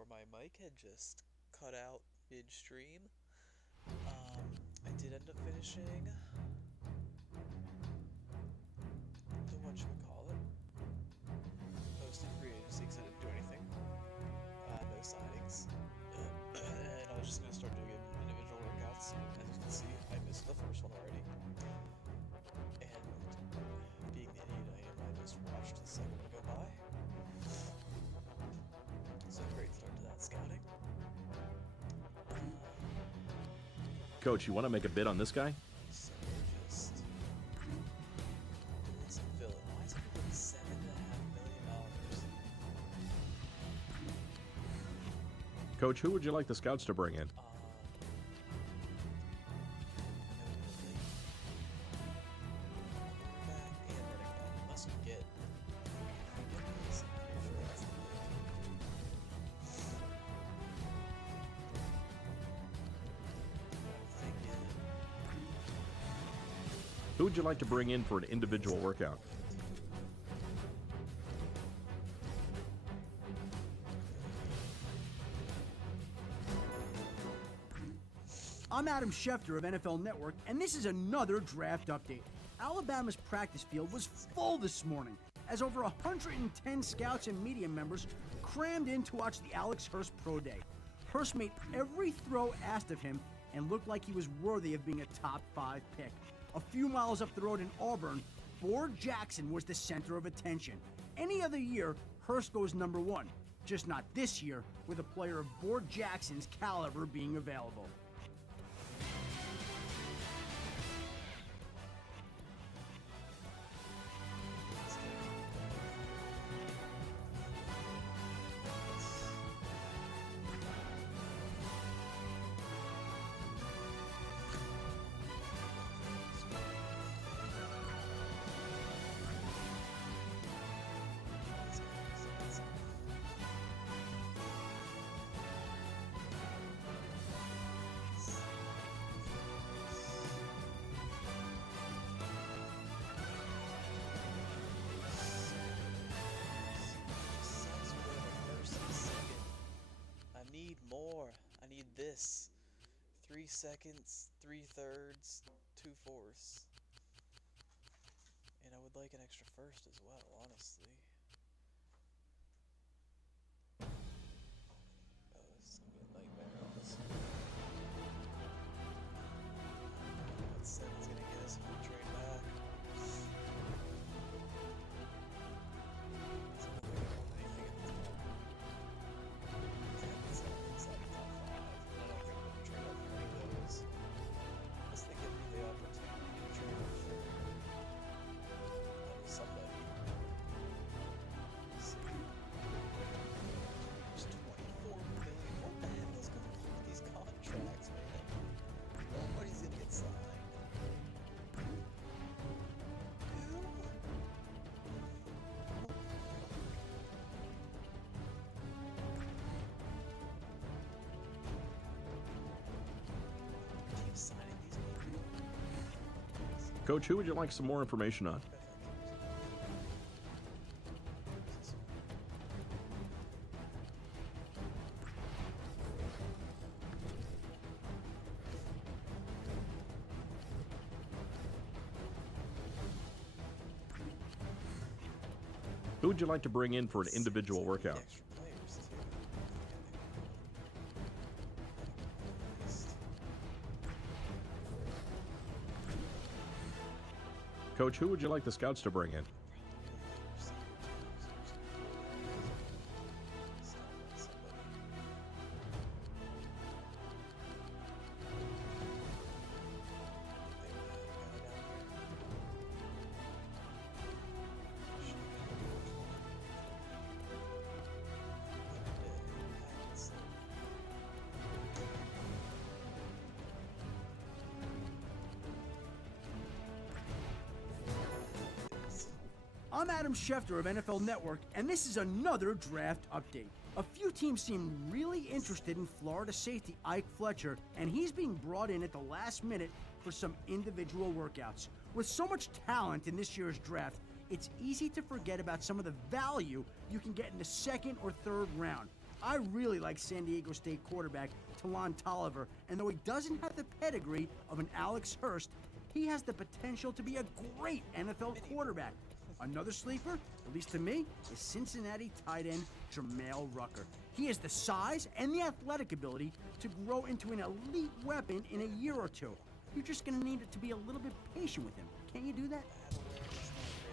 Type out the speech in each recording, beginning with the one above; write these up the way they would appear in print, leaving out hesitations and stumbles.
before my mic had just cut out midstream. I did end up finishing the whatchamacallit. Posted free agency because I didn't do anything. No signings. And I was just going to start doing individual workouts. As you can see, I missed the first one already. And being the idiot I am, I just watched the second one go by. So great start to that scouting. Coach, you want to make a bid on this guy? So we're just doing some fill-in. Why is it worth $7.5 million? Coach, who would you like the scouts to bring in? Unless you get this. I'm pretty sure that's the thing. I'm thinking Who would you like to bring in for an individual workout? I'm Adam Schefter of NFL Network, and this is another draft update. Alabama's practice field was full this morning, as over 110 scouts and media members crammed in to watch the Alex Hurst Pro Day. Hurst made every throw asked of him and looked like he was worthy of being a top 5 pick. A few miles up the road in Auburn, Ford Jackson was the center of attention. Any other year, Hurst goes number 1, just not this year with a player of Ford Jackson's caliber being available. I need more. I need this. 3 seconds, 3/3, 2/4. And I would like an extra first as well, honestly. Oh, this is gonna be a nightmare, honestly. What 7's gonna get us if we trade back? Coach, who would you like some more information on? Who would you like to bring in for an individual workout? Coach, who would you like the scouts to bring in? I'm Adam Schefter of NFL Network, and this is another draft update. A few teams seem really interested in Florida safety Ike Fletcher, and he's being brought in at the last minute for some individual workouts. With so much talent in this year's draft, it's easy to forget about some of the value you can get in the second or third round. I really like San Diego State quarterback Talon Tolliver, and though he doesn't have the pedigree of an Alex Hurst, he has the potential to be a great NFL quarterback. Another sleeper, at least to me, is Cincinnati tight end Jermale Rucker. He has the size and the athletic ability to grow into an elite weapon in a year or two. You're just going to need to be a little bit patient with him. Can't you do that?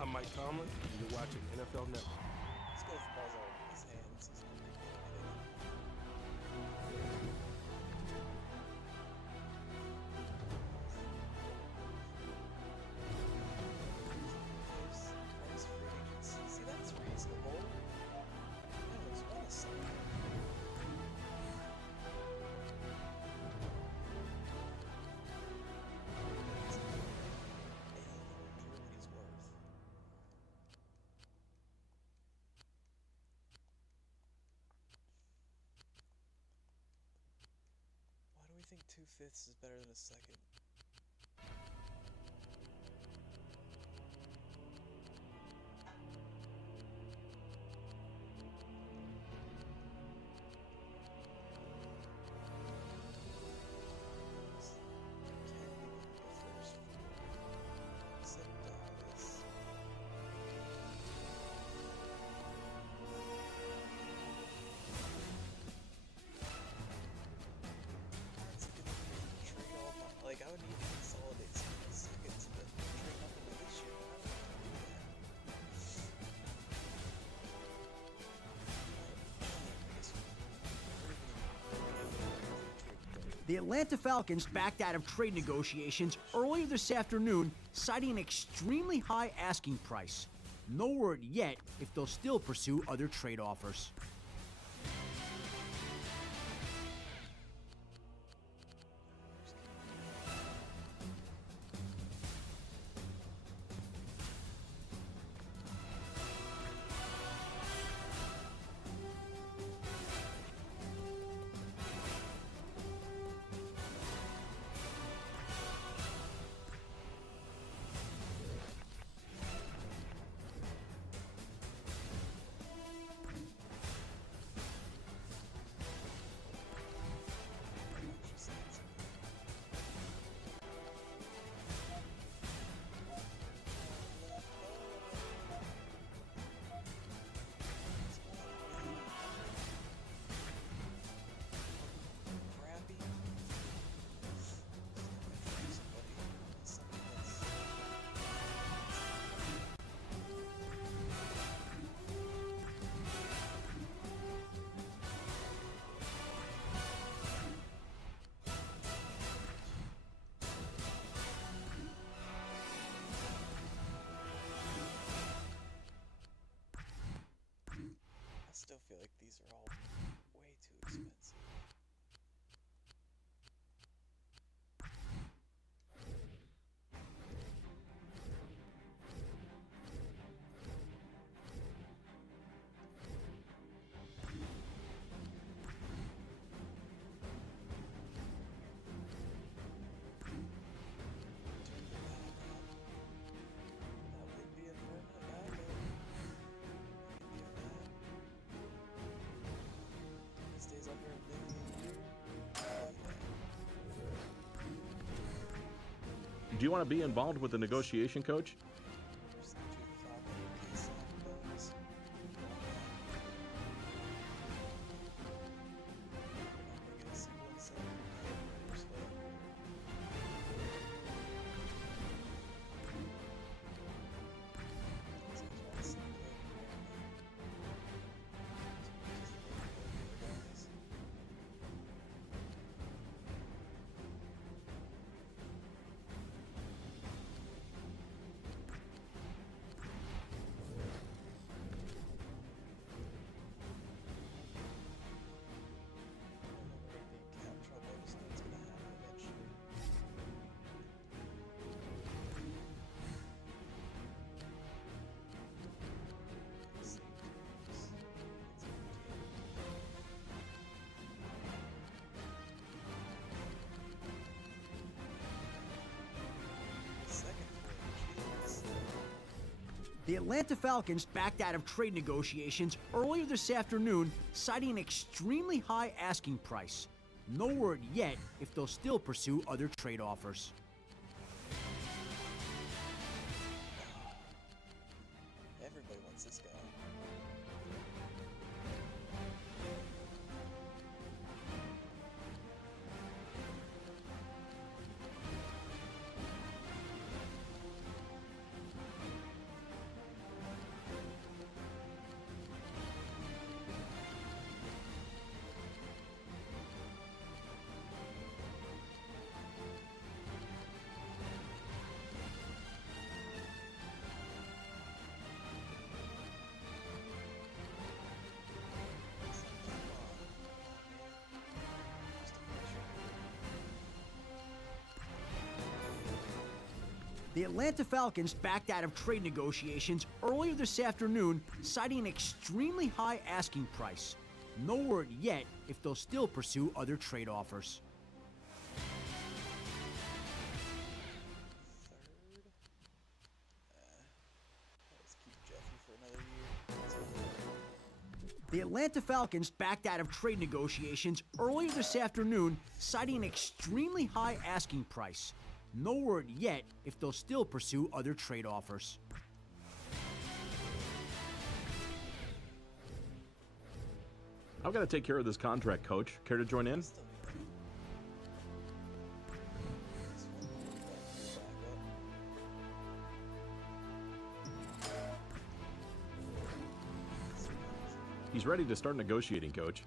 I'm Mike Tomlin, and you're watching NFL Network. Let's go with the balls out of his hands. He's not really Price for agency. See, that's reasonable. That was awesome. Why do we think 2/5 is better than a second? Like, I would need to consolidate some of those seconds to trade up into this year, but I don't want to do that. The Atlanta Falcons backed out of trade negotiations earlier this afternoon, citing an extremely high asking price. No word yet if they'll still pursue other trade offers. I still feel like these are all way too expensive. That would be a permanent backup. He stays under $1 million a year. Do you want to be involved with the negotiation, Coach? The Atlanta Falcons backed out of trade negotiations earlier this afternoon, citing an extremely high asking price. No word yet if they'll still pursue other trade offers. Everybody wants this guy. The Atlanta Falcons backed out of trade negotiations earlier this afternoon, citing an extremely high asking price. No word yet if they'll still pursue other trade offers. Third. Let's keep Jeffy for another year. That's fine. The Atlanta Falcons backed out of trade negotiations earlier this afternoon, citing an extremely high asking price. No word yet if they'll still pursue other trade offers. I've got to take care of this contract, Coach. Care to join in? Still need that. This one will back up. He's ready to start negotiating, Coach.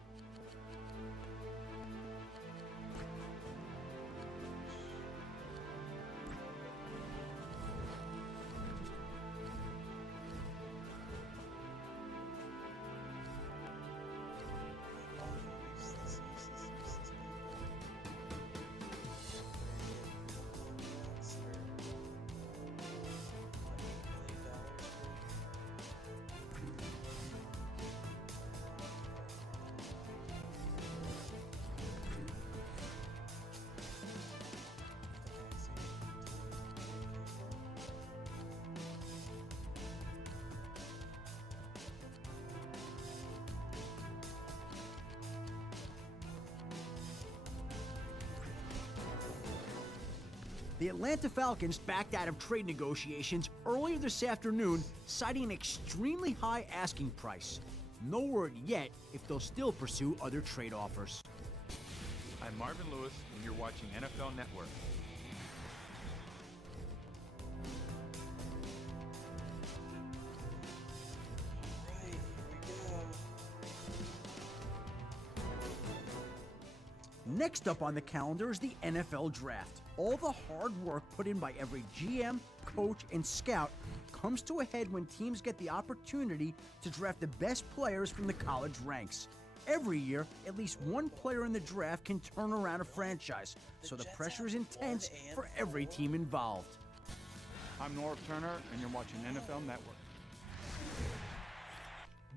The Atlanta Falcons backed out of trade negotiations earlier this afternoon, citing an extremely high asking price. No word yet if they'll still pursue other trade offers. I'm Marvin Lewis, and you're watching NFL Network. Alright, here we go. Next up on the calendar is the NFL Draft. All the hard work put in by every GM, coach, and scout comes to a head when teams get the opportunity to draft the best players from the college ranks. Every year, at least one player in the draft can turn around a franchise, so the pressure is intense for every team involved. I'm Norv Turner, and you're watching NFL Network.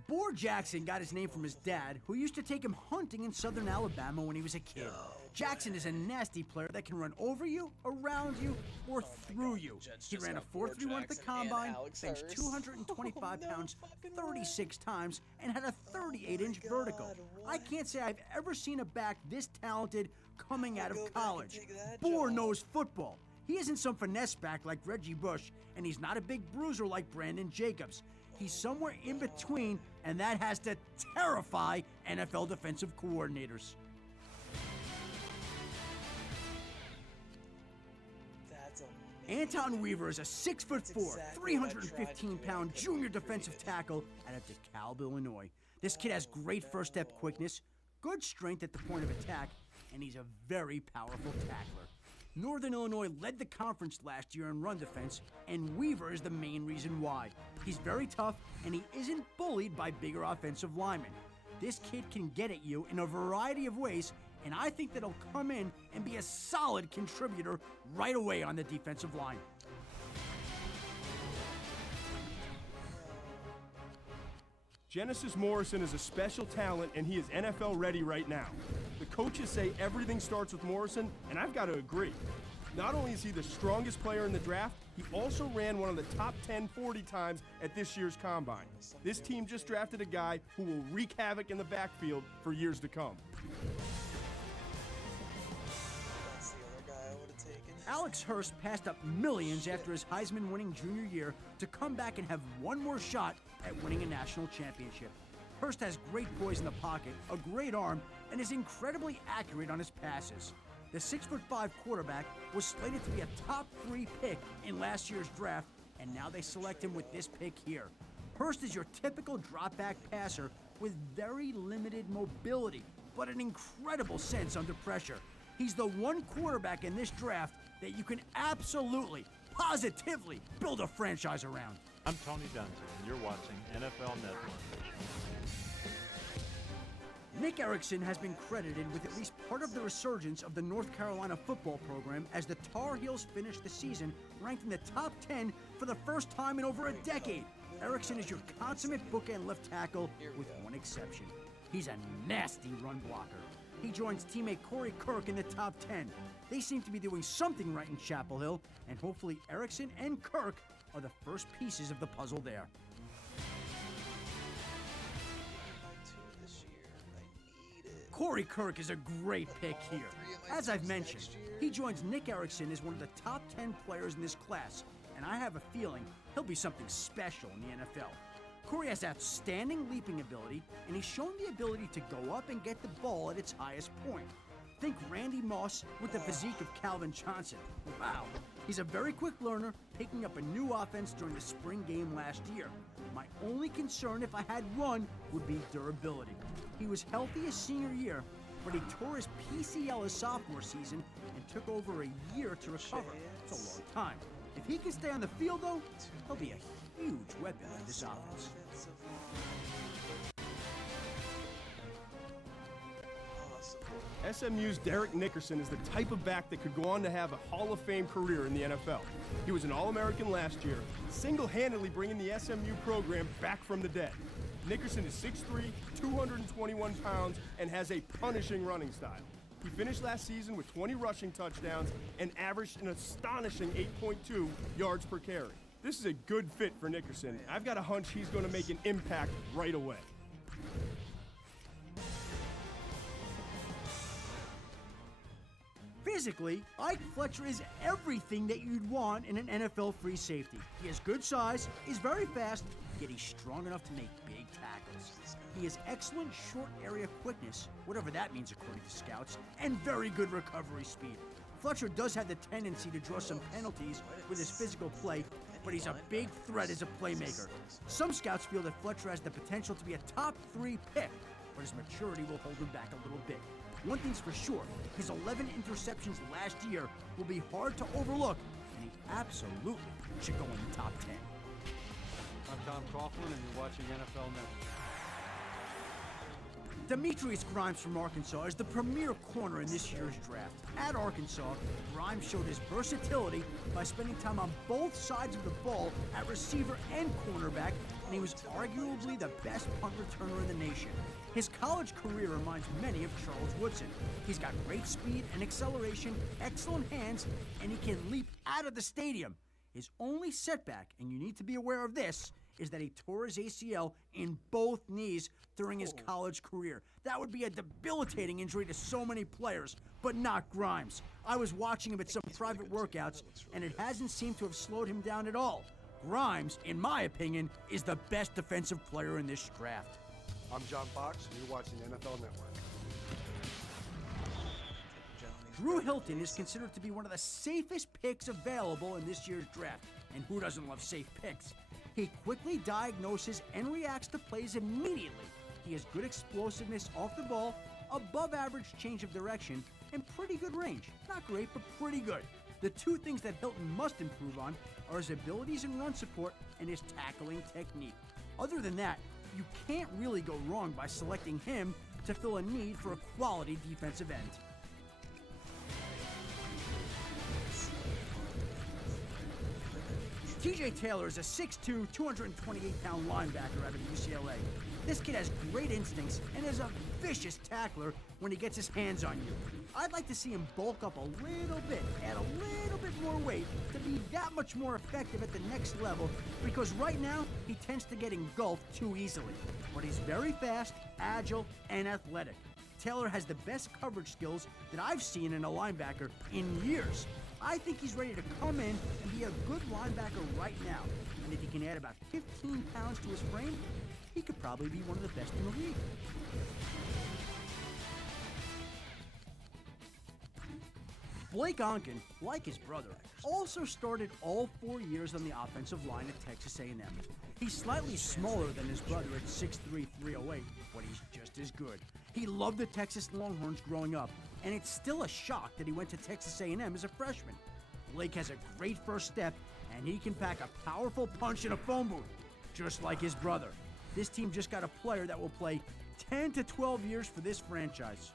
Boar Jackson got his name from his dad, who used to take him hunting in southern Alabama when he was a kid. Jackson is a nasty player that can run over you, around you, or through you. He ran a 4.31 at the combine, benched 225 pounds 36 times, and had a 38-inch vertical. I can't say I've ever seen a back this talented coming out of college. Boar knows football. He isn't some finesse back like Reggie Bush, and he's not a big bruiser like Brandon Jacobs. He's somewhere in between, and that has to terrify NFL defensive coordinators. That's amazing. Anton Weaver is a 6'4", exactly what I tried to do. 315-pound junior defensive tackle out of DeKalb, Illinois. This kid has great first-step quickness, good strength at the point of attack, and he's a very powerful tackler. Northern Illinois led the conference last year in run defense, and Weaver is the main reason why. He's very tough, and he isn't bullied by bigger offensive linemen. This kid can get at you in a variety of ways, and I think that he'll come in and be a solid contributor right away on the defensive line. Genesis Morrison is a special talent, and he is NFL ready right now. The coaches say everything starts with Morrison, and I've got to agree. Not only is he the strongest player in the draft, He also ran one of the top 10 40 times at this year's Combine. This team just drafted a guy who will wreak havoc in the backfield for years to come. That's the other guy I would have taken. Alex Hurst passed up millions after his Heisman-winning junior year to come back and have one more shot at winning a national championship. Hurst has great poise in the pocket, a great arm, and is incredibly accurate on his passes. The 6'5" quarterback was slated to be a top 3 pick in last year's draft, and now they select him with this pick here. Hurst is your typical drop-back passer with very limited mobility, but an incredible sense under pressure. He's the one quarterback in this draft that you can absolutely, positively build a franchise around. I'm Tony Dungy, and you're watching NFL Network. Nick Erickson has been credited with at least part of the resurgence of the North Carolina football program as the Tar Heels finish the season ranked in the top 10 for the first time in over a decade. Erickson is your consummate bookend left tackle with one exception. He's a nasty run blocker. He joins teammate Corey Kirk in the top 10. They seem to be doing something right in Chapel Hill, and hopefully Erickson and Kirk are the first pieces of the puzzle there. Corey Kirk is a great pick here. As I've mentioned, he joins Nick Erickson as one of the top 10 players in this class, and I have a feeling he'll be something special in the NFL. Corey has outstanding leaping ability, and he's shown the ability to go up and get the ball at its highest point. Think Randy Moss with the physique of Calvin Johnson. Wow. He's a very quick learner, picking up a new offense during the spring game last year. My only concern if I had one would be durability. He was healthy his senior year, but he tore his PCL his sophomore season and took over a year to recover. It's a long time. If he can stay on the field, though, he'll be a huge weapon in this offense. SMU's Derek Nickerson is the type of back that could go on to have a Hall of Fame career in the NFL. He was an All-American last year, single-handedly bringing the SMU program back from the dead. Nickerson is 6'3", 221 pounds, and has a punishing running style. He finished last season with 20 rushing touchdowns and averaged an astonishing 8.2 yards per carry. This is a good fit for Nickerson. I've got a hunch he's going to make an impact right away. Physically, Ike Fletcher is everything that you'd want in an NFL free safety. He has good size, is very fast, yet he's strong enough to make big tackles. He has excellent short area quickness, whatever that means according to scouts, and very good recovery speed. Fletcher does have the tendency to draw some penalties with his physical play, but he's a big threat as a playmaker. Some scouts feel that Fletcher has the potential to be a top 3 pick, but his maturity will hold him back a little bit. One thing's for sure, his 11 interceptions last year will be hard to overlook, and he absolutely should go in the top 10. I'm Tom Coughlin, and you're watching NFL Network. Demetrius Grimes from Arkansas is the premier corner in this year's draft. At Arkansas, Grimes showed his versatility by spending time on both sides of the ball at receiver and cornerback, and he was arguably the best punt returner in the nation. His college career reminds many of Charles Woodson. He's got great speed and acceleration, excellent hands, and he can leap out of the stadium. His only setback, and you need to be aware of this, is that he tore his ACL in both knees during his college career. That would be a debilitating injury to so many players, but not Grimes. I was watching him at some private workouts, and it hasn't seemed to have slowed him down at all. Grimes, in my opinion, is the best defensive player in this draft. I'm John Fox, and you're watching NFL Network. Drew Hilton is considered to be one of the safest picks available in this year's draft, and who doesn't love safe picks? He quickly diagnoses and reacts to plays immediately. He has good explosiveness off the ball, above average change of direction, and pretty good range. Not great, but pretty good. The two things that Hilton must improve on are his abilities in run support and his tackling technique. Other than that, you can't really go wrong by selecting him to fill a need for a quality defensive end. TJ Taylor is a 6'2", 228-pound linebacker out of UCLA. This kid has great instincts and is a vicious tackler when he gets his hands on you. I'd like to see him bulk up a little bit, add a little bit more weight to be that much more effective at the next level, because right now he tends to get engulfed too easily. But he's very fast, agile, and athletic. Taylor has the best coverage skills that I've seen in a linebacker in years. I think he's ready to come in and be a good linebacker right now. And if he can add about 15 pounds to his frame, he could probably be one of the best in the league. Blake Onken, like his brother, also started all 4 years on the offensive line at Texas A&M. He's slightly smaller than his brother at 6'3", 308, but he's just as good. He loved the Texas Longhorns growing up, and it's still a shock that he went to Texas A&M as a freshman. Blake has a great first step, and he can pack a powerful punch in a phone booth, just like his brother. This team just got a player that will play 10 to 12 years for this franchise.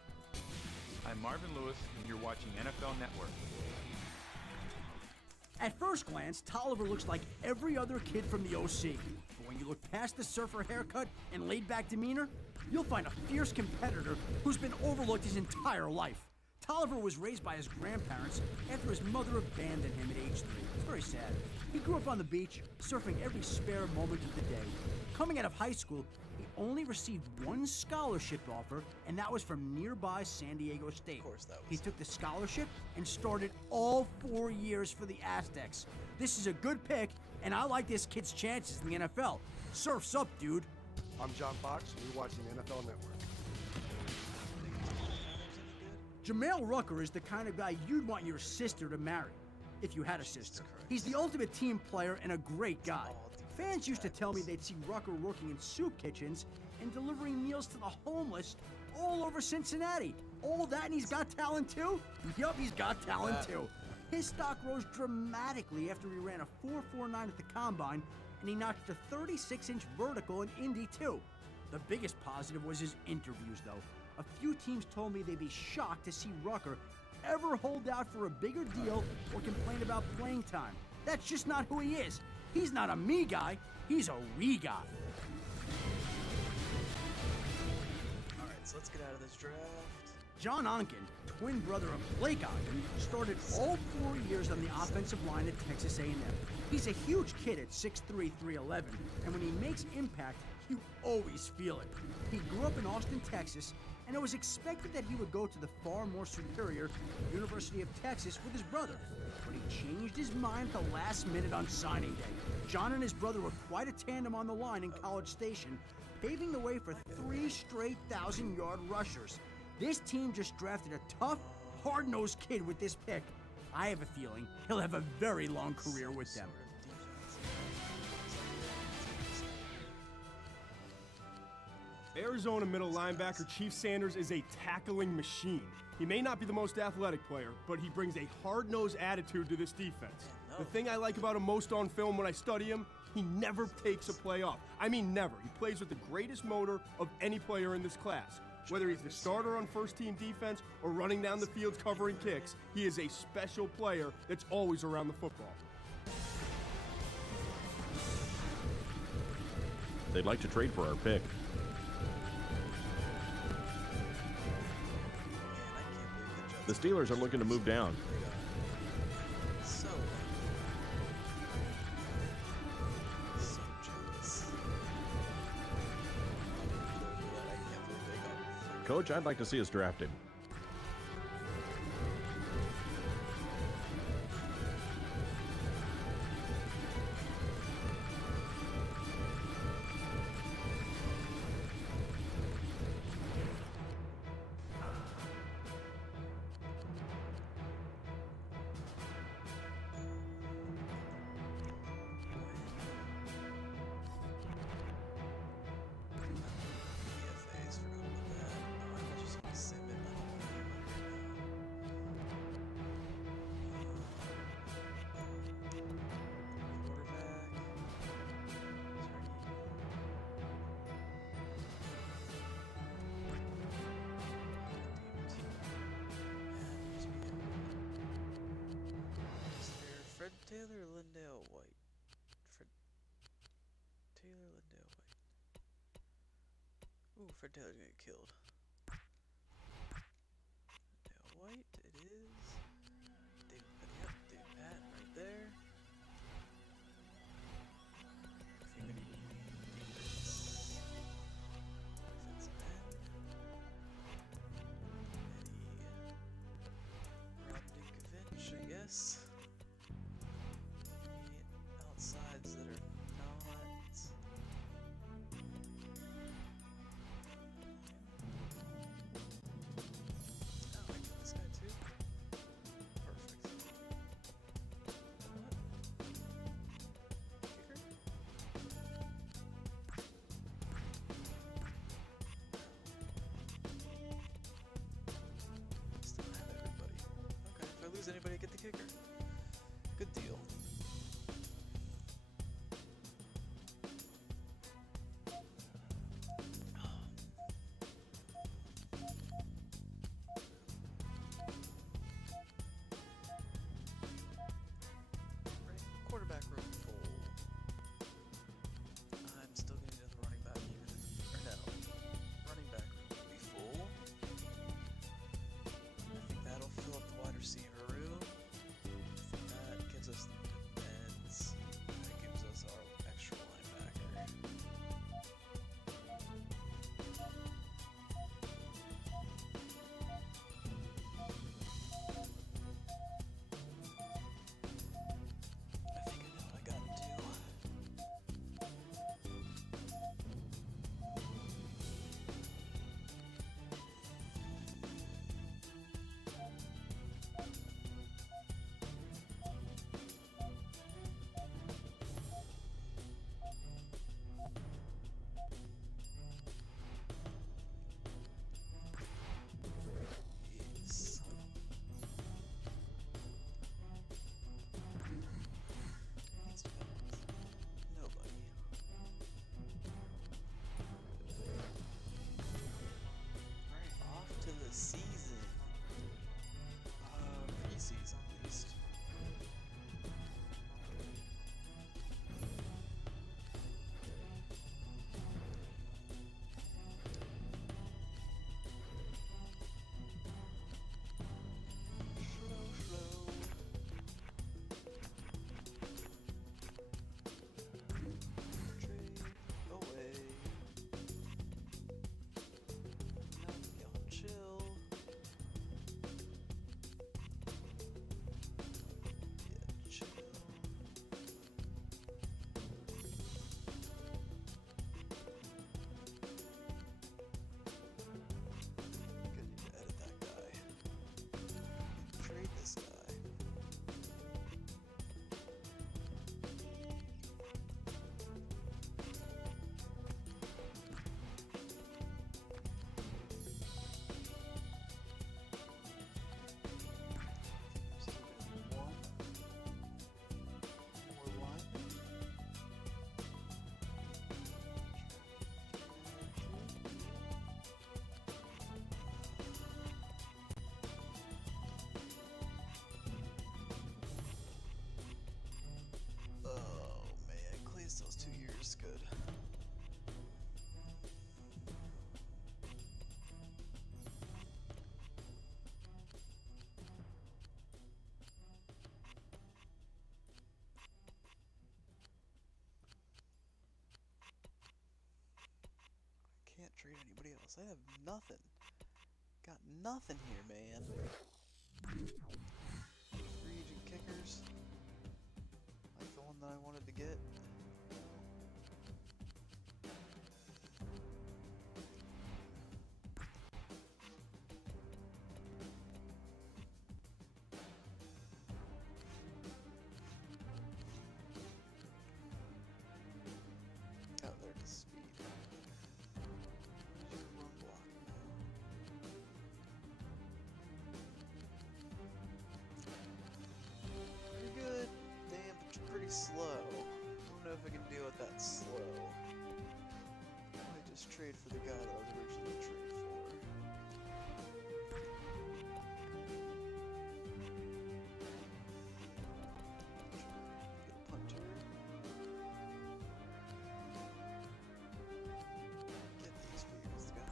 I'm Marvin Lewis, and you're watching NFL Network. At first glance, Tolliver looks like every other kid from the OC. But when you look past the surfer haircut and laid-back demeanor, you'll find a fierce competitor who's been overlooked his entire life. Tolliver was raised by his grandparents after his mother abandoned him at age 3. It's very sad. He grew up on the beach, surfing every spare moment of the day. Coming out of high school, he only received one scholarship offer, and that was from nearby San Diego State. Of course that was. He took the scholarship and started all 4 years for the Aztecs. This is a good pick, and I like this kid's chances in the NFL. Surf's up, dude. I'm John Fox, and you're watching NFL Network. Jamel Rucker is the kind of guy you'd want your sister to marry, if you had a sister. He's the ultimate team player and a great guy. Fans used to tell me they'd see Rucker working in soup kitchens and delivering meals to the homeless all over Cincinnati. All that, and he's got talent too? Yup, he's got talent too. His stock rose dramatically after he ran a 4.49 at the Combine, and he notched a 36-inch vertical in Indy too. The biggest positive was his interviews, though. A few teams told me they'd be shocked to see Rucker ever hold out for a bigger deal or complain about playing time. That's just not who he is. He's not a me guy, he's a we guy. Alright, so let's get out of this draft. John Onken, twin brother of Blake Onken, started all 4 years on the offensive line at Texas A&M. He's a huge kid at 6'3", 311, and when he makes impact, you always feel it. He grew up in Austin, Texas, and it was expected that he would go to the far more superior University of Texas with his brother. But he changed his mind at the last minute on signing day. John and his brother were quite a tandem on the line in College Station, paving the way for 3 straight 1,000-yard rushers. This team just drafted a tough, hard-nosed kid with this pick. I have a feeling he'll have a very long career with them. Arizona middle linebacker Chief Sanders is a tackling machine. He may not be the most athletic player, but he brings a hard-nosed attitude to this defense. The thing I like about him most on film when I study him, he never takes a play off. I mean never. He plays with the greatest motor of any player in this class. Whether he's the starter on first-team defense or running down the field covering kicks, he is a special player that's always around the football. They'd like to trade for our pick. The Steelers are looking to move down. So jealous. Coach, I'd like to see us drafted. Fred Taylor's gonna get killed. Dale White, it is. David Patton right there. I think we need defensive end. Rodney Vinch, I guess. Outsides that are not. Oh, I get this guy too. Perfect. What? Kicker? Still have everybody. Okay, if I lose anybody, I get the kicker. Good deal. Quarterback room full. I'm still gonna need another running back even if, or no. Running back room will be full. I think that'll fill up the wide receiver room. I think that gives us the ends. That gives us our extra linebacker. I think I know what I gotta do. Yes. Needs to be nobody. Alright, off to the season. Preseason at least. Slow. Trade away. Now we can chill. Yeah, chill. Gonna need to edit that guy. Trade this guy. Still got one more lineman. Oh man, Cleastill's 2 years good. I can't trade anybody else. I have nothing. Got nothing here, man. Free agent kickers. Like the one that I wanted to get. Oh, there's the speed. Run block. Pretty good. Damn, but you're pretty slow. I don't know if I can deal with that slow. I might just trade for the guy that I was originally traded for. Get a punter. Get these for you, this guy.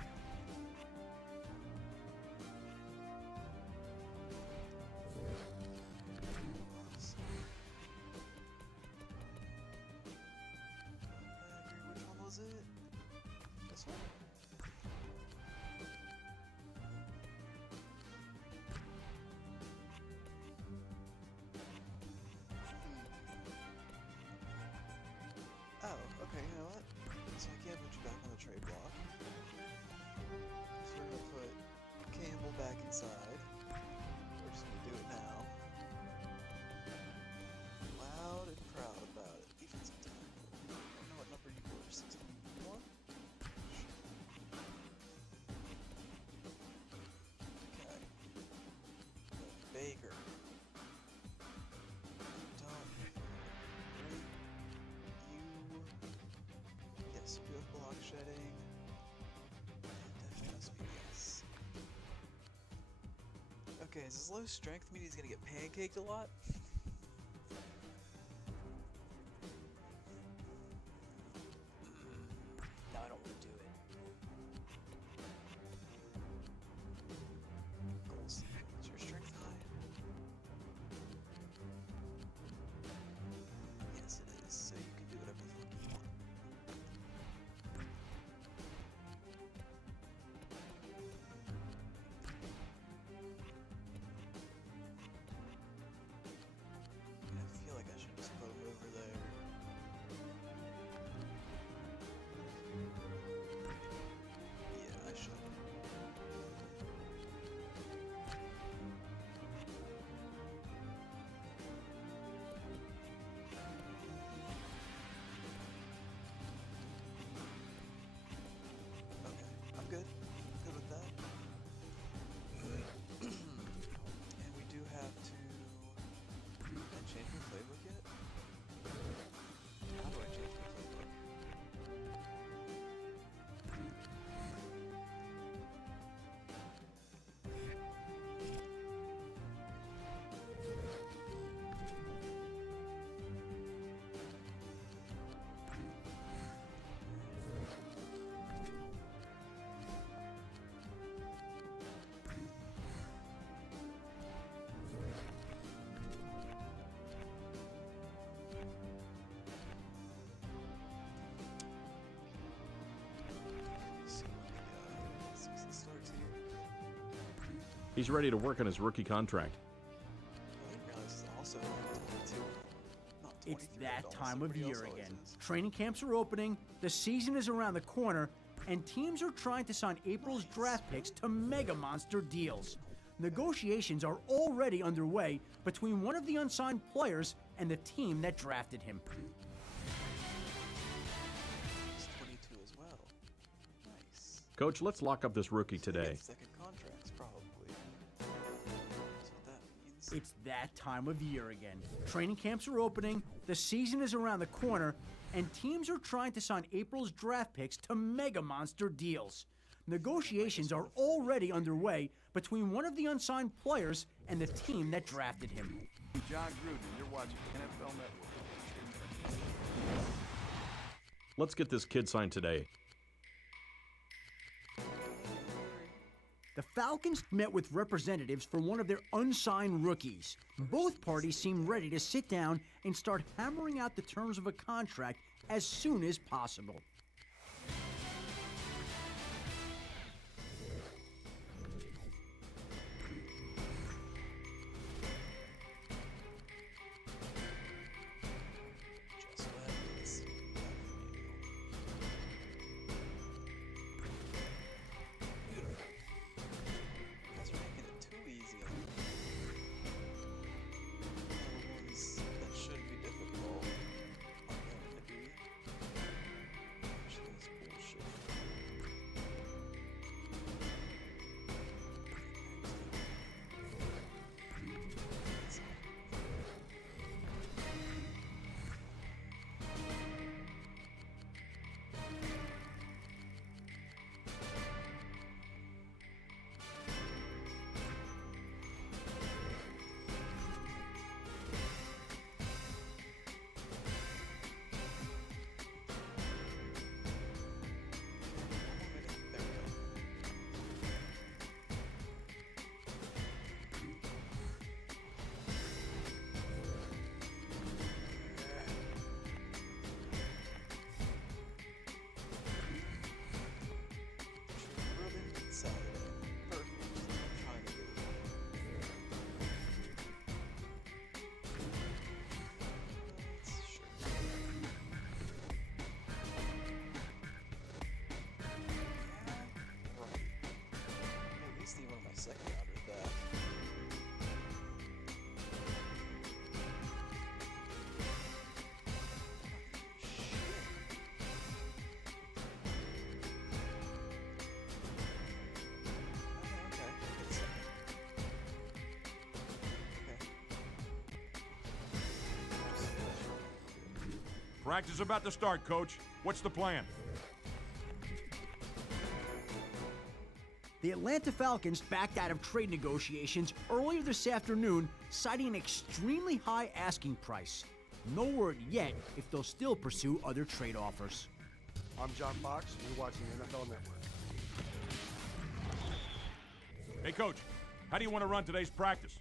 Campbell back inside. We're just gonna do it now. Loud and proud about it. Defensive tackle. I don't know what number you were. 61? Okay. Baker. Don't. Ready? You. Yes, you have block shedding. Definitely must be yes. Okay, does his low strength mean he's gonna get pancaked a lot? No, I don't want to do it. Goals. Is your strength high? Yes, it is. So you can do whatever the fuck you want. I feel like I should just put him over there. Yeah, I should. Okay, I'm good. Good with that. And we do have to. Did I change my playbook yet? How do I change my playbook? Let's see when the season starts here. He's ready to work on his rookie contract. I didn't realize it's also 22. Not It's 23 that like time of everybody else year always again. is. Training camps are opening, the season is around the corner, and teams are trying to sign April's draft picks to mega monster deals. Negotiations are already underway between one of the unsigned players and the team that drafted him. He's 22 as well. Nice. Coach, let's lock up this rookie So they today. get second contracts, probably. That's what that means. It's that time of year again. Training camps are opening, the season is around the corner, and teams are trying to sign April's draft picks to mega monster deals. Negotiations are already underway between one of the unsigned players and the team that drafted him. I'm John Gruden. You're watching NFL Network. Let's get this kid signed today. The Falcons met with representatives for one of their unsigned rookies. Both parties seem ready to sit down and start hammering out the terms of a contract as soon as possible. Just what happens. Beautiful. You guys are making it too easy on me. The ones that should be difficult are going to be. Practice is about to start, Coach. What's the plan? The Atlanta Falcons backed out of trade negotiations earlier this afternoon, citing an extremely high asking price. No word yet if they'll still pursue other trade offers. I'm John Fox, and you're watching NFL Network. Hey, Coach, how do you want to run today's practice?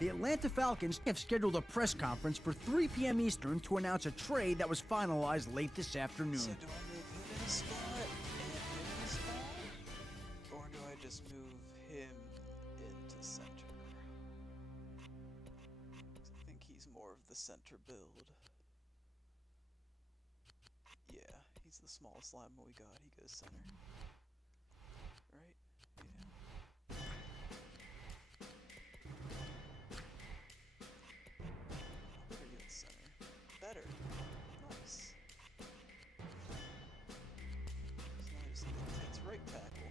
The Atlanta Falcons have scheduled a press conference for 3 p.m. Eastern to announce a trade that was finalized late this afternoon. So do I move him in a spot and him in a spot? Or do I just move him into center? 'Cause I think he's more of the center build. Yeah, he's the smallest lineman we got. He goes center. Right? Yeah. Better get center. Better. Nice. So now I just need to take right tackle.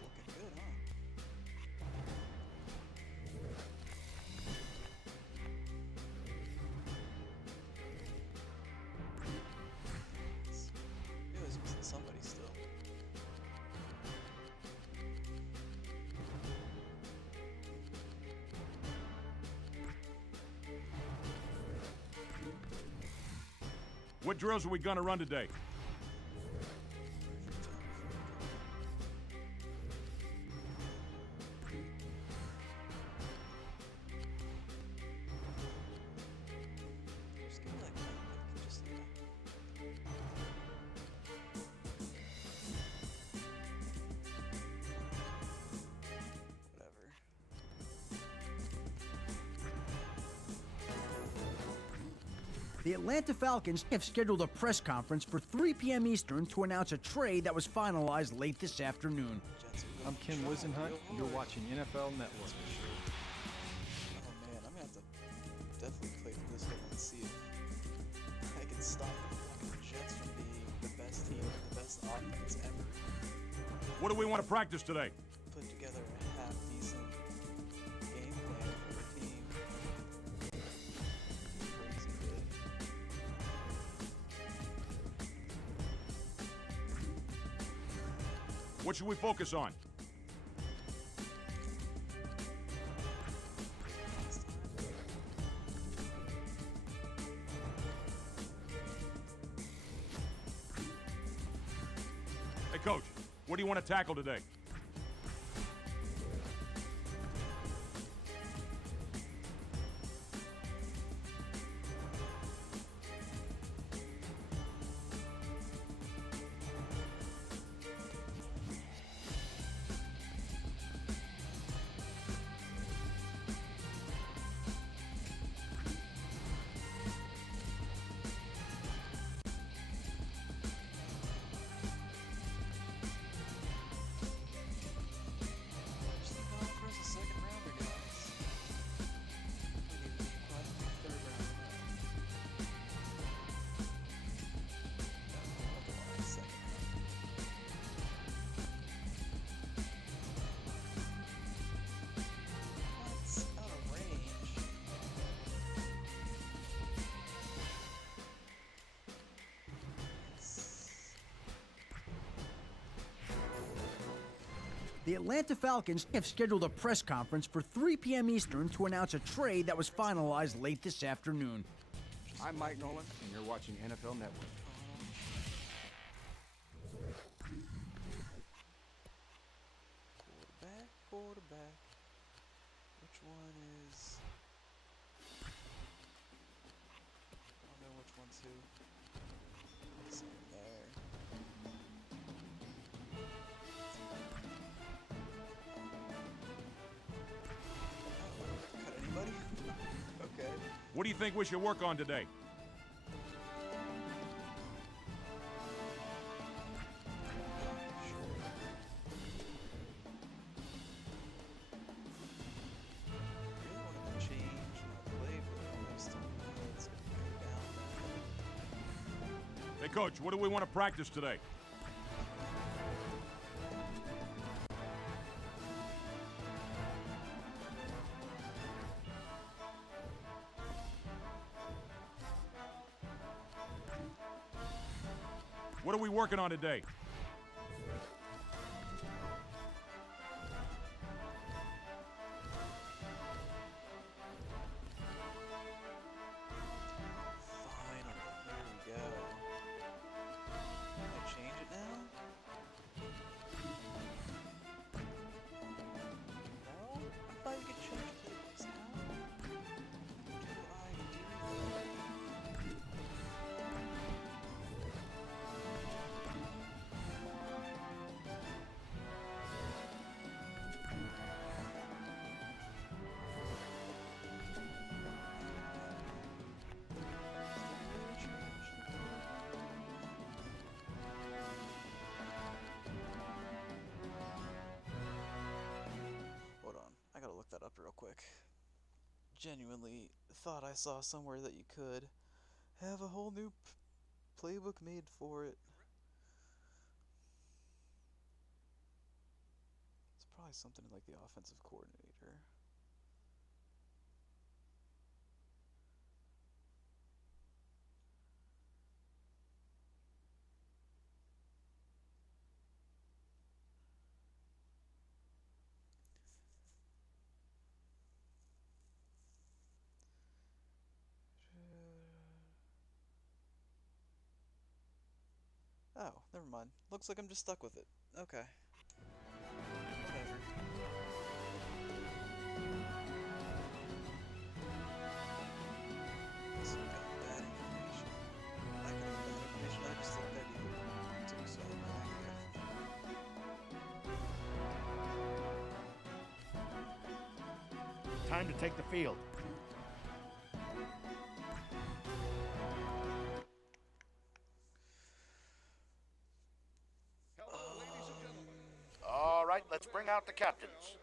Looking good, huh? He was missing somebody still. What drills are we going to run today? Just give me like that. Just whatever. The Atlanta Falcons have scheduled a press conference for 3 p.m. Eastern to announce a trade that was finalized late this afternoon. Jets are I'm gonna Ken try Wisenhunt, real and you're hard. watching NFL Network. Oh man, I'm gonna have to definitely play through this one and see if I can stop the fucking Jets from being the best team and the best offense ever. What do we want to practice today? Put together a half decent game plan for the team. Crazy good. What should we focus on? Hey, Coach, what do you want to tackle today? Just think going across the second rounder, guys. Maybe probably third rounder now. No, otherwise second rounder. What's out of range? Yes. The Atlanta Falcons have scheduled a press conference for 3 p.m. Eastern to announce a trade that was finalized late this afternoon. I'm Mike Nolan, and you're watching NFL Network. Quarterback. Which one is? I don't know which one's who. It's in there. Cut anybody? Okay. What do you think we should work on today? Coach, what do we want to practice today? What are we working on today? Finally, here we go. Can I change it now? No? I thought you could change playbooks now. Do I do that? Hold on, I gotta look that up real quick. Genuinely thought I saw somewhere that you could have a whole new playbook made for it. It's probably something like the offensive coordinator. Oh, never mind. Looks like I'm just stuck with it. Okay. Whatever. So I got bad information. I got bad information. I just looked at you too, so Time to take the field. All right, let's bring out the captains.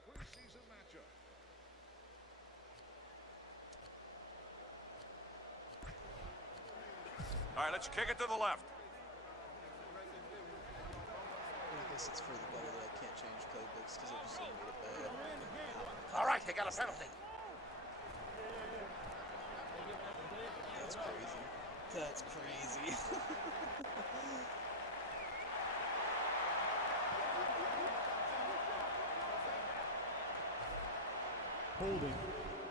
All right, let's kick it to the left. I guess it's for the better that I can't change playbooks because I just made it bad. All right, they got a penalty. That's crazy. That's crazy. Holding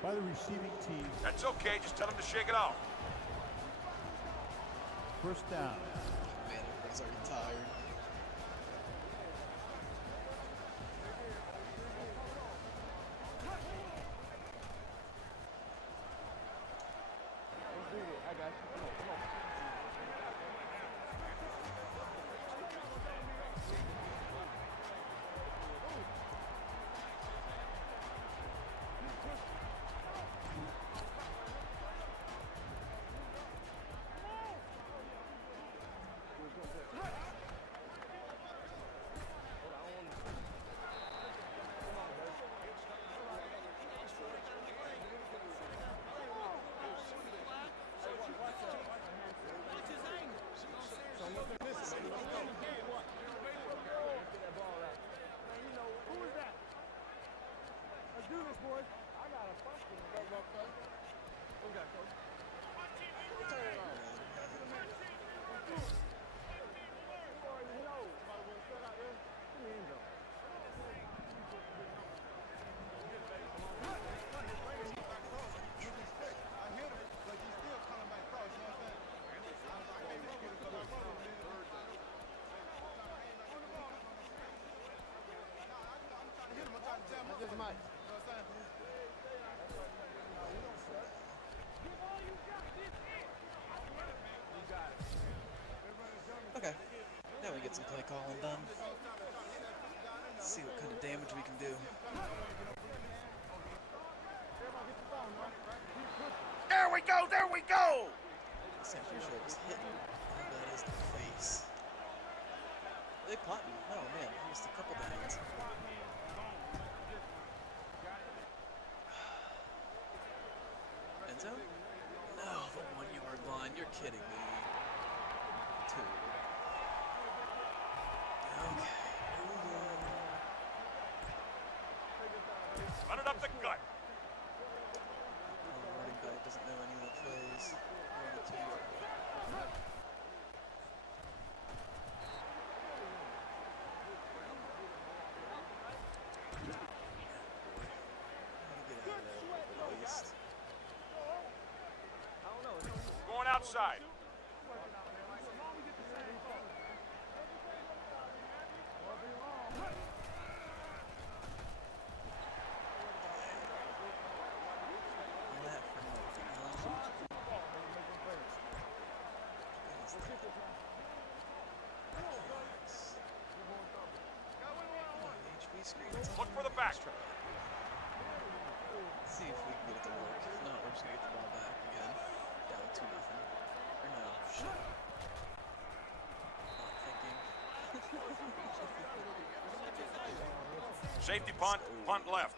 by the receiving team. That's okay, just tell him to shake it off. First down. Man, everybody's already tired. Okay, now we get some play calling done. Let's see what kind of damage we can do. There we go, there we go! Sam Fisher was hitting. All that is the face. Are they punting? Oh man, he missed a couple downs. End zone? No, the 1 yard line. You're kidding me. 2. Run it up the gut. The running back doesn't know any of the plays. Run the 2-yard line. Get out of there at least. Going outside. That for nothing, huh? HP screens. Look for the back. Let's see if we can get it to work. If not, we're just gonna get the ball back again. Down 2-0. Or no, shit. Not thinking. Safety punt. Punt left.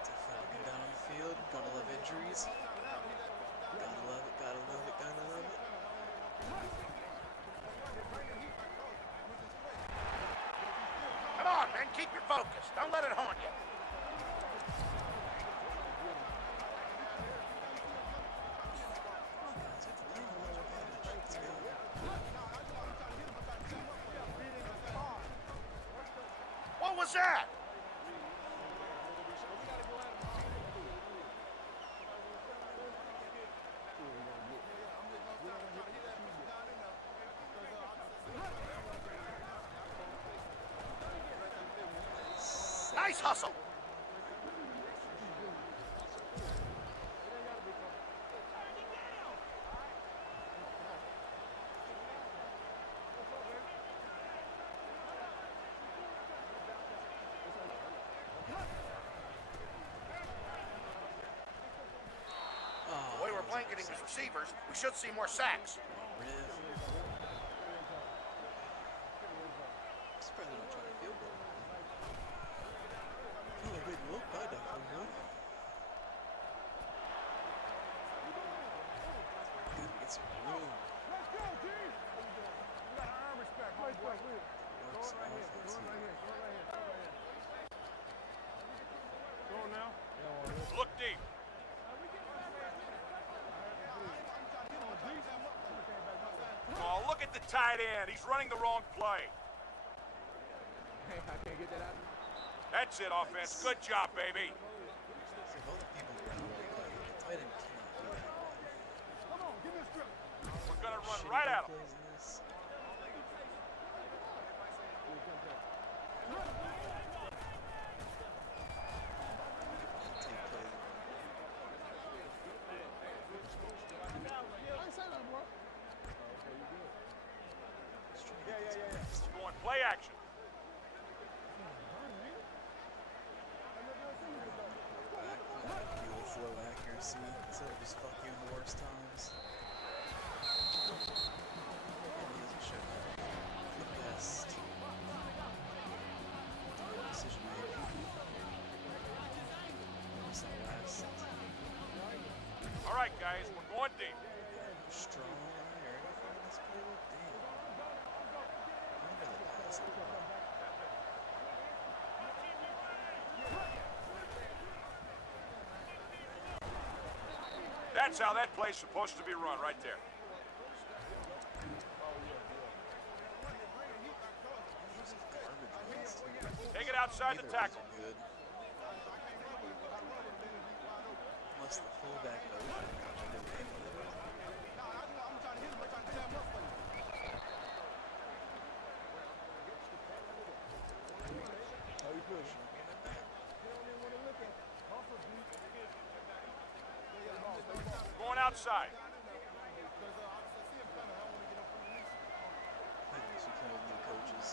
It's a Falcon down on the field. Gotta love injuries. Gotta love it, gotta love it, gotta love it. Come on, man, keep your focus. Don't let it haunt you. What was that? Nice hustle. The way we're blanketing these receivers, we should see more sacks. Surprised they don't try to field goal. Oh, big look by Dr. Wood. Gotta get some room. Work some offense here. Look deep. Oh, look at the tight end. He's running the wrong play. That's it, offense. Good job, baby. So if all the people run the right way, the tight end cannot do that. We're going to run Shitty right big at him. plays in this. Take play. Going play action. Back, flow accuracy instead of just fuck you in the worst times. And he hasn't shown the best decision making. What's that last? All right, guys, we're going deep. Strong area for this play. Damn. Wonder the pass it. That's how that play's supposed to be run, right there. Take it outside the tackle. Good. Unless the fullback Going outside. Maybe we should play with new coaches.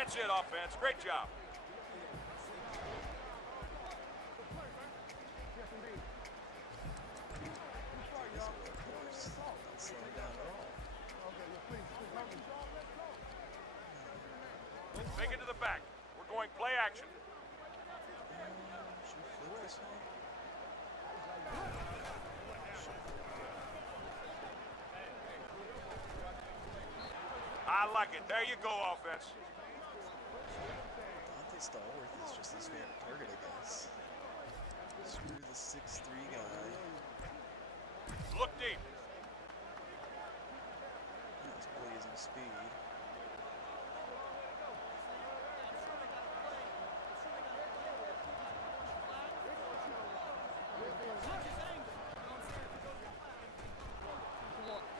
That's it, offense. Great job. Not slowing down at all. Make it to the back. We're going play action. Should we flip this one? I like it. There you go, offense. Dante Stallworth is just his favorite target, I guess. Screw the 6'3" guy. Look deep. He's blazing speed.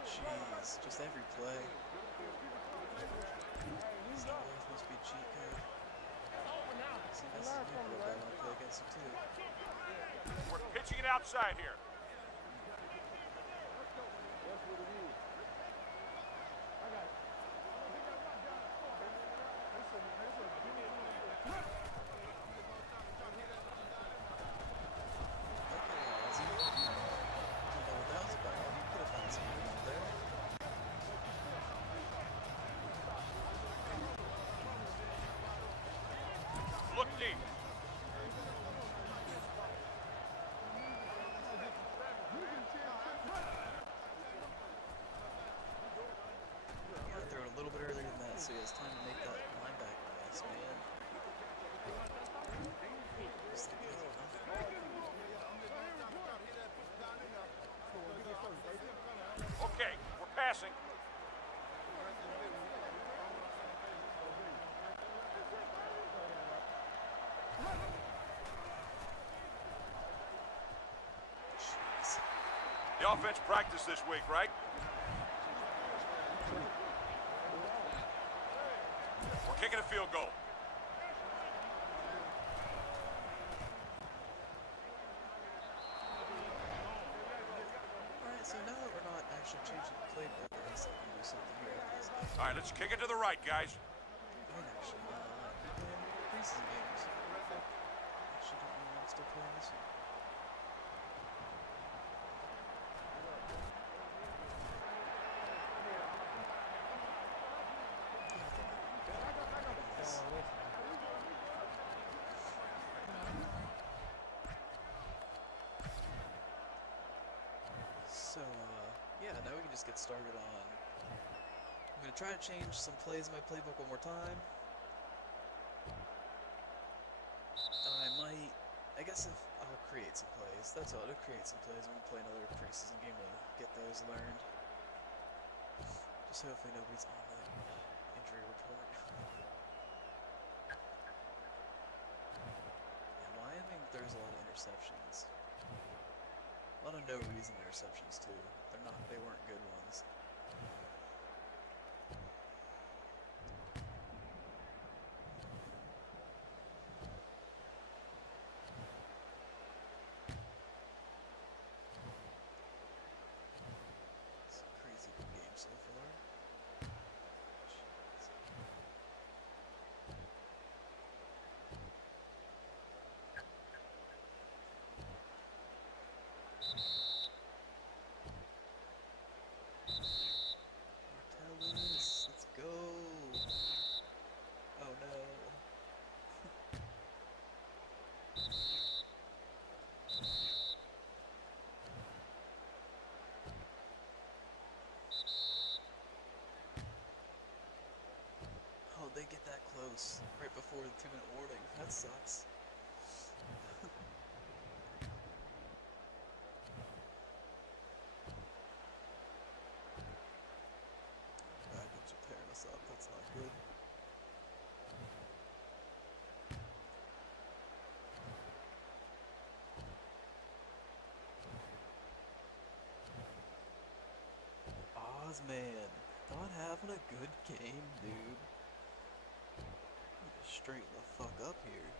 Jeez, just every play. Stallworth must be a cheat code. See, that's the new girl I want to play against him too. We're pitching it outside here. Look deep. Gotta throw it a little bit earlier than that so he has time to make that linebacker pass, man. Just think that's enough. Okay, we're passing. Jeez. The offense practiced this week, right? We're kicking a field goal. Alright, so now that we're not actually changing the playbook, I guess I can do something here. All right, let's kick it to the right, guys. We're actually playing preseason games. Actually don't know why I'm still playing this one. So, yeah, now we can just get started on... I'm going to try to change some plays in my playbook one more time. I guess if I'll create some plays. That's all, I'll create some plays. I'm going to play another preseason game to get those learned. Just hopefully nobody's on that injury report. Yeah, Wyoming throws a lot of interceptions. A lot of no reason interceptions too. They weren't good ones. It's a crazy good game so far. Jeez. Martellus, let's go. Oh no. Oh, they get that close right before the 2-minute warning. That sucks. Backups are tearing us up. That's not good. Ozman, not having a good game, dude. Need to straighten the fuck up here.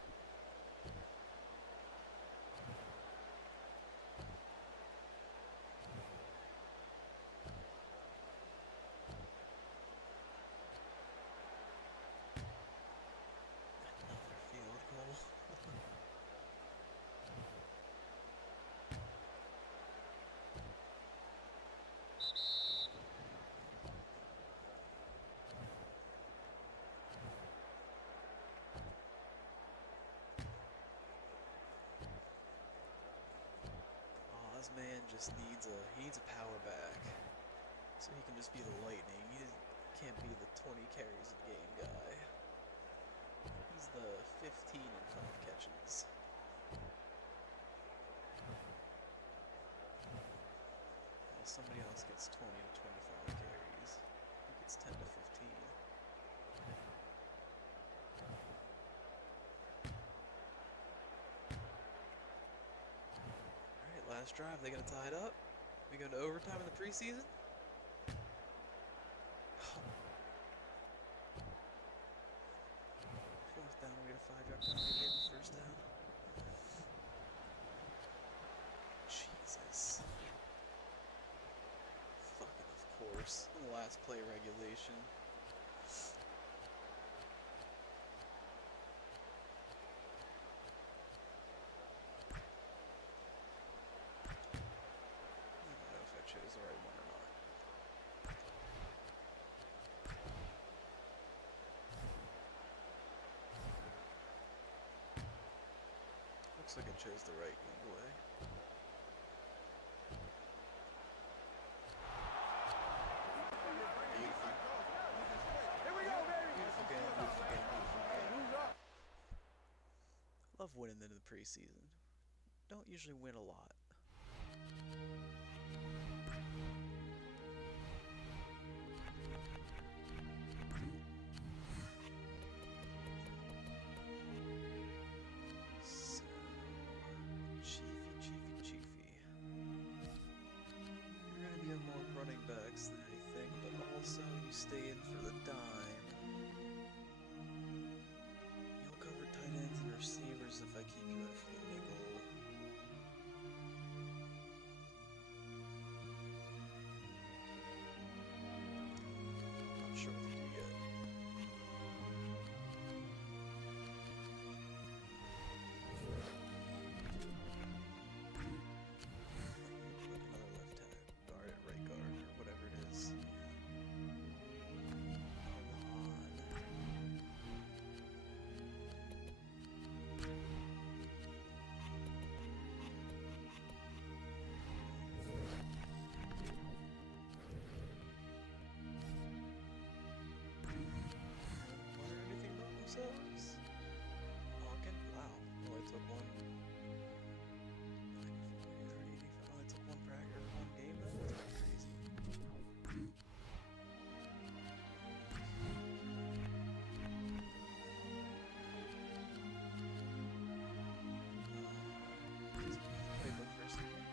man just needs a power back, so he can just be the Lightning. He can't be the 20 carries a game guy. He's the 15 and 5 catches. While somebody else gets 20 to 25 carries, he gets 10 to 15. Alright, last drive, they gonna tie it up? We go to overtime in the preseason? Fourth down, we get a 5-yard penalty, maybe first down. Jesus. Fucking of course. In the last play regulation. I don't know if I chose the right one or not. Looks like I chose the right one away. Love winning into the preseason. Don't usually win a lot. So, Chiefy. You're gonna be on more running backs than anything, but also you stay in for the dime. You'll cover tight ends and receivers if I keep you in for the nickel. Not sure what to do yet. Put another left guard at right guard or whatever it is. Come on. Learn anything about themselves? Honkin'? Wow. Only took one. 94, 30, 85. Only took one practice, one game though? That's pretty crazy. Playbook for a second.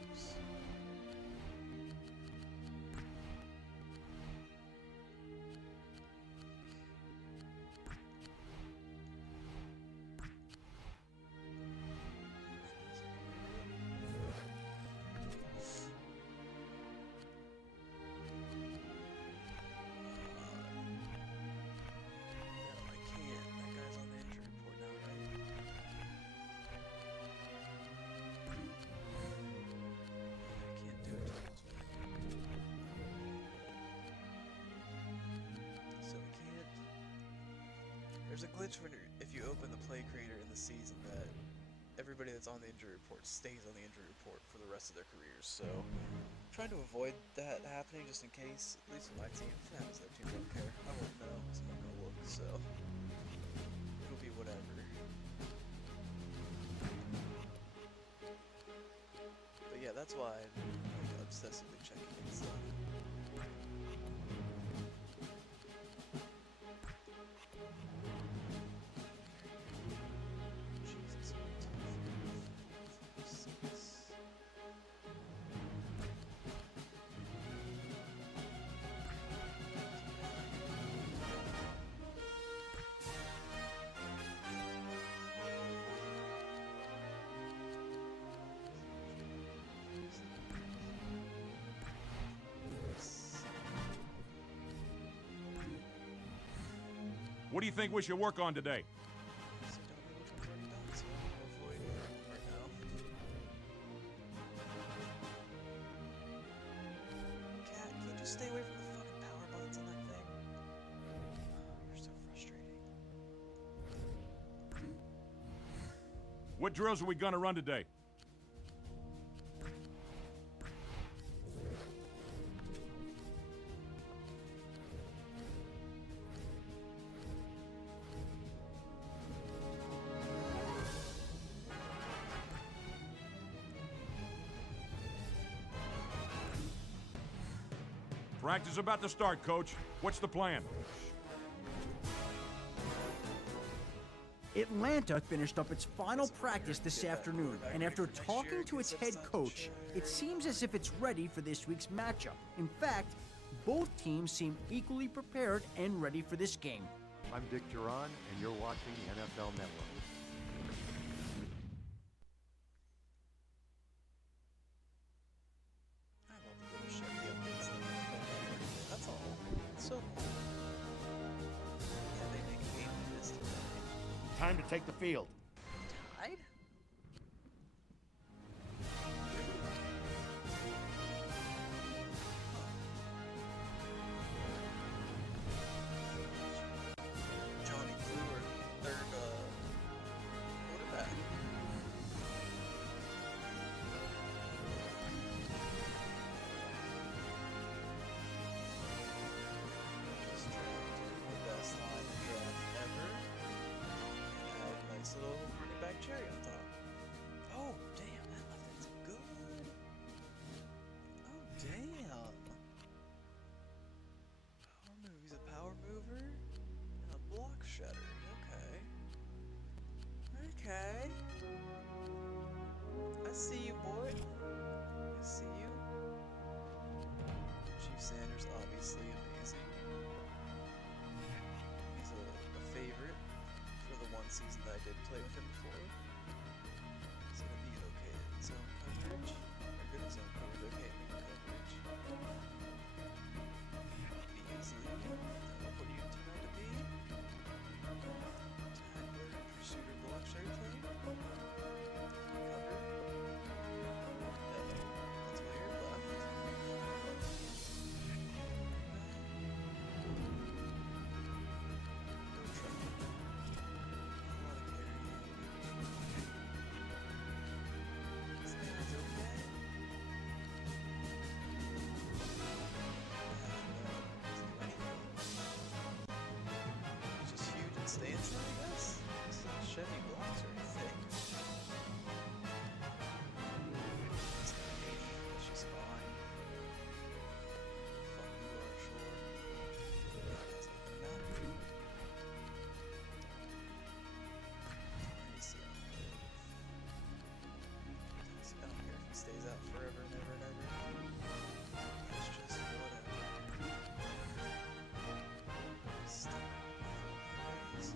Oops. No, I can't. That guy's on the injury report now, right? I can't do it till he comes back. So we can't. There's a glitch when if you open the play creator in the season that everybody that's on the injury report stays on the injury report for the rest of their careers. So I'm trying to avoid that happening just in case. At least with my team. If it happens to that team, I don't care. I won't know because I'm not gonna look. So it'll be whatever. But yeah, that's why I'm like, obsessively checking and stuff. Jesus, 1, 2, 3, 4, 5, 6. What do you think we should work on today? So don't know what I've already done, so I'm gonna avoid it right now. Cat, can you just stay away from the fucking power buttons on that thing? You're so frustrating. What drills are we gonna run today? Practice is about to start, Coach. What's the plan? Atlanta finished up its final practice this afternoon, and after talking to its head coach, it seems as if it's ready for this week's matchup. In fact, both teams seem equally prepared and ready for this game. I'm Dick Duran, and you're watching the NFL Network. I love the little Chevy updates that they put. That's all. It's so cool. Yeah, they make a game like this today. Time to take the field. Tied? Johnny Brewer, third quarterback. Just drafted the best line in draft ever. And had a nice little running back cherry on top. Oh, damn, that left hand's good. Oh, damn. Power move. He's a power mover and a block shedder. Okay. Okay. I see you, boy. I see you. Chief Sanders, obviously amazing. He's a favorite for the one season that I did play with him before. He's gonna be okay in zone coverage. Or good in zone coverage, okay in man coverage. Easily. That'll put you into man to be. Tackler, pursuer, block, share thing. Cover. That's why you're left. No trouble. A lot of carrying. This guy's okay. He's just huge and stands there, I guess. These Chevy blocks are thick. It's got 80, it's just fine. Fuck you are, sure. That's not gonna matter. Nice, yeah. I don't care if he stays out forever and ever and ever. It's just whatever. Stop. Please.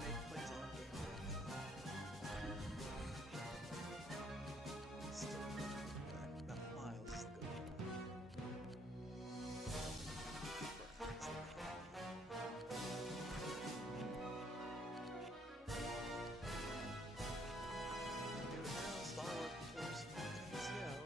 Make plays on game. Still not Miles is the good one. Do it now, Star towards ATL.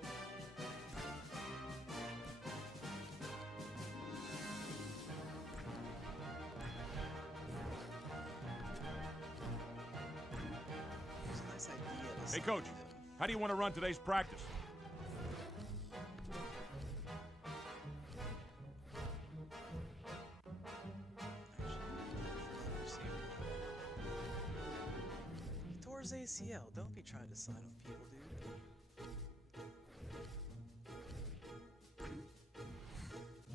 It's a nice idea to Hey, send Coach. him. How do you want to run today's practice? He tore his ACL. Don't be trying to sign off people, dude.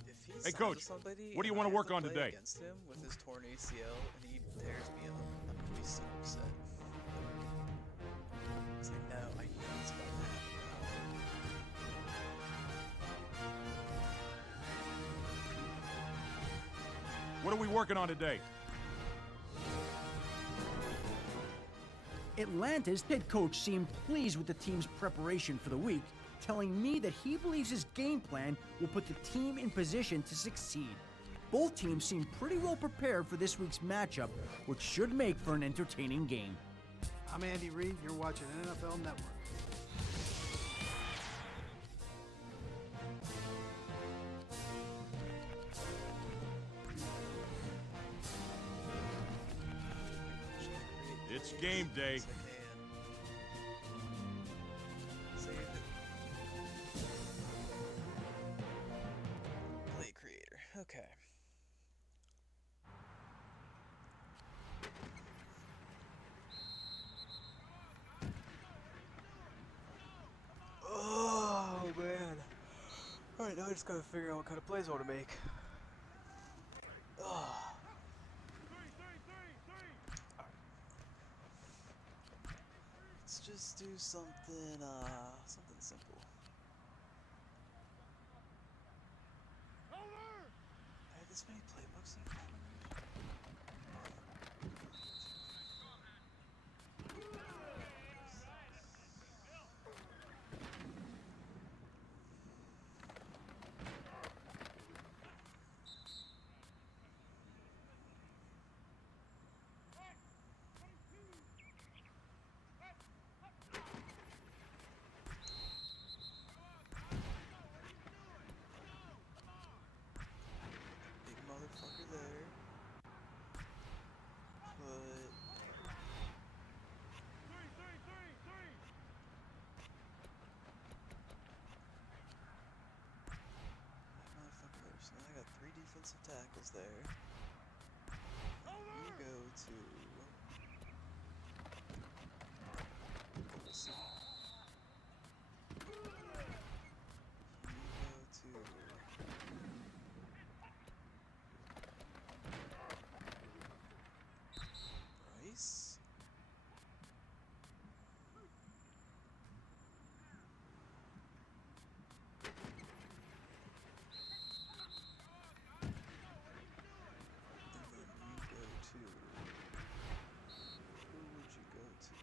If he Hey, signs Coach, with somebody what do you and wanna I have work on play today? Against him with his torn ACL and he tears me up, I'm gonna be super upset. It's like, no, I know it's about to happen now. What are we working on today? Atlanta's head coach seemed pleased with the team's preparation for the week, telling me that he believes his game plan will put the team in position to succeed. Both teams seem pretty well prepared for this week's matchup, which should make for an entertaining game. I'm Andy Reid. You're watching NFL Network. It's game day. Play creator. Okay. Oh man. Alright, now I just gotta figure out what kind of plays I want to make. Let's just do something, something simple. I have this many playbooks in front of me. Big motherfucker there. Put... Motherfucker there. So now I got 3 defensive tackles there. You go to... We'll see. You go to... Bryce? And then you go to... Who would you go to?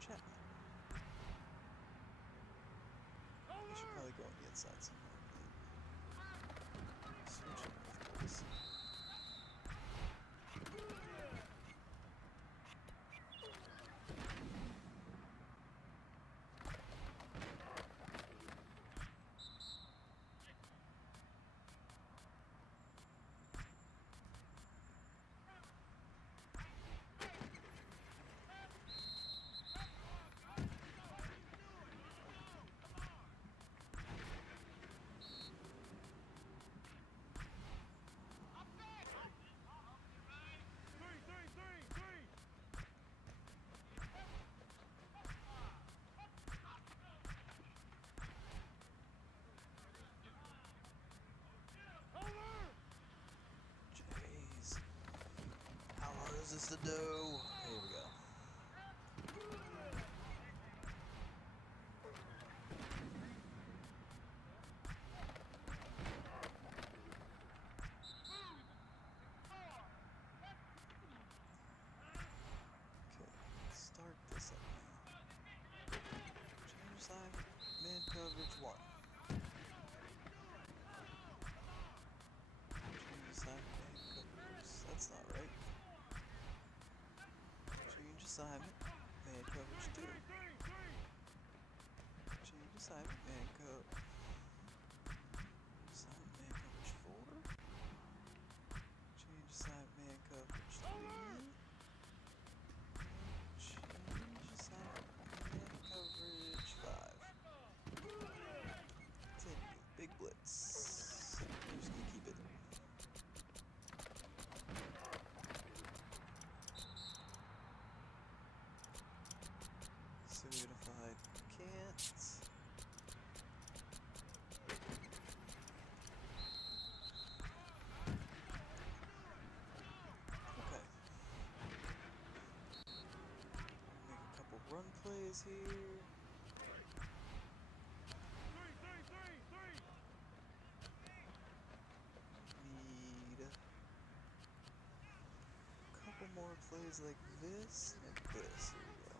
Chapman. You should probably go on the inside somewhere, but switching with boys. Jeez. How hard is this to do? Here we go. Okay, let's start this up now. Change side, man coverage 1. Change assignment, man coverage. That's not right. Change assignment, man coverage 2. Change assignment, man coverage. Assignment, man coverage 4. Change assignment, man coverage 3. Change assignment, man coverage 5. Continue. Big blitz. I'm just gonna keep it. Certified can't. Okay. Make a couple run plays here. Need a couple more plays like this and this. Here we go.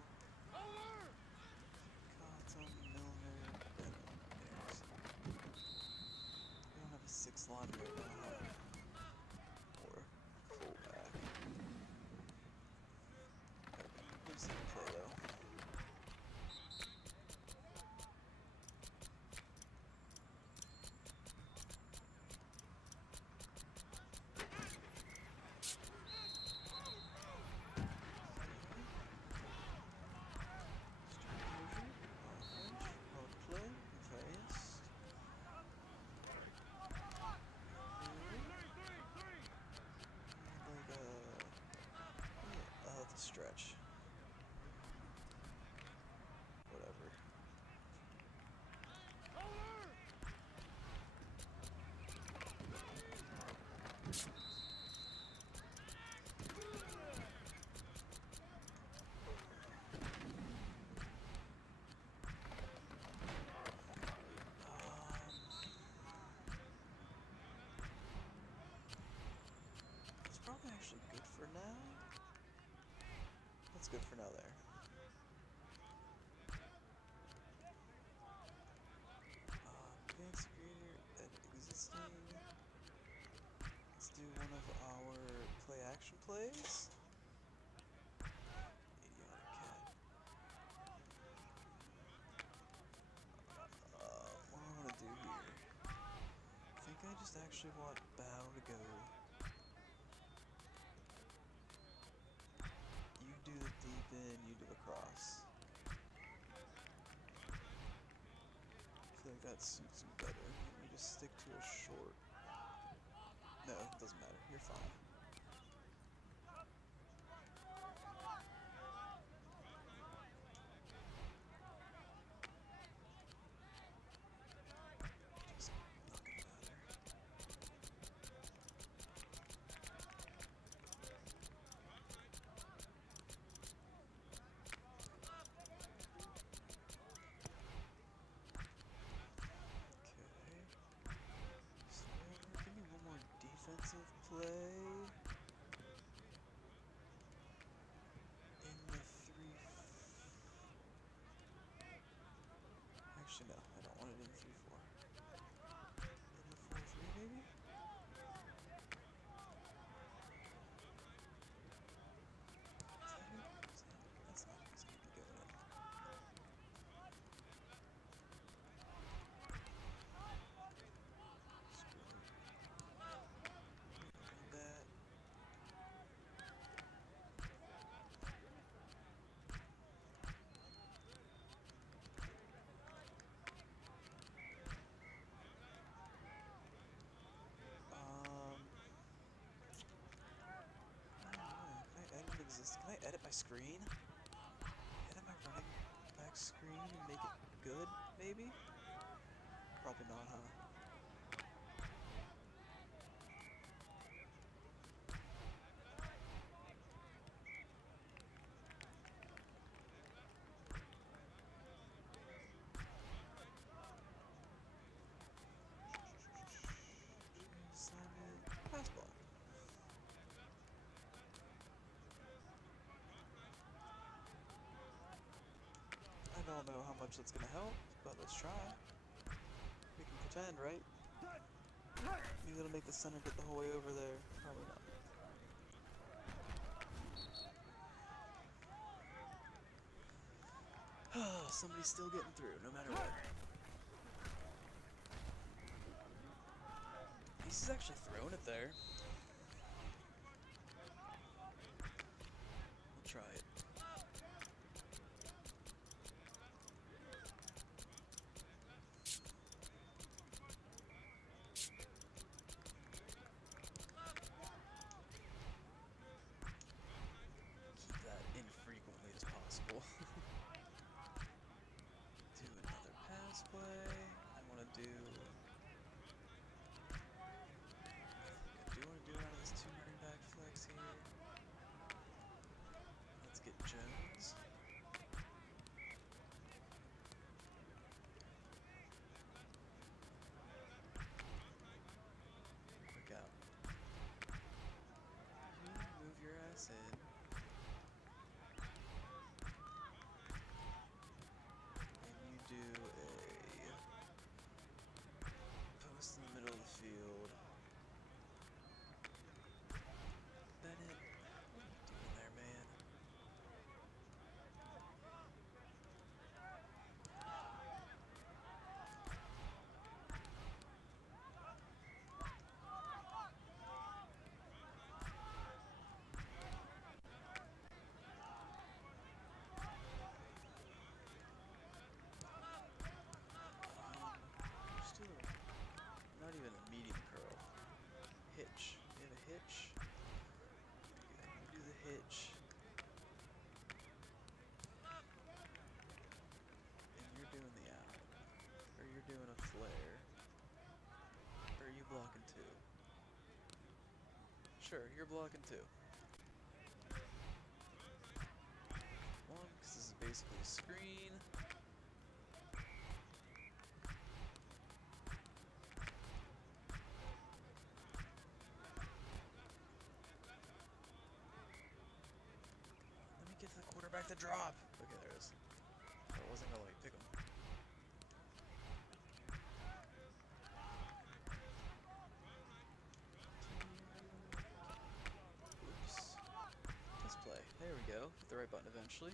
Cotton, Milner, Bennett. offensive line right now, or fullback. Let's see the play though. Stretch. Whatever. It's probably actually good for now. That's good for now there. Advanced creator at existing. Let's do one of our play action plays. Idiotic cat. What do I want to do here? I think I just actually want Bow to go. You do the deep in, you do the cross. I feel like that suits you better. Let me just stick to a short. No, it doesn't matter. You're fine. Just not gonna matter. Give me one more defensive play. In the 3. Actually, no, I don't want it in the 3-4. In the 4-3, maybe? That's not what's going to be going in. That. Can I edit my screen? Edit my running back screen and make it good, maybe? Probably not, huh? Pass ball. I don't know how much that's gonna help, but let's try. We can pretend, right? Maybe it'll make the center get the whole way over there. Probably not. Somebody's still getting through, no matter what. He's actually throwing it there. We'll try it. Keep that infrequently as possible. Do another pass play. I want to do... I Sure, you're blocking too. One, because this is basically a screen. Let me get the quarterback to drop. Okay, there it is. I wasn't gonna like pick him. Oops. Display. There we go. Hit the right button eventually.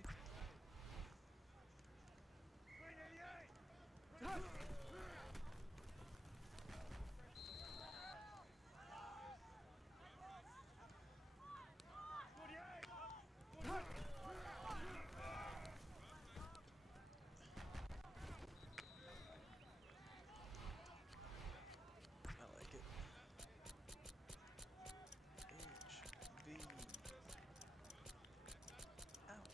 I like it. HB out.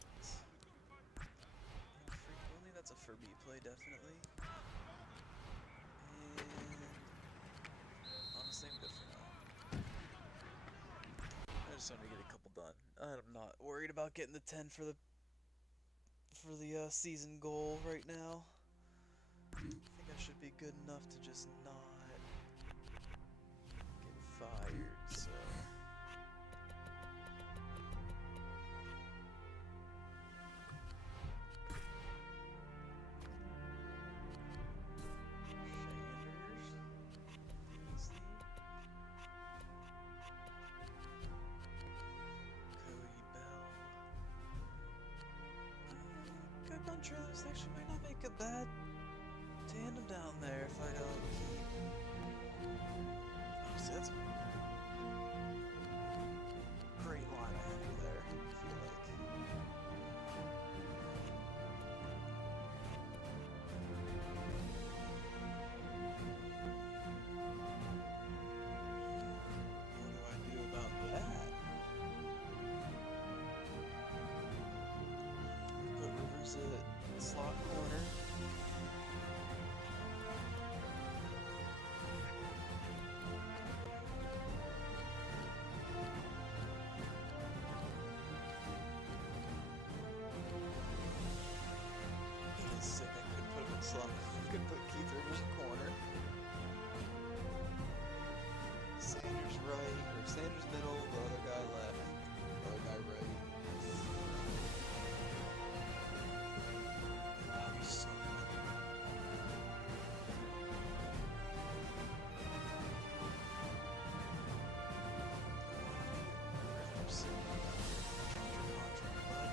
Infrequently, that's a Furby play, definitely. And honestly, I'm good for now. I just wanted to get a couple done. I'm not worried about getting the 10 for the season goal right now. I think I should be good enough to just not get fired, so. Good bunch of those actually might not make a bad tandem down there if I don't keep. Honestly, that's a great line I have there, I feel like. What do I do about that? Put Rivers at slot corner. He's sick. I could put him in slot. Could put Keith Rivers in corner. Sanders right, or Sanders middle, the other guy left, the other guy right. That'd be so good. Rivers. Change your contract, bud.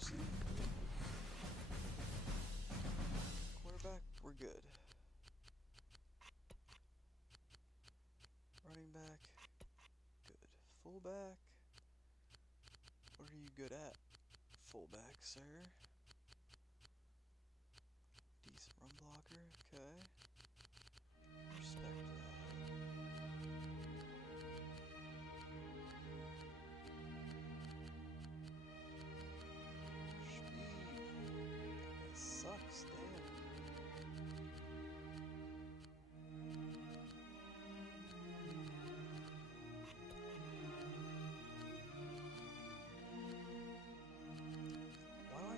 So, quarterback, we're good. Running back, good. Fullback, what are you good at? Fullback, sir. Decent run blocker, okay. Respect that. Speed. That sucks, damn. Why do I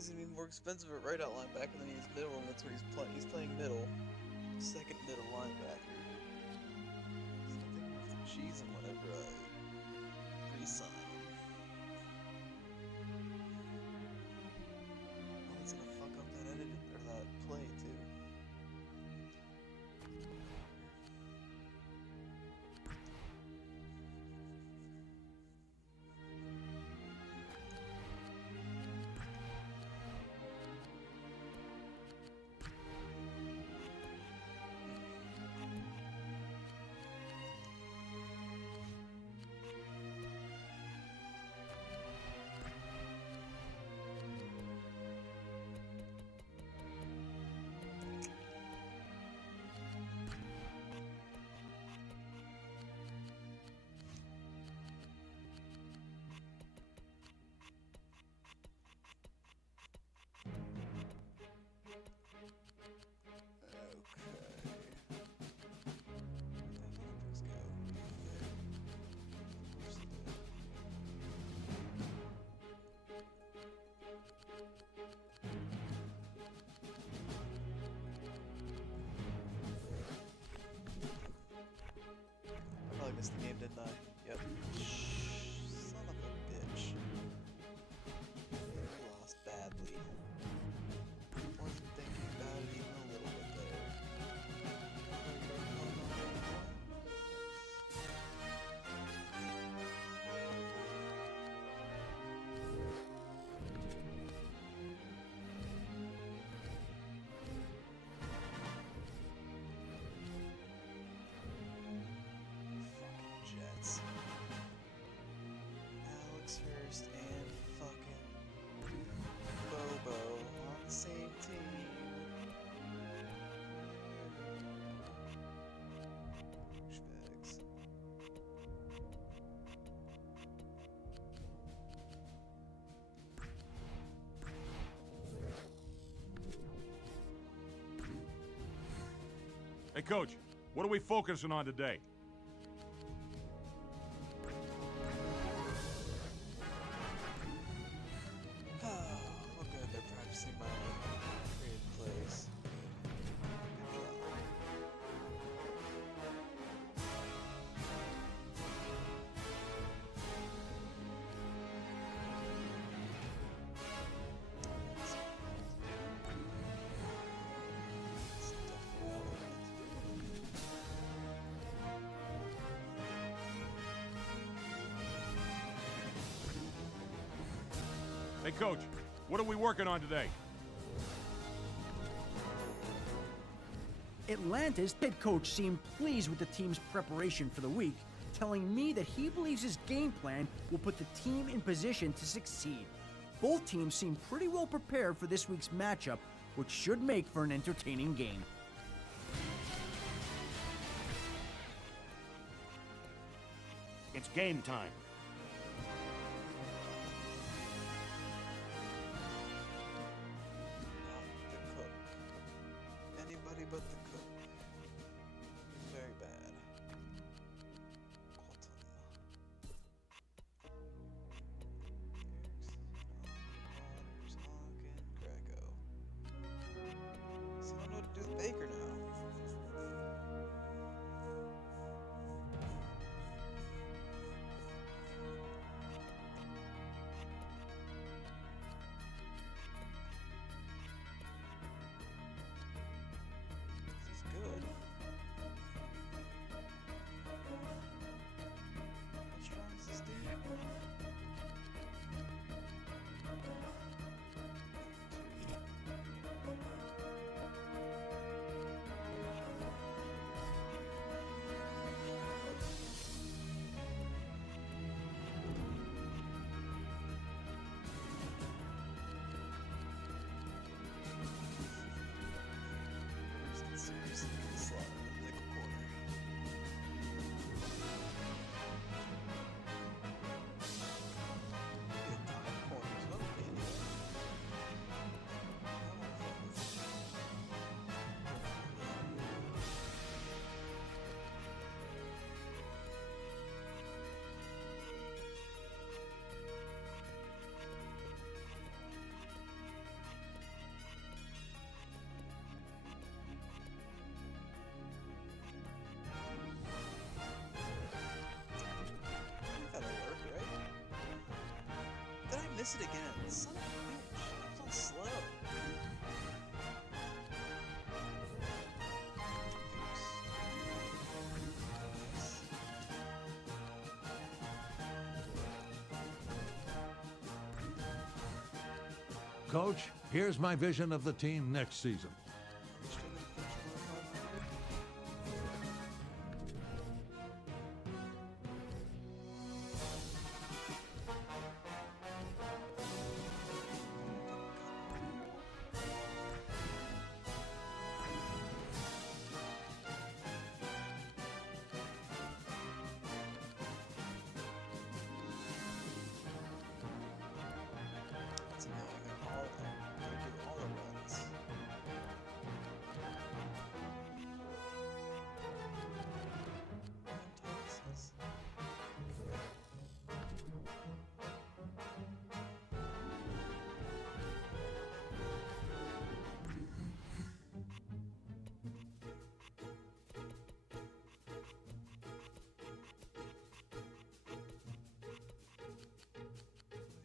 he's gonna be more expensive at right out linebacker than he is middle, and that's where he's playing. He's playing middle, second middle linebacker. So I think I'm gonna have to cheese him whenever I re-sign him. Oh, he's gonna fuck up that edit or that play too. I missed the game, didn't I? Yep. Son of a bitch. I lost badly. Wasn't thinking about it even a little bit there. Jets. Alex Hurst and fucking Bobo on the same team. Douchebags. Hey, Coach, what are we focusing on today? Oh, good. They're practicing my creative plays. Good job. That's definitely all I wanted to do. Hey, Coach, what are we working on today? Atlanta's head coach seemed pleased with the team's preparation for the week, telling me that he believes his game plan will put the team in position to succeed. Both teams seem pretty well prepared for this week's matchup, which should make for an entertaining game. It's game time. Not the cook. Anybody but the cook. Very bad. Quantum. Here's Hawkin, Greco. So I don't know what to do with Baker now. Close it again. Son of a bitch. That was on slow. Coach, here's my vision of the team next season. It's annoying. They're all do all the runs. Tosses.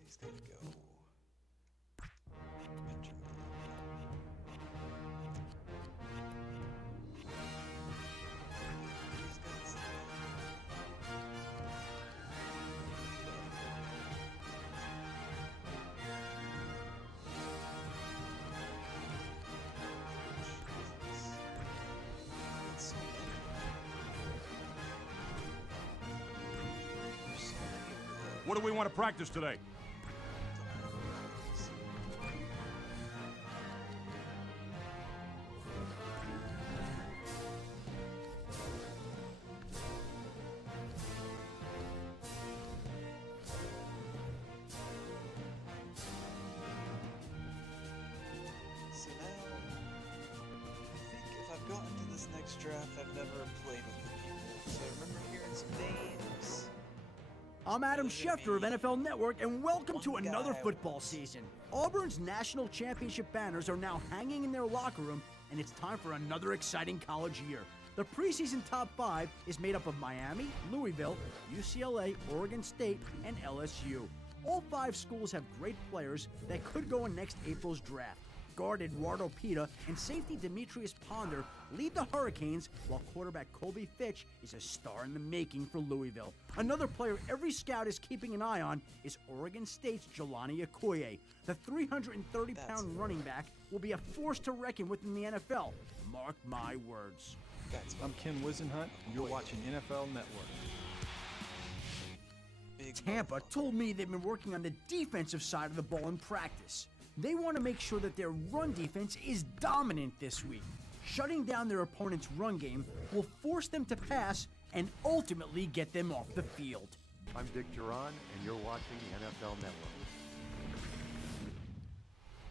He's gotta go. What do we want to practice today? So now, I think if I've gotten to this next draft, I've never played with the people. So I remember hearing some names. I'm Adam Schefter of NFL Network, and welcome to another football season. Auburn's national championship banners are now hanging in their locker room, and it's time for another exciting college year. The preseason top 5 is made up of Miami, Louisville, UCLA, Oregon State, and LSU. All 5 schools have great players that could go in next April's draft. Guard Eduardo Pita and safety Demetrius Ponder lead the Hurricanes, while quarterback Colby Fitch is a star in the making for Louisville. Another player every scout is keeping an eye on is Oregon State's Jelani Okoye. The 330-pound running back will be a force to reckon with in the NFL. Mark my words. I'm Ken Wisenhunt, and you're watching NFL Network. Tampa told me they've been working on the defensive side of the ball in practice. They want to make sure that their run defense is dominant this week. Shutting down their opponent's run game will force them to pass and ultimately get them off the field. I'm Dick Duran, and you're watching the NFL Network.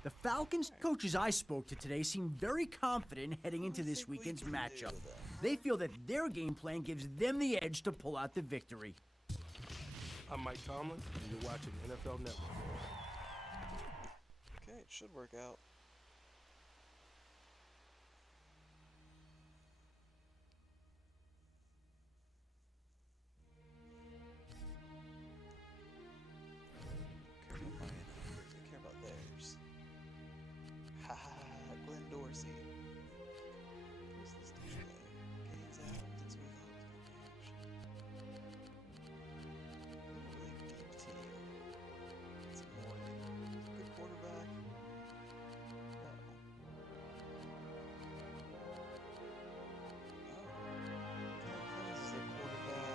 The Falcons coaches I spoke to today seem very confident heading into this weekend's matchup. They feel that their game plan gives them the edge to pull out the victory. I'm Mike Tomlin, and you're watching NFL Network. Okay, it should work out. I care about theirs. Ha ha ha, Glenn Dorsey. Who's this douchebag? Gains out, it's with really deep team. It's annoying. Good quarterback. No. Oh. This is their quarterback.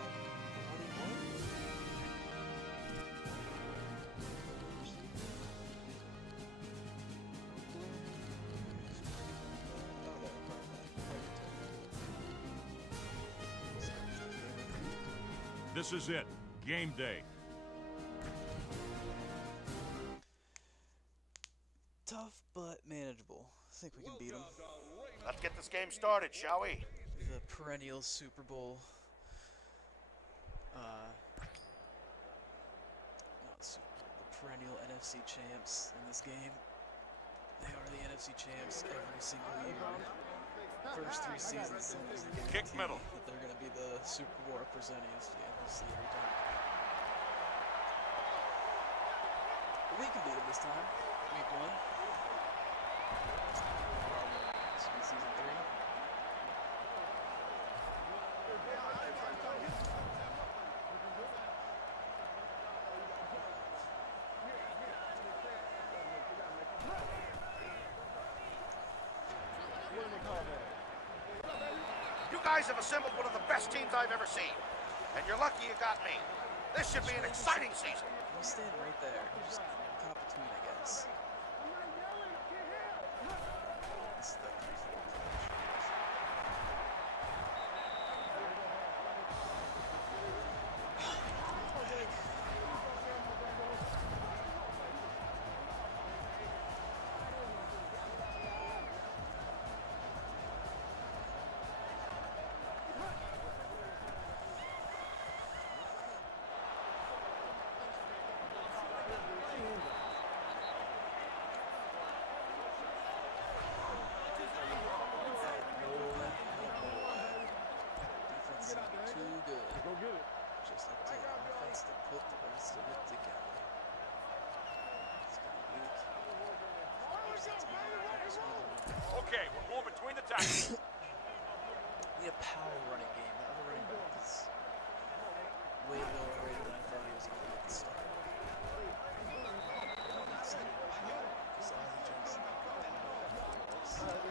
This is it. Game day. Tough but manageable. I think we can beat them. Let's get this game started, shall we? The perennial Super Bowl. Not Super Bowl. The perennial NFC champs in this game. They are the NFC champs every single year. First 3 seasons, someone's Kick middle. that they're going to be the Super Bowl representatives. Yeah, we'll see every time. But we can beat them this time. Week 1. Should be season 3. You guys have assembled one of the best teams I've ever seen. And you're lucky you got me. This should be an exciting season. You stand right there. Just caught between, I guess. This is the 3-4 approach. Okay, we're going between the tackles. We have power running game. The other running back is way lower rated than I thought he was going to be at the start. I need some power because all he does is power.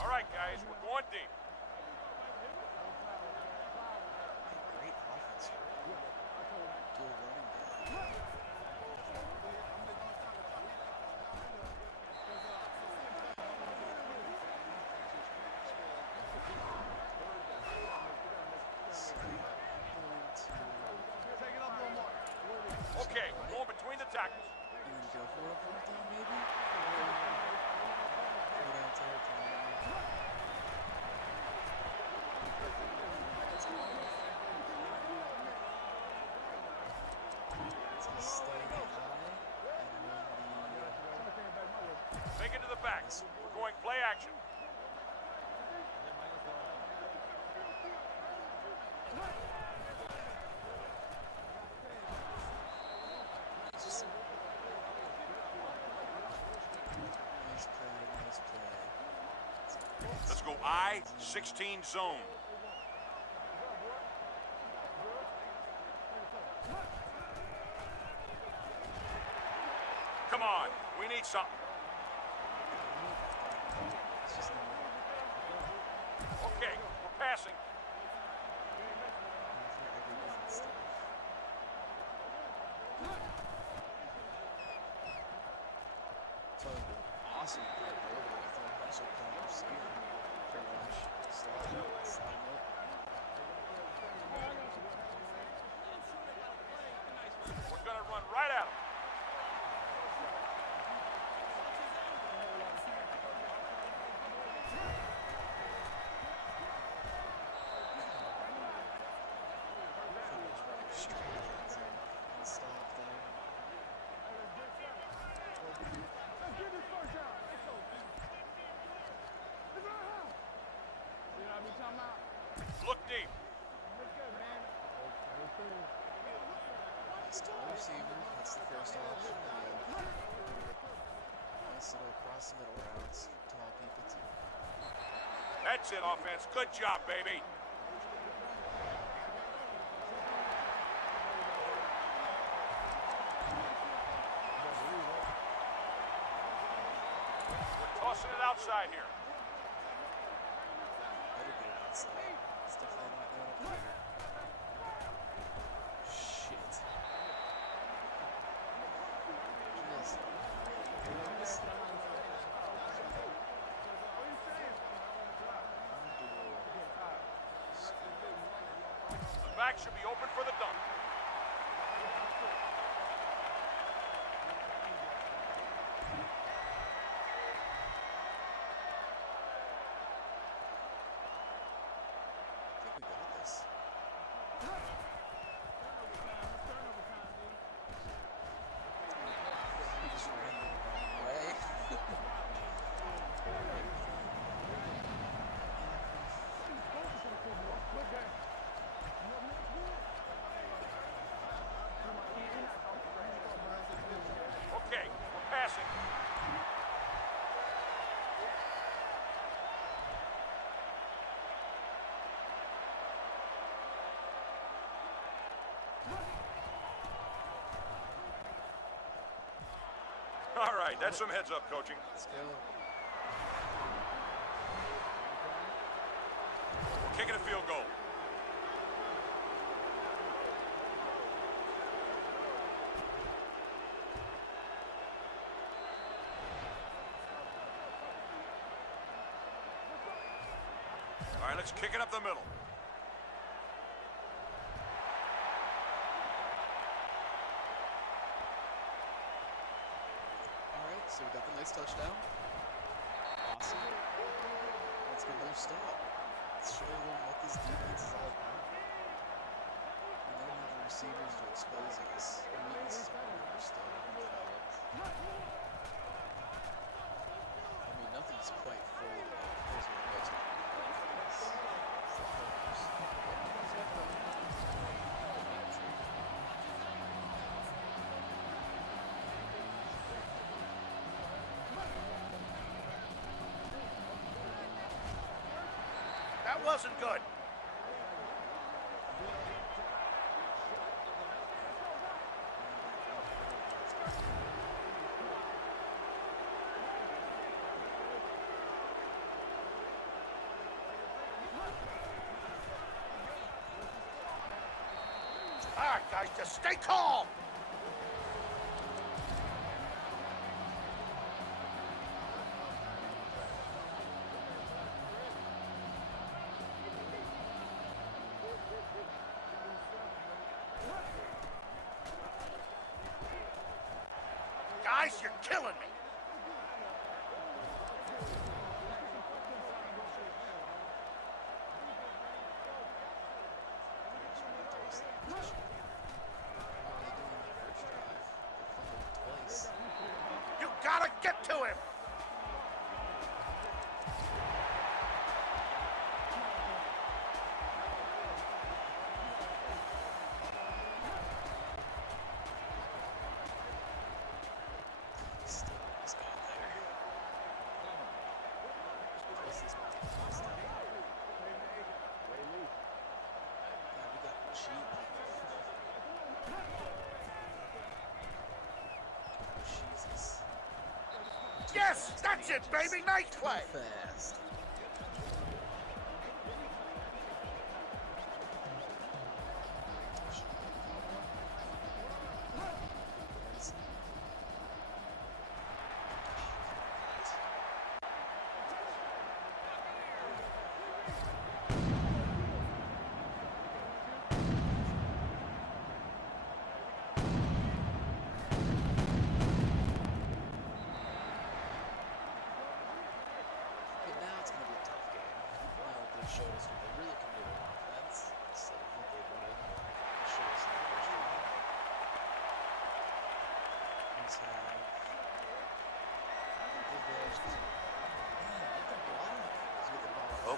All right, guys, we're going deep. Great offense. Dual running back. Okay, we're going between the tackles. And then go for a fourth down, maybe? Go down territory. Stay high and run the... Take it to the back. We're going play action. Nice play, nice play. Let's go I-16 zone. Come on, we need something. Okay, we're passing. Awesome play earlier. I thought he was playing receiver. Pretty much. Slide him up. We're gonna run right at him. Look deep. Nice tall receiver. That's the first option. Nice little across the middle routes for tall people too. That's it, offense. Good job, baby. We're tossing it outside here. Better get it outside. It's definitely not going up there. Shit. Just... The back should be open for the dunk. I think we got this. He just ran the wrong way. All right, that's some heads up coaching. Let's go. We're kicking a field goal. All right, let's kick it up the middle. So we got the nice touchdown. Awesome. Let's get another stop. Let's show them what this defense is all about. We don't have the receivers to expose us. Our weaknesses are still developed. I mean, nothing's quite fully developed. There's no place to That wasn't good. All right, guys, just stay calm. Guys, you're killing me. You gotta get to him. Yes, that's it, baby. Nice play. Fast. Showed us what they really can do on offense instead of what they wanted to show us in the first round. Let's have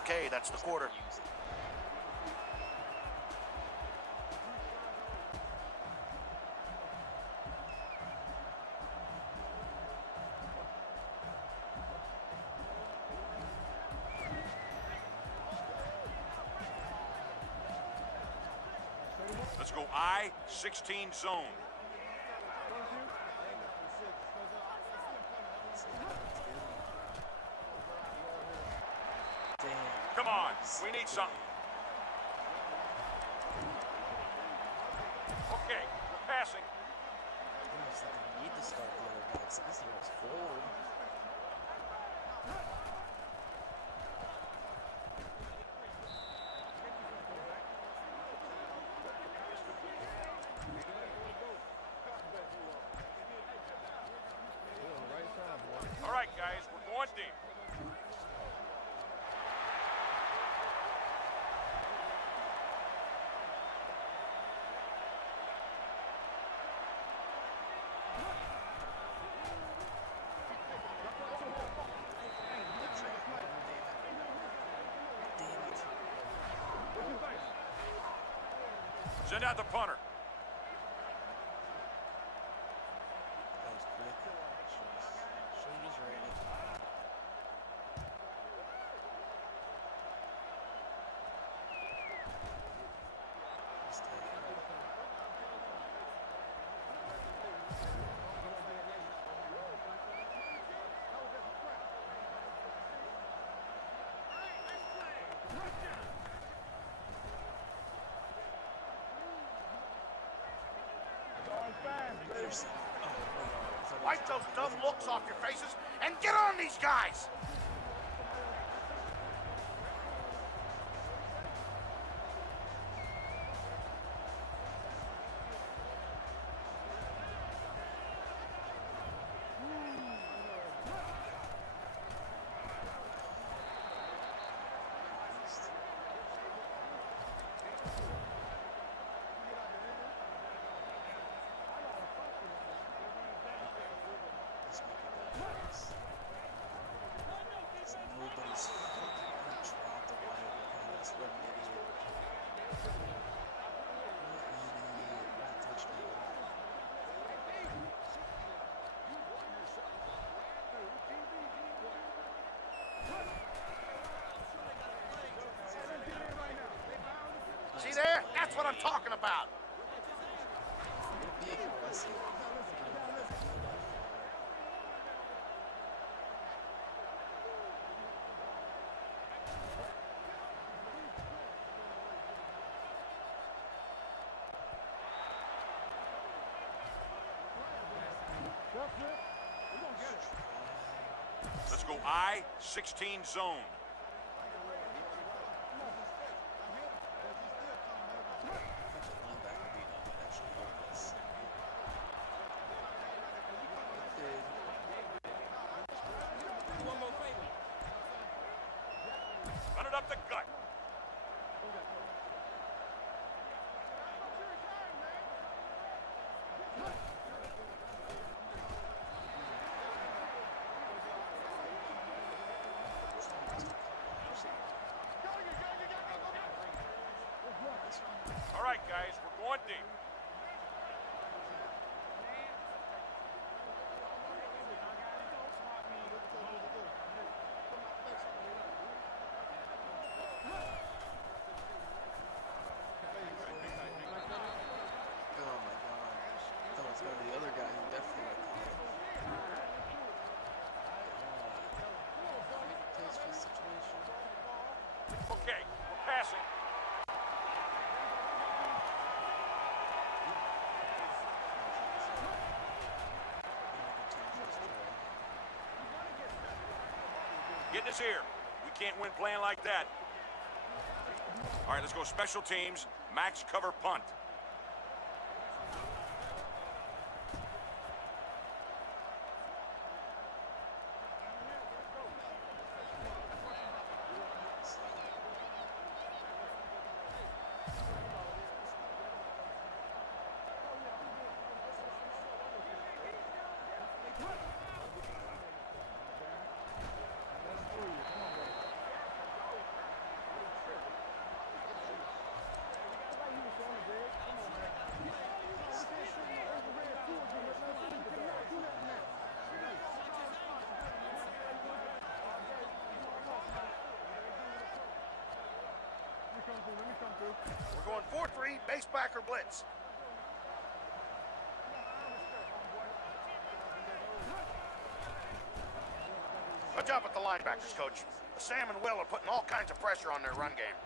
Okay, that's the quarter. Let's go I-16 zone. Come on, we need something. Okay, we're passing. They need to start the other guy. This thing was forward. All right, guys, we're going deep. Send out the punter. That was quick. Should have just ran it. Anderson. Oh, no. Wipe those dumb looks off your faces and get on these guys! Nobody's fucking dropped the wire. That's what an idiot. What an idiot. What a touchdown. See there? That's what I'm talking about. Be aggressive. Let's go I-16 zone. Run it up the gut. All right, guys, we're going deep. Oh my god. I thought it was going to be the other guy who definitely got caught. Close for the situation. Okay, we're passing. Getting us here. We can't win playing like that. All right, let's go special teams. Max cover punt. We're going 4-3, base backer blitz. Good job with the linebackers, Coach. Sam and Will are putting all kinds of pressure on their run game.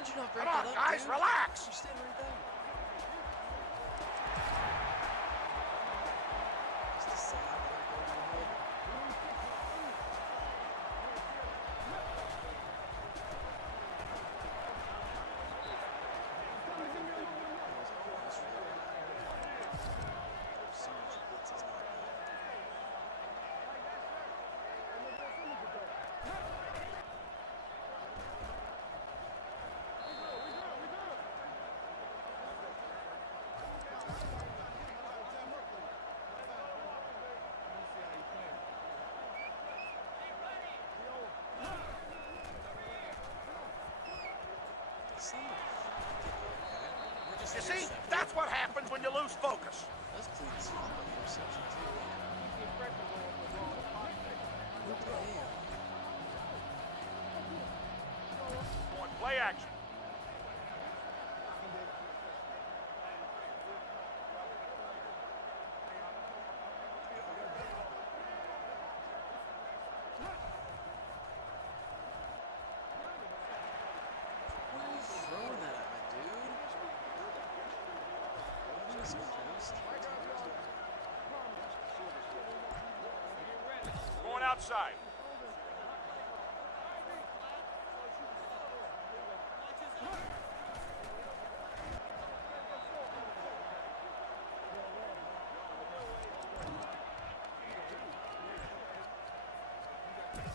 How'd you not break Come on, that up, guys, dude? relax. You're standing right there. Just the side that I go to the head. You see, that's what happens when you lose focus. That's clean as fuck on the interception, too. Point play action. Why are you throwing that at me, dude? I'm just close. Going outside.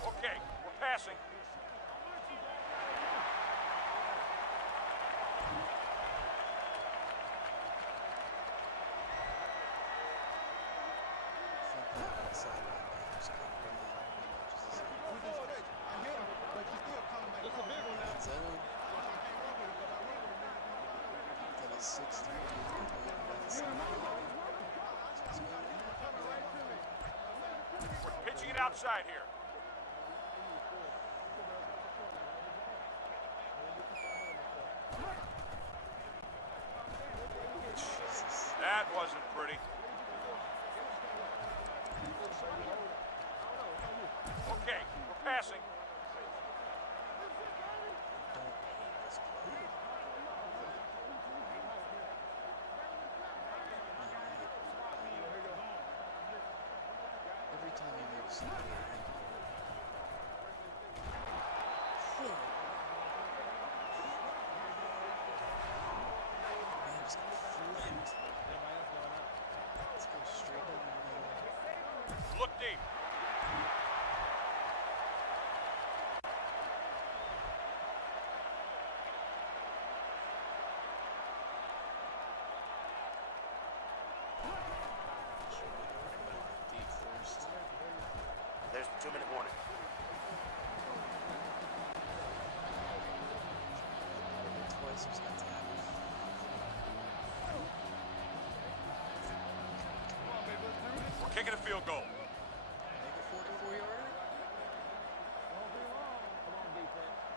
Okay, we're passing. We're pitching it outside here. That wasn't pretty. Okay, we're passing. Every time you move somebody around. Man, just got flipped. Let's go straight down the middle. Look deep. Deep first. There's the 2-minute warning. Twice was got tagged. We're kicking a field goal. Make a 44-yarder?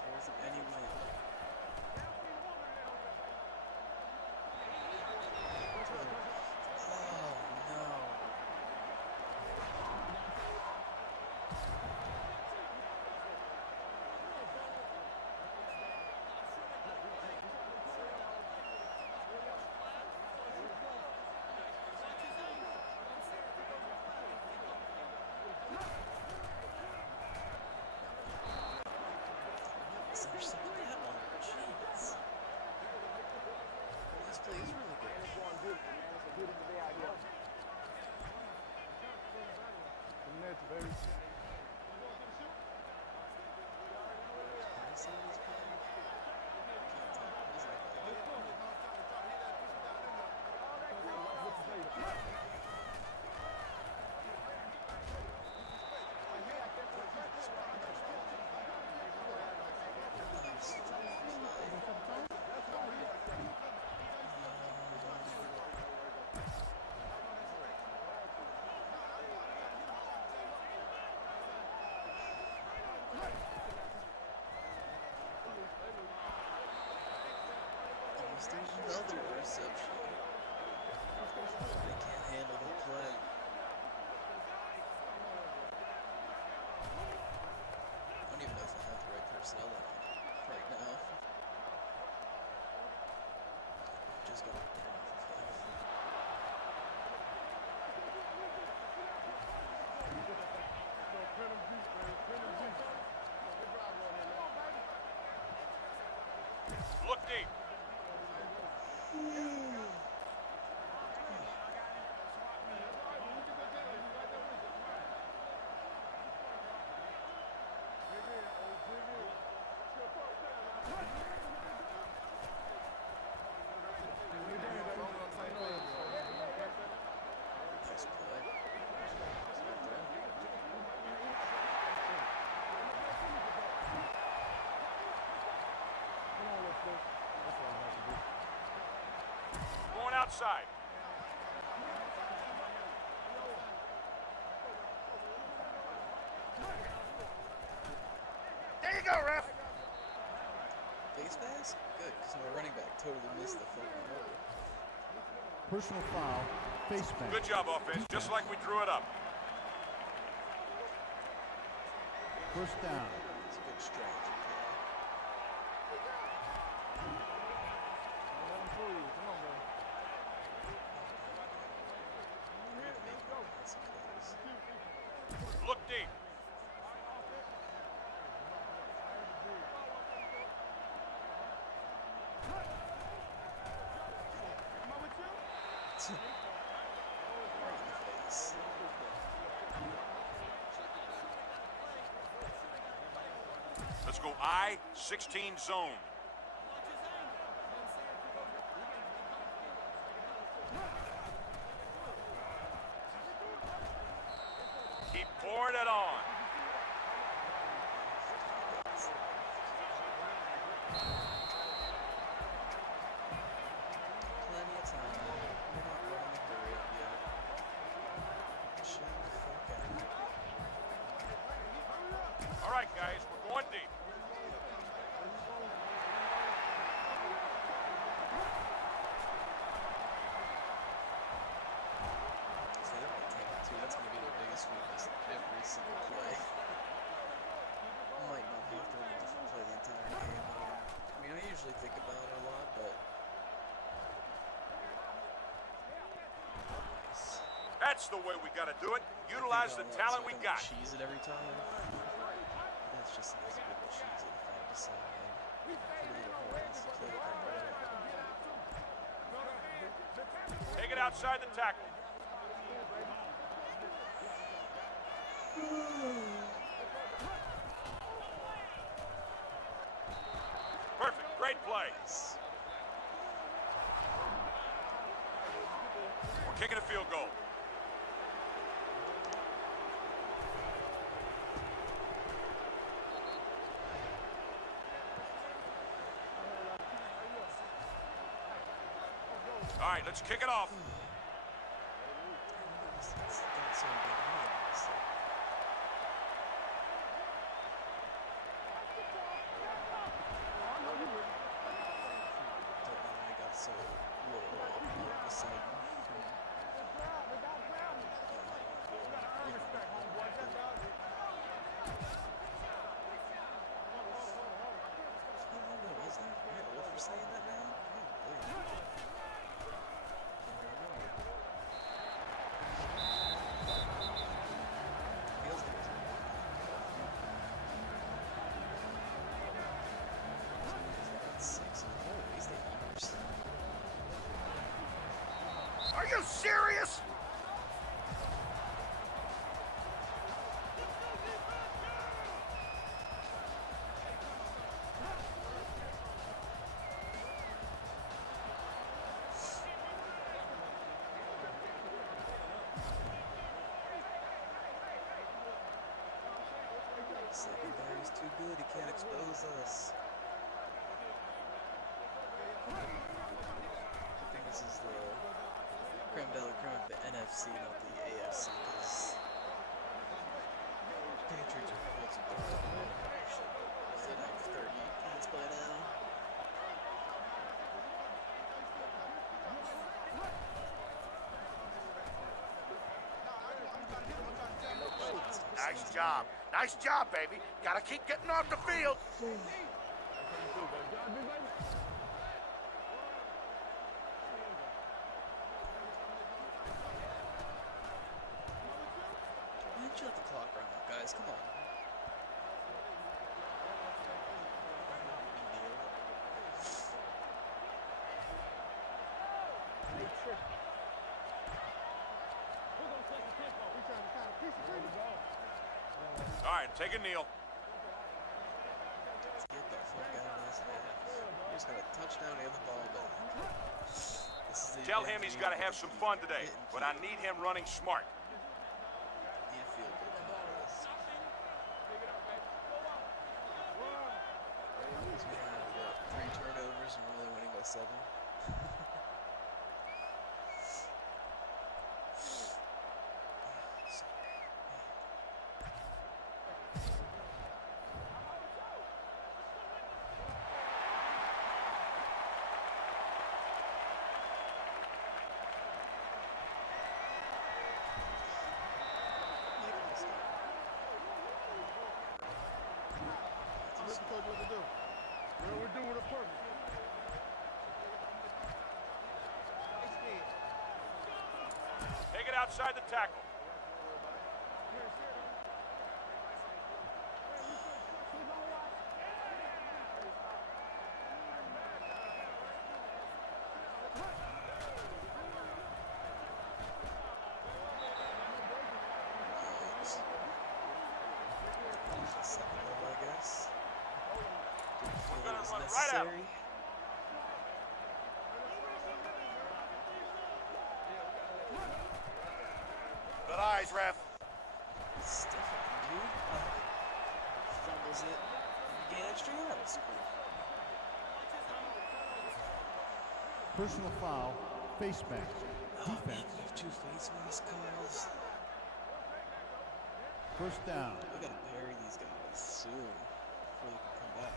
There wasn't any wind. Oh, no. Seriously, that one. Jeez. This play is really good. Can I see what he's playing? Can't tell. He's like, almost another interception. They can't handle the play. I don't even know if I have the right personnel right now. Just got to get off of him. Look deep. outside. There you go, ref. Face mask? Good, because my running back totally missed the fucking hole. Personal foul. Face mask. Good job, offense. Just like we drew it up. First down. It's a good strategy play. Look deep. Right in the face. Let's go I-16 zone. Keep pouring it on. Plenty of time. We're not running the hurry up yet. Chill the fuck out. All right, guys, we're going deep. So they're gonna take it too. That's gonna be their biggest weakness every single play. Might not have to run a different play the entire game. I mean, I usually think about it a lot, but nice. That's the way we got to do it. Utilize the talent we got. Cheese it every time. That's just as good as cheese it if I decide. Pretty little hole wants to play it right. Take it outside the tackle. Perfect. Great play. We're kicking a field goal. All right, let's kick it off. It's got so big hands. Don't know why I got so little all of a sudden. I don't know, is that right old for saying that now? Probably. Feels like it's That's 6 in a row. At least they Eagles. Are you serious? Secondary's too good. He can't expose us. I think this is the creme de la creme of the NFC, not the AFC, because Patriots are Colts and should have 30 points by now. Nice job. Nice job, baby. Gotta keep getting off the field. Why didn't you let the clock run out, guys? Come on. All right, take a kneel. Let's get the fuck out of this half. We just got a touchdown and the ball back. This is the Tell him he's got to have some fun today, but I need him running smart. Need a field goal come out of this. So we have, what, 3 turnovers and we're only winning by 7? Take it outside the tackle. I guess. We're gonna It was run right out. necessary. Good eyes, ref. Stiff him, dude. Fumbles it. Gain extra yards. Cool. Personal foul, face mask, Oh, man, defense. we have 2 face mask calls. First down. We gotta bury these guys soon before they can come back.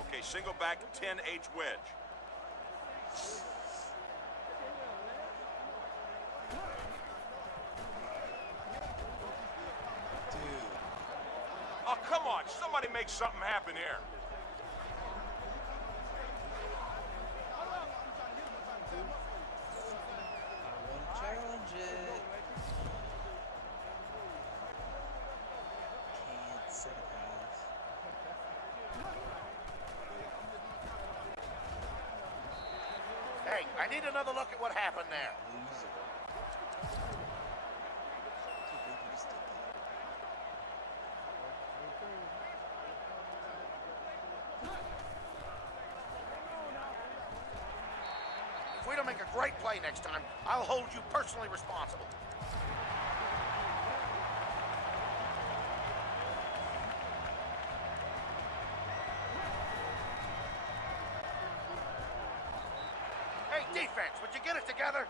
Okay, single back 10H wedge. Dude. Oh, come on. Somebody make something happen here. I wanna challenge it. Can't set a pass. Hey, I need another look at what happened there. Loser. Too big you just did that. If we don't make a great play next time, I'll hold you personally responsible. Hey, defense, would you get it together?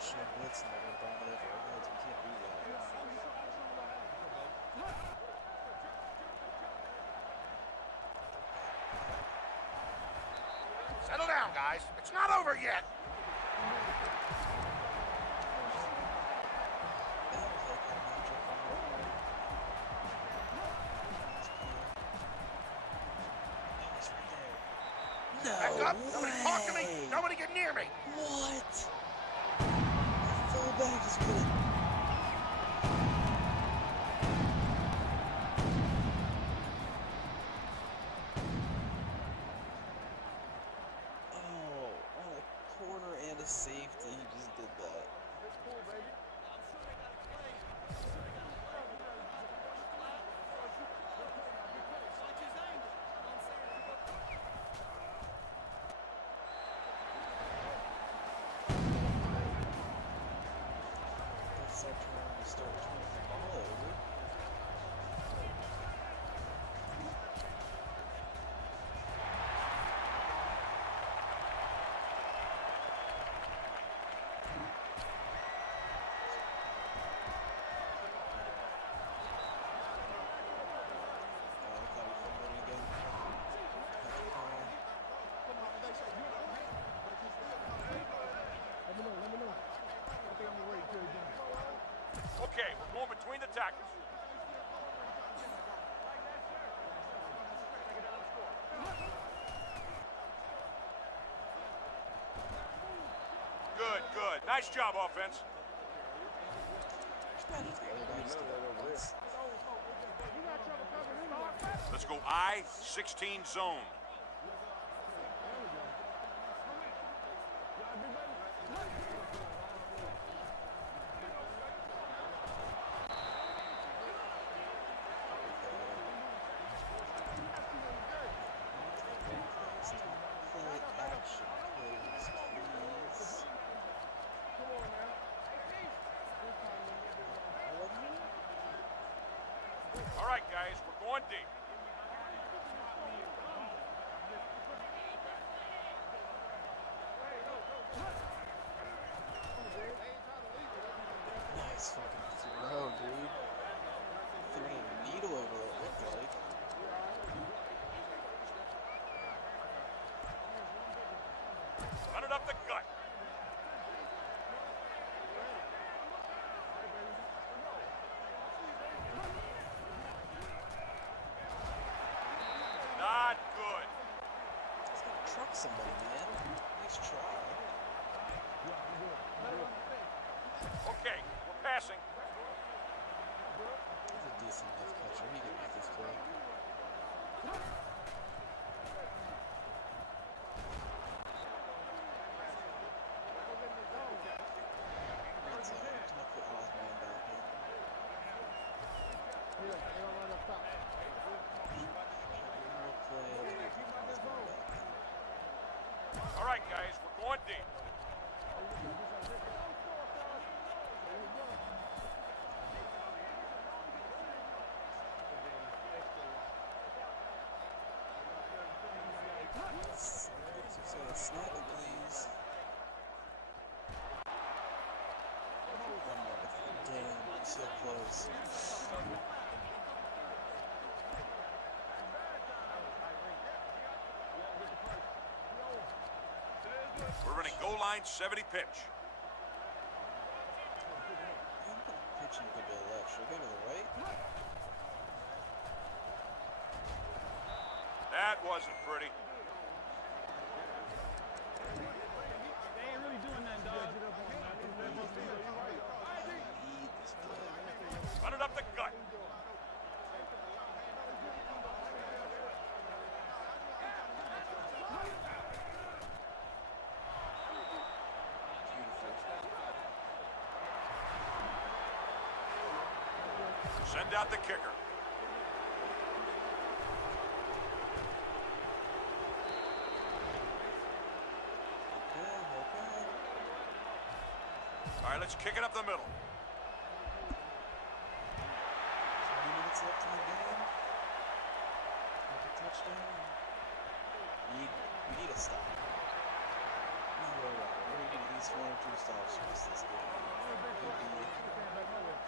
Shit, blitz and they're gonna bomb it over our heads. We can't do that. Settle down, guys. It's not over yet. Back up. Nobody talk to me. Nobody get near me. What? Fullback is good. Oh, on a corner and a safety, he just did that. It's our turn to start turning the ball over. I thought he fumbled it again. Had to call. Okay, we're going between the tackles. Good, good. Nice job, offense. Let's go I-16 zone. Play action plays, please. All right, guys, we're going deep. Nice fucking throw, dude. Threw a needle over it, looked like. Run it up the gut. somebody, man. Nice try. Okay, we're passing. He's a decent enough catcher. He can make this play. Red zone. Time to put Osborne back in. More play. Osborne back in. All right, guys, we're going deep. So snap it, please. One more. Damn, so close. We're running goal line 70 pitch. Pitching could be left. Should we go to the right? That wasn't pretty. Run it up the gut. Send out the kicker. All right, let's kick it up the middle. 20 minutes left in the game. Like a touchdown. We need a stop. No way around. We're going to need at least 1 or 2 stops to miss this game. It would be huge if we had it.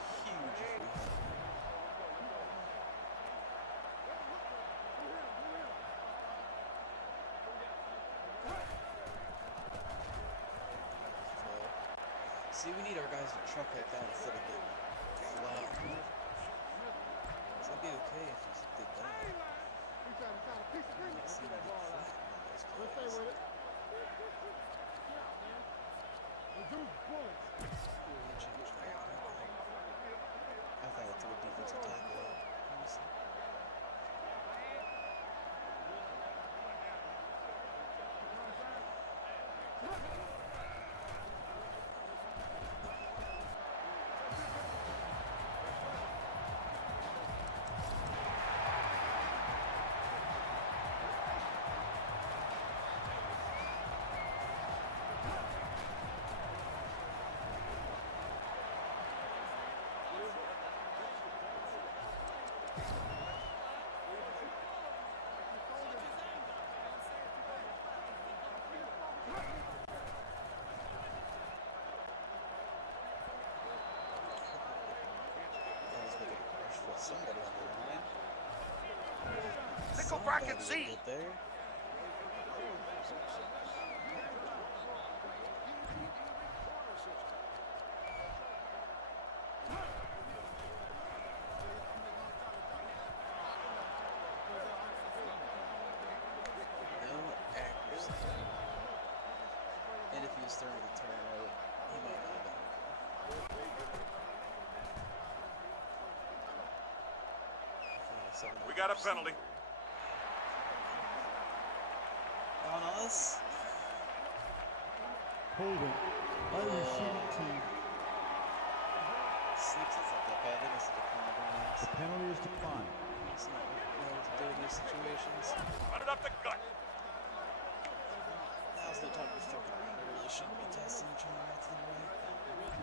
See, we need our guys to truck like that instead of getting flat. So it'd be okay if you did that. Let's see them get flat on those plays. I thought I took a defensive tackle out. Honestly. Somebody on the line. Nickelback and Z. There. No accuracy. And if he was throwing the turn right, he might not have been. We got a penalty. On us. Holding by the receiving team. 6, it's not that bad. They must have declined on us. The penalty is declined. It's not know what to do in these situations. Run it up the gut. Now's no time to fuck around. I really shouldn't be testing each other out to the right. I feel like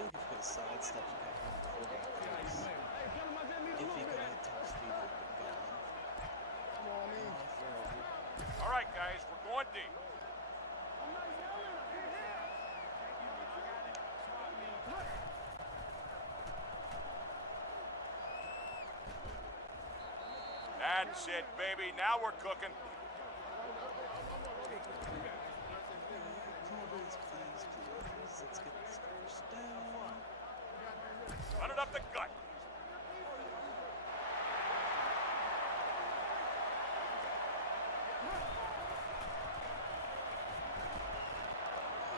if he could have sidestepped and got him before that close. If he could have hit top speed, he would have been gone. All right, guys, we're going deep. That's it, baby. Now we're cooking. Please, please, please. Let's get this first down. Run it up the gut.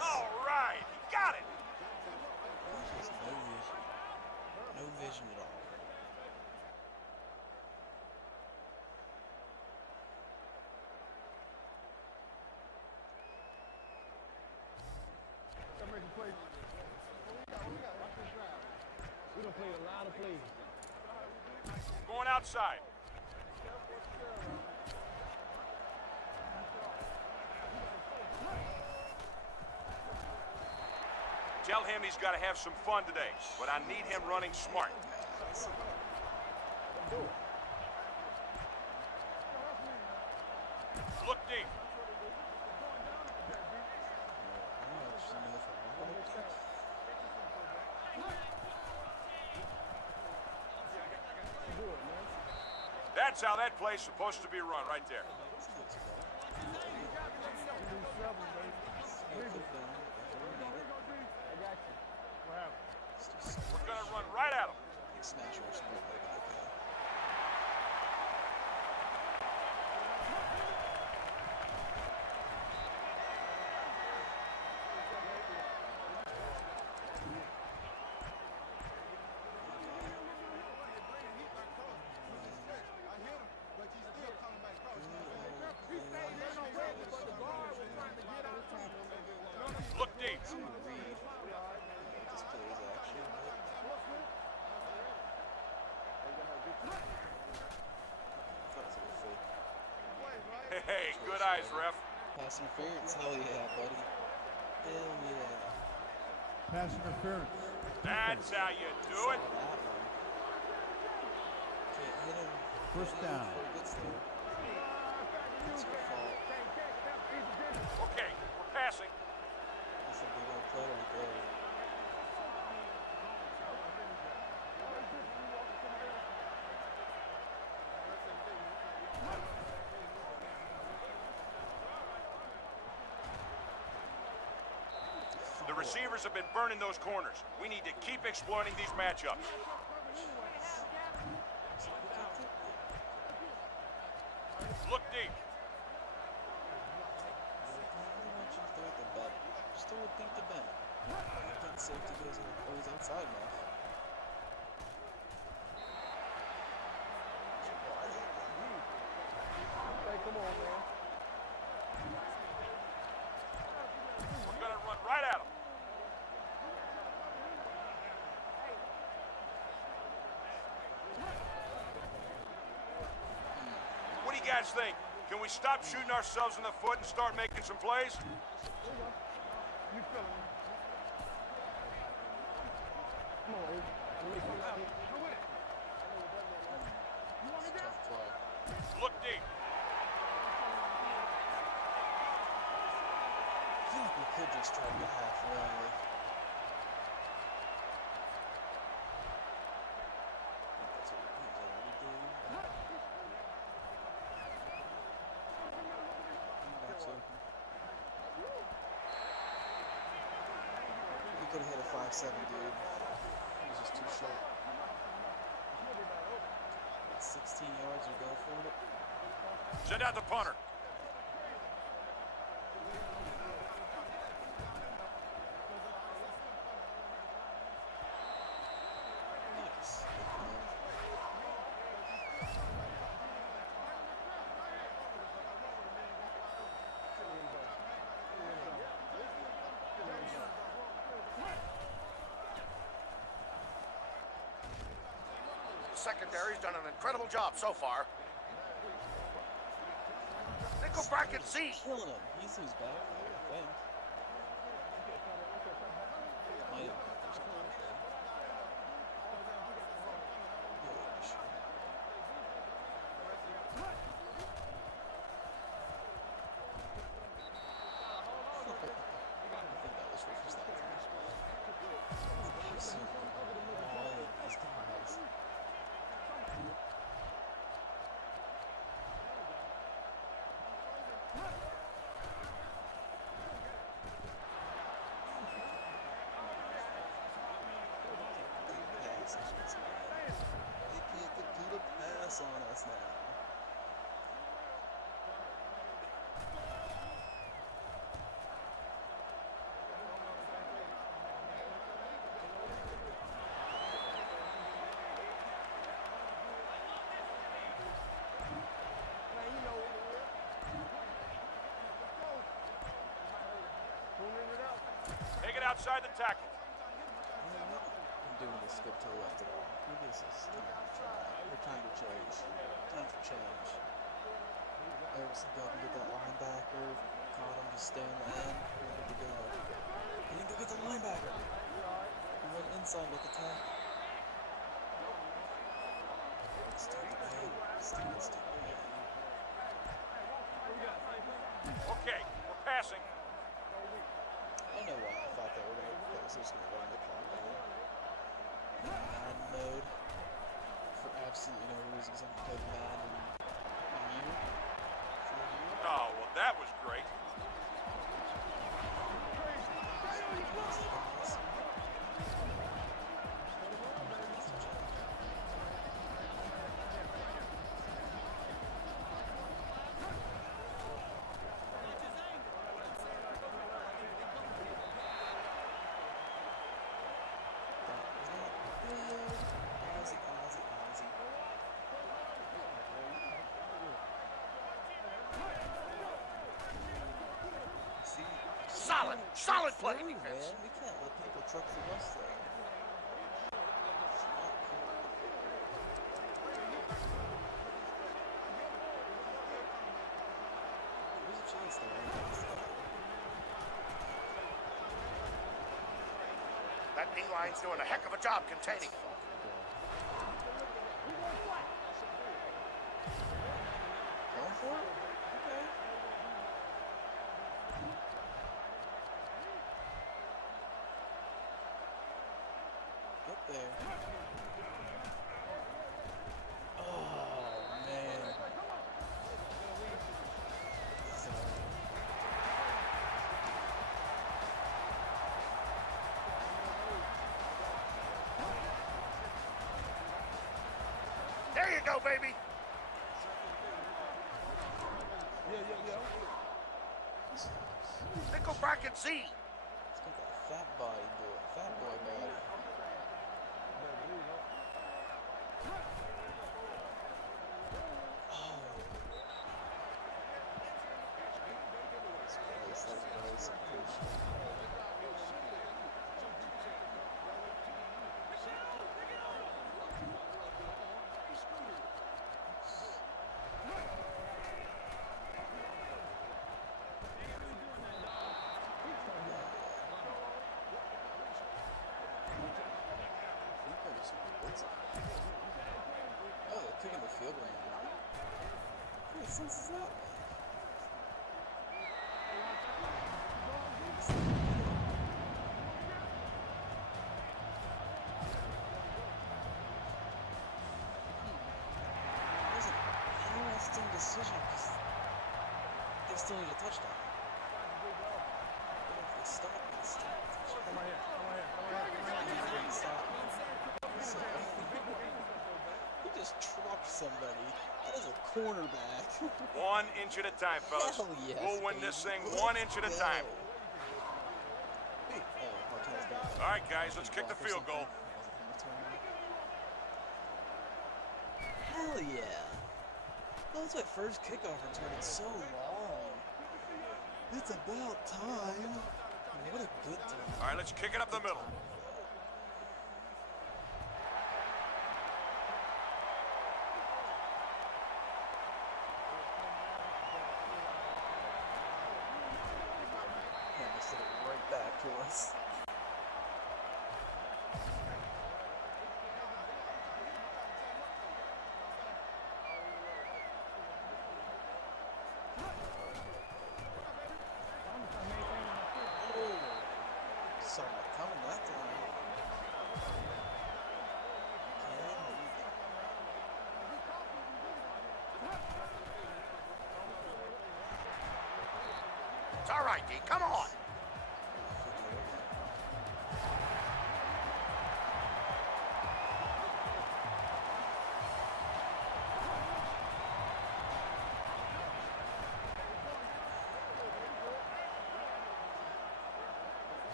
All right, he got it. Just no vision. No vision at all. Going outside. Tell him he's got to have some fun today, but I need him running smart. Look deep. That's how that play's supposed to be run, right there. We're gonna run right at him. Look deep. Hey, good eyes, ref. Pass interference, hell yeah, buddy. Hell yeah. Pass interference. That's how you do it. Can't hit him. First down. Before he gets there. It's your fault. Okay, we're passing. That's a big old play right there. The receivers have been burning those corners. We need to keep exploiting these matchups. Look deep. Just throw it deep to Bennett. I think safety goes outside now. Come on, man. We're gonna run right at him. What do you guys think? Can we stop shooting ourselves in the foot and start making some plays? You feel me? Come on, Abe. Tough play. Look deep. I feel like we could just try to get halfway. That's what he's already doing. Back's open. We could have hit a 5-7, dude. He was just too short. 16 yards, we go for it. Send out the punter. Nice. Secondary's done an incredible job so far. Nickel bracket Z. Killing him. He's who's back there, I think. Might have. There's no way. Yeah, sure. I think that was for first down. Absolutely mauling these guys. outside the tackle. I'm doing this good to the left at all. Maybe this is time to change. Time for change. Erickson go up and get that linebacker. Caught him, just stay in the end. We're good to go. And then go get the linebacker. And run inside with the tackle. Stupid man. Stupid man. Okay, we're passing. I know why I thought they were going to play. So just going to run the clock down. Madden mode. For absolutely no reason, because I've played Madden in a year. For a year. Oh, well, that was great. Solid play, Man, defense. we can't let people truck through us there. It's not cool. There's a chance there. That D-line's doing a heck of a job containing him. Going for it? Okay. Get there. Oh, man. There you go, baby. Nickel bracket Z. It's got that fat body boy. Fat boy body. Oh. That's nice. Oh, they're kicking the field goal now. What sense is that? It was an interesting decision because they still need a touchdown. Even if they stop, they still need a touchdown. Come on here. They didn't stop. So, he just trucked somebody. That is a cornerback. 1 inch at a time, fellas. Hell yes, We'll win baby. this thing Let's 1 inch at a go. time. Hey, oh, Martinez got it. All right, guys, let's kick the field goal. Hell yeah. Well, that's my first kickoff return in so long. It's about time. What a good time. All right, let's kick it up the middle. Yeah, they sent it right back to us. Saw it coming that time. It's all right, D. Come on.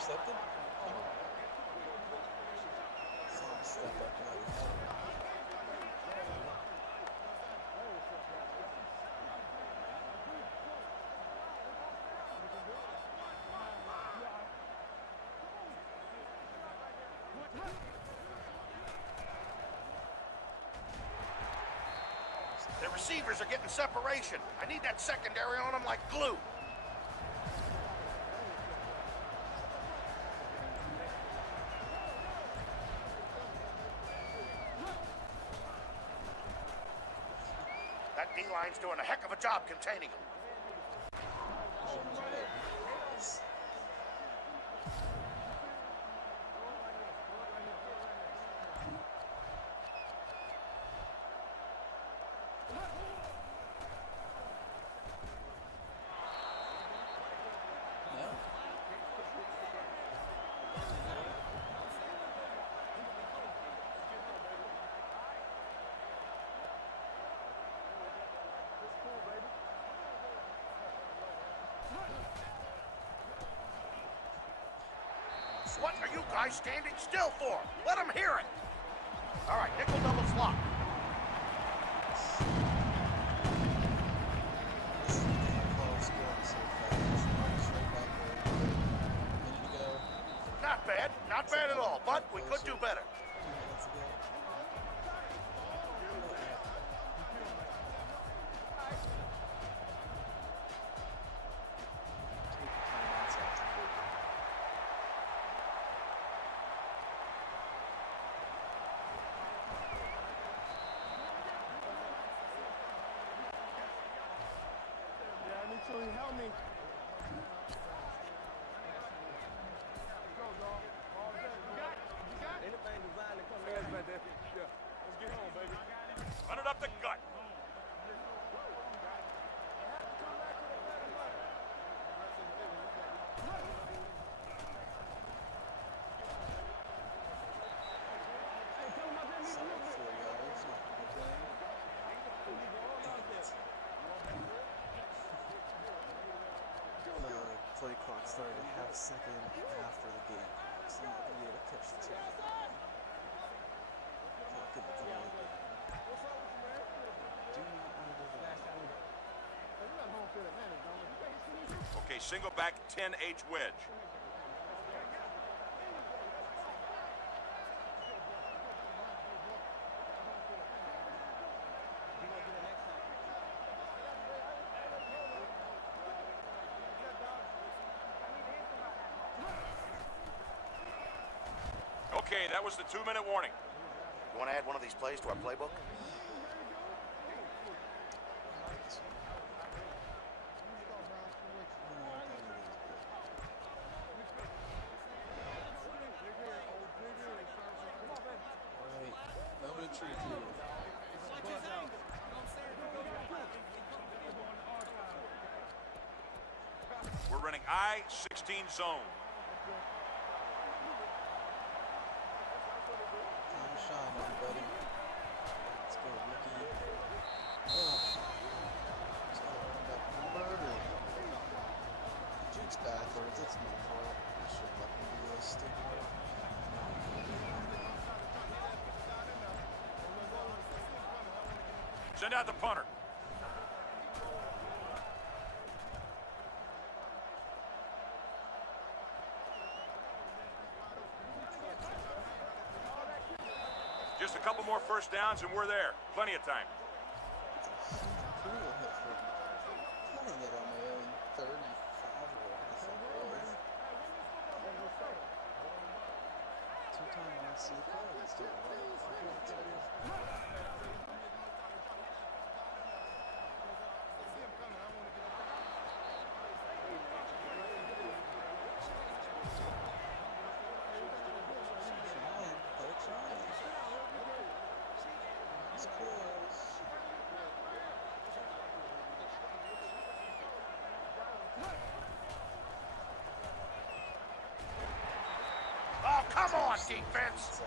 intercepted? Come on. Someone step up and let him have it. The receivers are getting separation. I need that secondary on them like glue. That D-line's doing a heck of a job containing them. What are you guys standing still for? Let them hear it. All right, nickel double slot. Not bad at all, but we could do better. Help me. Anything designed to come in right there. Yeah. Let's get home, baby. Run it up the gut. Play clock started a half second after the game, so I'm not going to be able to catch the ticket. Not going to delay the game. Do not want to delay. Okay, single back 10H wedge. Okay, that was the 2-minute warning. You want to add one of these plays to our playbook? Alright, moment of truth here. We're running I-16 zone. Shine, everybody. Let's go, rookie. Oh. Just gonna run back murder. Juke's backwards. It's my fault. I should let me do this stupid. Send out the punter. Just a couple more first downs and we're there. Plenty of time. It's a cool hit for pulling it on my own 35 or whatever the fuck it was. Two-time RC play and still Oh, come on, defense!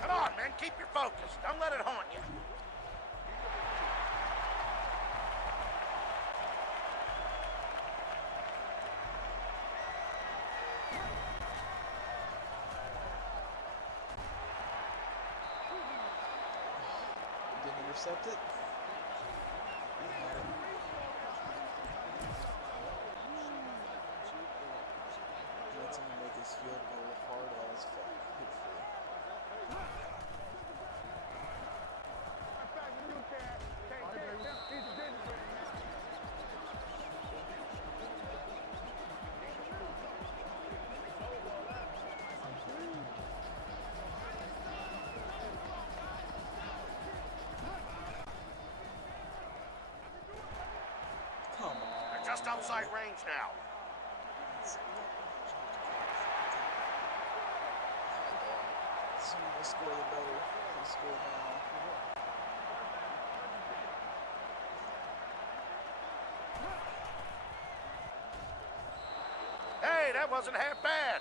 Come on, men, Keep your focus. Don't let it haunt you. Didn't intercept it. Let someone make his field goal hard as fuck, hopefully. Come on. They're just outside range now. The sooner they score, the better. They score now. Hey, that wasn't half bad.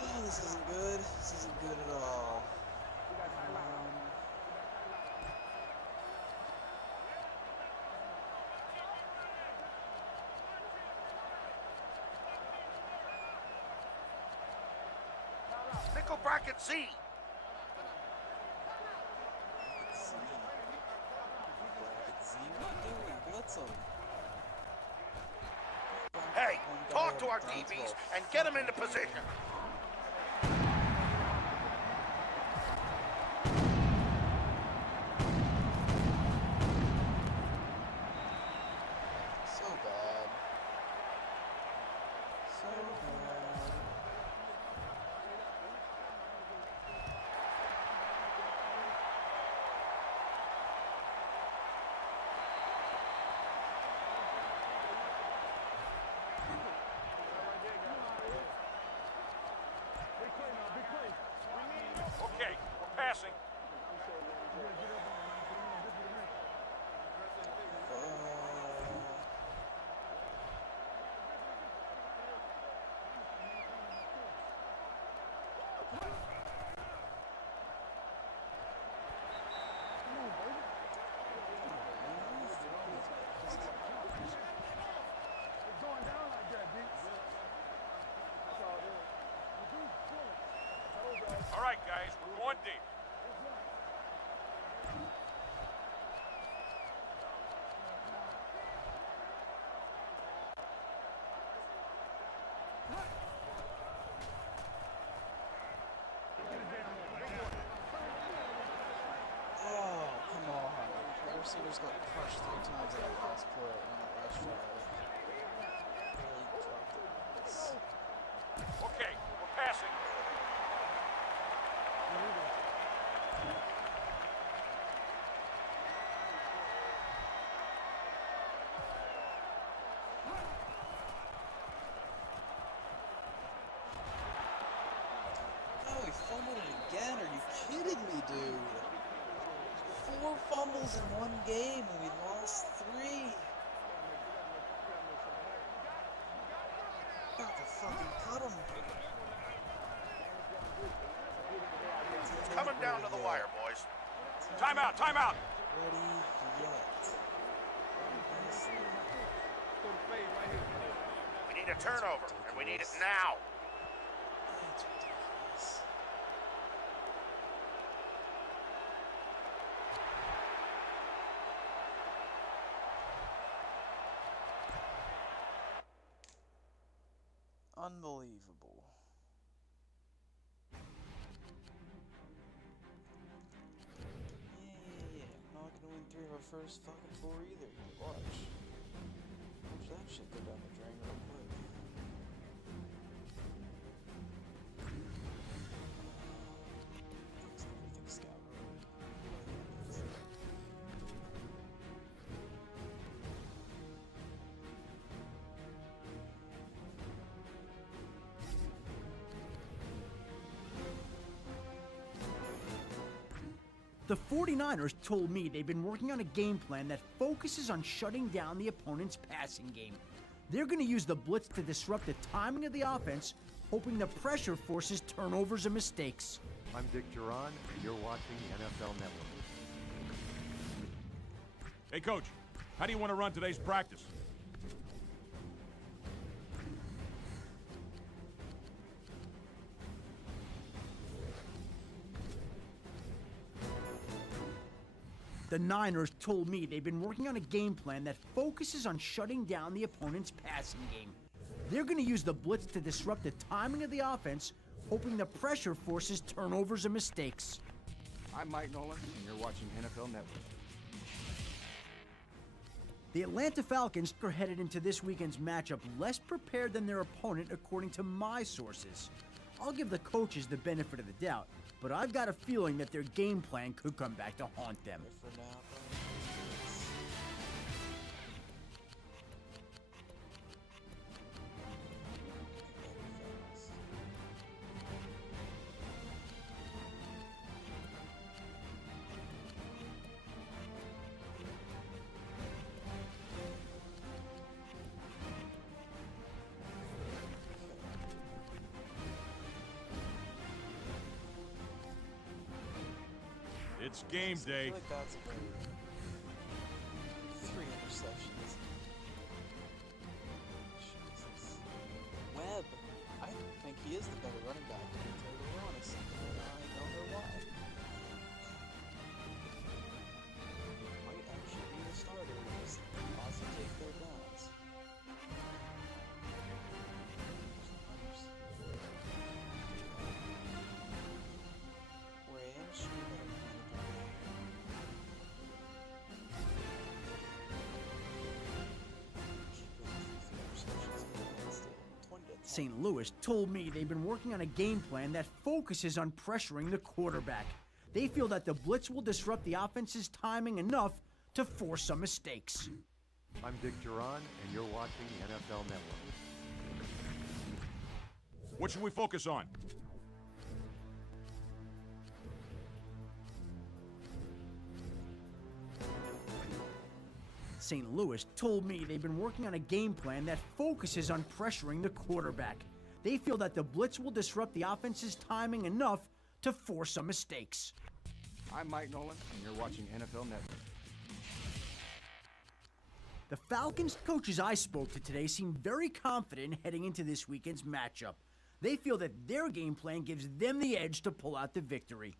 Oh, this isn't good. This isn't good at all. Nickel bracket Z. Hey, talk to our DBs and get them into position. So bad. So bad. Okay, we're passing. All right, guys, we're going deep. Oh, come on. Our receivers got crushed 3 times on that last play, on that last drive. Really dropped it. Okay, we're passing. Oh, he fumbled it again. Are you kidding me, dude? 4 fumbles in 1 game and we lost 3. About to fucking cut him. It's coming down to the wire, boys. Timeout, timeout. Ready yet. We need a turnover, and we need it now. That's ridiculous. Unbelievable. Yeah. We're not gonna win 3 of our first fucking 4 either. Watch. Watch that shit go down the drain real quick. Fix everything scout road. The 49ers told me they've been working on a game plan that focuses on shutting down the opponent's passing game. They're going to use the blitz to disrupt the timing of the offense, hoping the pressure forces turnovers and mistakes. I'm Dick Duran, and you're watching NFL Network. Hey, Coach, how do you want to run today's practice? The Niners told me they've been working on a game plan that focuses on shutting down the opponent's passing game. They're going to use the blitz to disrupt the timing of the offense, hoping the pressure forces turnovers and mistakes. I'm Mike Nolan, and you're watching NFL Network. The Atlanta Falcons are headed into this weekend's matchup less prepared than their opponent, according to my sources. I'll give the coaches the benefit of the doubt, but I've got a feeling that their game plan could come back to haunt them. For now, It's game I day. feel like that's about 3 interceptions. Jesus. Webb. I think he is the better running back, to be totally honest. And I don't know why. Might actually be the starter. Just also take their downs. Rams should be better than the St. Louis told me they've been working on a game plan that focuses on pressuring the quarterback. They feel that the blitz will disrupt the offense's timing enough to force some mistakes. I'm Dick Duran, and you're watching NFL Network. What should we focus on? St. Louis told me they've been working on a game plan that focuses on pressuring the quarterback. They feel that the blitz will disrupt the offense's timing enough to force some mistakes. I'm Mike Nolan, and you're watching NFL Network. The Falcons coaches I spoke to today seem very confident heading into this weekend's matchup. They feel that their game plan gives them the edge to pull out the victory.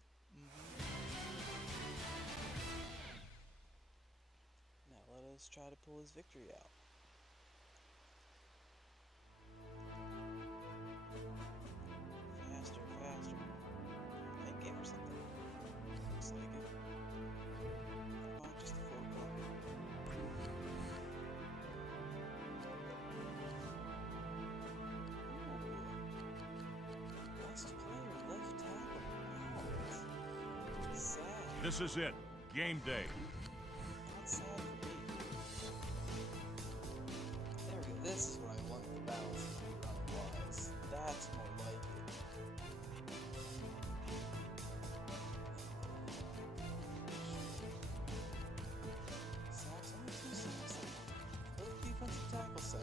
Now let us try to pull his victory out. Faster, faster. Make game or something. Looks like it. Never mind, just a phone call. Ooh. Best player, left tackle. Wow. Sad. This is it. Game day. Not sad for me. There we go. This is what I want the balance to be running-wise. That's more like it. Sacks, only 2 sacks. Both defensive tackle sacks.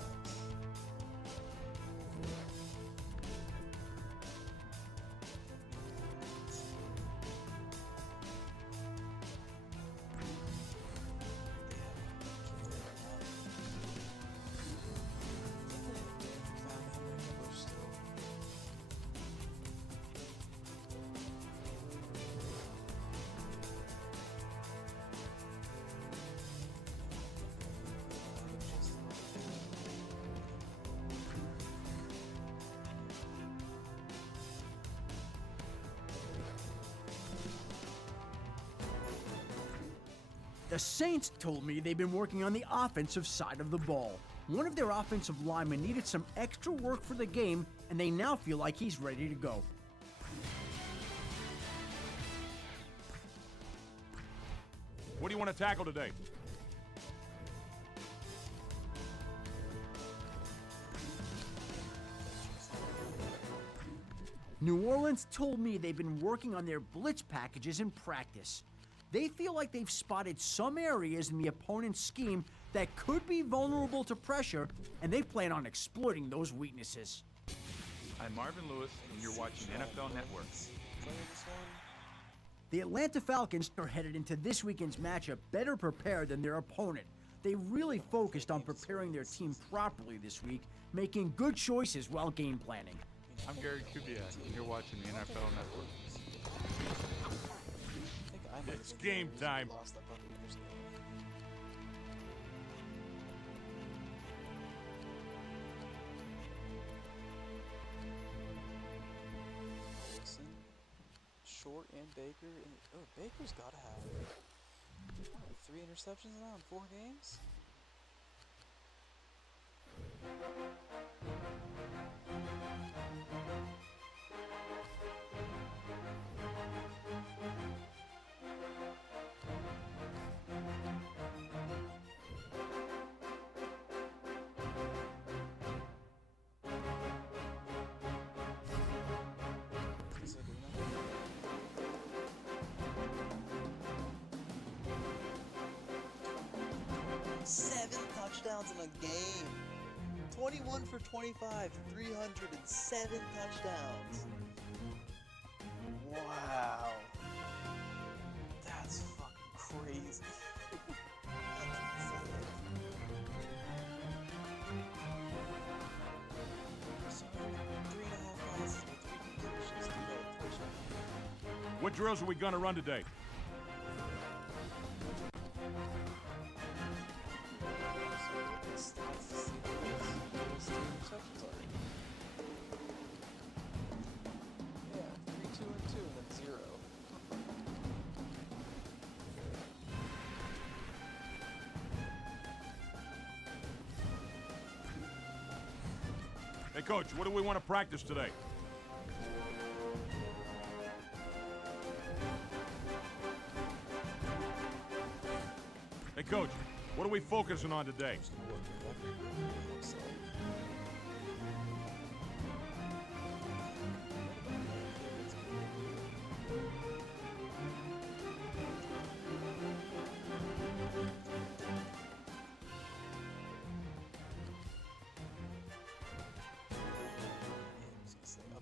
The Saints told me they've been working on the offensive side of the ball. One of their offensive linemen needed some extra work for the game, and they now feel like he's ready to go. What do you want to tackle today? New Orleans told me they've been working on their blitz packages in practice. They feel like they've spotted some areas in the opponent's scheme that could be vulnerable to pressure, and they plan on exploiting those weaknesses. I'm Marvin Lewis, and you're watching NFL Network. The Atlanta Falcons are headed into this weekend's matchup better prepared than their opponent. They really focused on preparing their team properly this week, making good choices while game planning. I'm Gary Kubiak, and you're watching the NFL Network. It's game time. Short and Baker. Oh, Baker's got to have 3 interceptions now in 4 games. Seven touchdowns in a game. 21 for 25, 307 touchdowns. Wow. That's fucking crazy. So, 3.5 passes with 3 completions, 2 touchdowns. What drills are we gonna run today? Hey, Coach, what do we want to practice today? Hey, Coach, what are we focusing on today?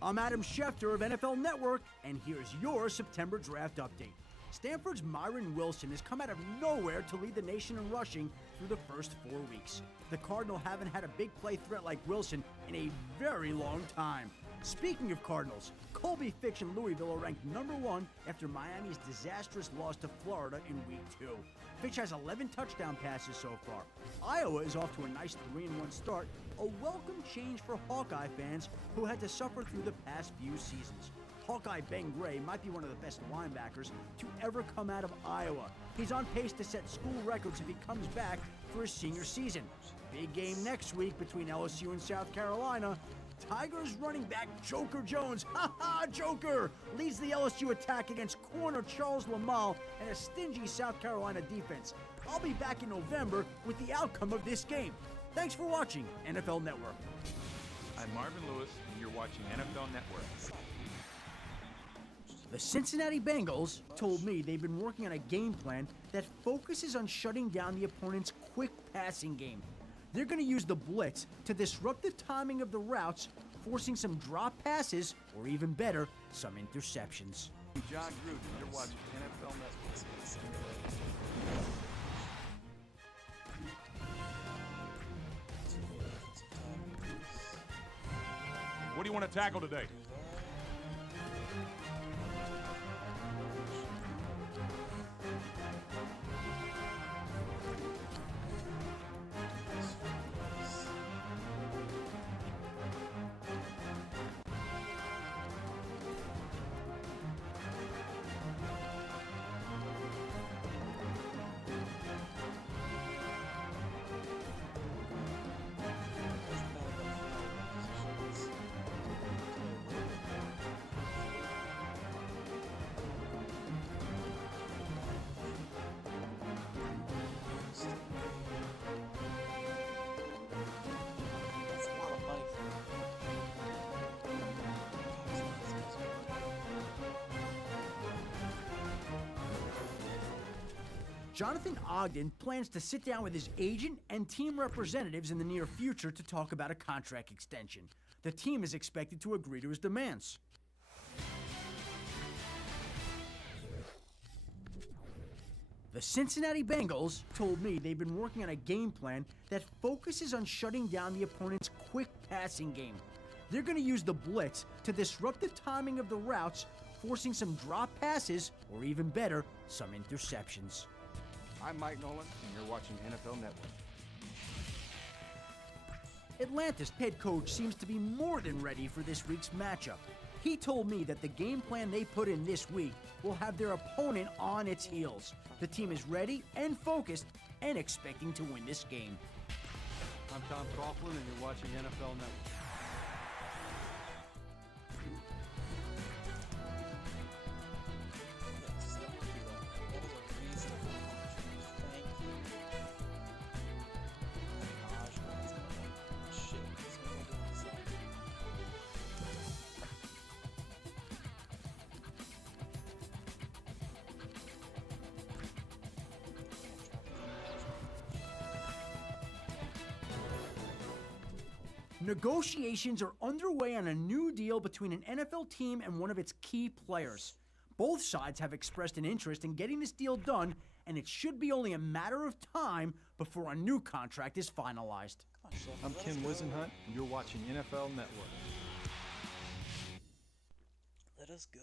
I'm Adam Schefter of NFL Network, and here's your September draft update. Stanford's Myron Wilson has come out of nowhere to lead the nation in rushing through the first 4 weeks. The Cardinals haven't had a big play threat like Wilson in a very long time. Speaking of Cardinals, Colby Fitch and Louisville are ranked #1 after Miami's disastrous loss to Florida in Week 2. Fitch has 11 touchdown passes so far. Iowa is off to a nice 3-1 start, a welcome change for Hawkeye fans who had to suffer through the past few seasons. Hawkeye Ben Gray might be one of the best linebackers to ever come out of Iowa. He's on pace to set school records if he comes back for his senior season. Big game next week between LSU and South Carolina. Tigers running back Joker Jones, Joker, leads the LSU attack against corner Charles Lamal and a stingy South Carolina defense. I'll be back in November with the outcome of this game. Thanks for watching NFL Network. I'm Marvin Lewis, and you're watching NFL Network. The Cincinnati Bengals told me they've been working on a game plan that focuses on shutting down the opponent's quick passing game. They're going to use the blitz to disrupt the timing of the routes, forcing some drop passes, or even better, some interceptions. John Gruden, you're watching NFL Network. What do you want to tackle today? Jonathan Ogden plans to sit down with his agent and team representatives in the near future to talk about a contract extension. The team is expected to agree to his demands. The Cincinnati Bengals told me they've been working on a game plan that focuses on shutting down the opponent's quick passing game. They're going to use the blitz to disrupt the timing of the routes, forcing some drop passes, or even better, some interceptions. I'm Mike Nolan, and you're watching NFL Network. Atlanta's head coach seems to be more than ready for this week's matchup. He told me that the game plan they put in this week will have their opponent on its heels. The team is ready and focused and expecting to win this game. I'm Tom Coughlin, and you're watching NFL Network. Negotiations are underway on a new deal between an NFL team and one of its key players. Both sides have expressed an interest in getting this deal done, and it should be only a matter of time before a new contract is finalized. I'm Ken Wisenhunt, and you're watching NFL Network. Let us go.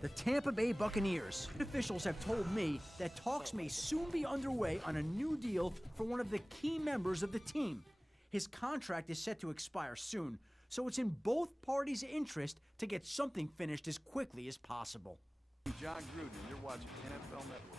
The Tampa Bay Buccaneers. Officials have told me that talks may soon be underway on a new deal for one of the key members of the team. His contract is set to expire soon, so it's in both parties' interest to get something finished as quickly as possible. I'm John Gruden, and you're watching NFL Network.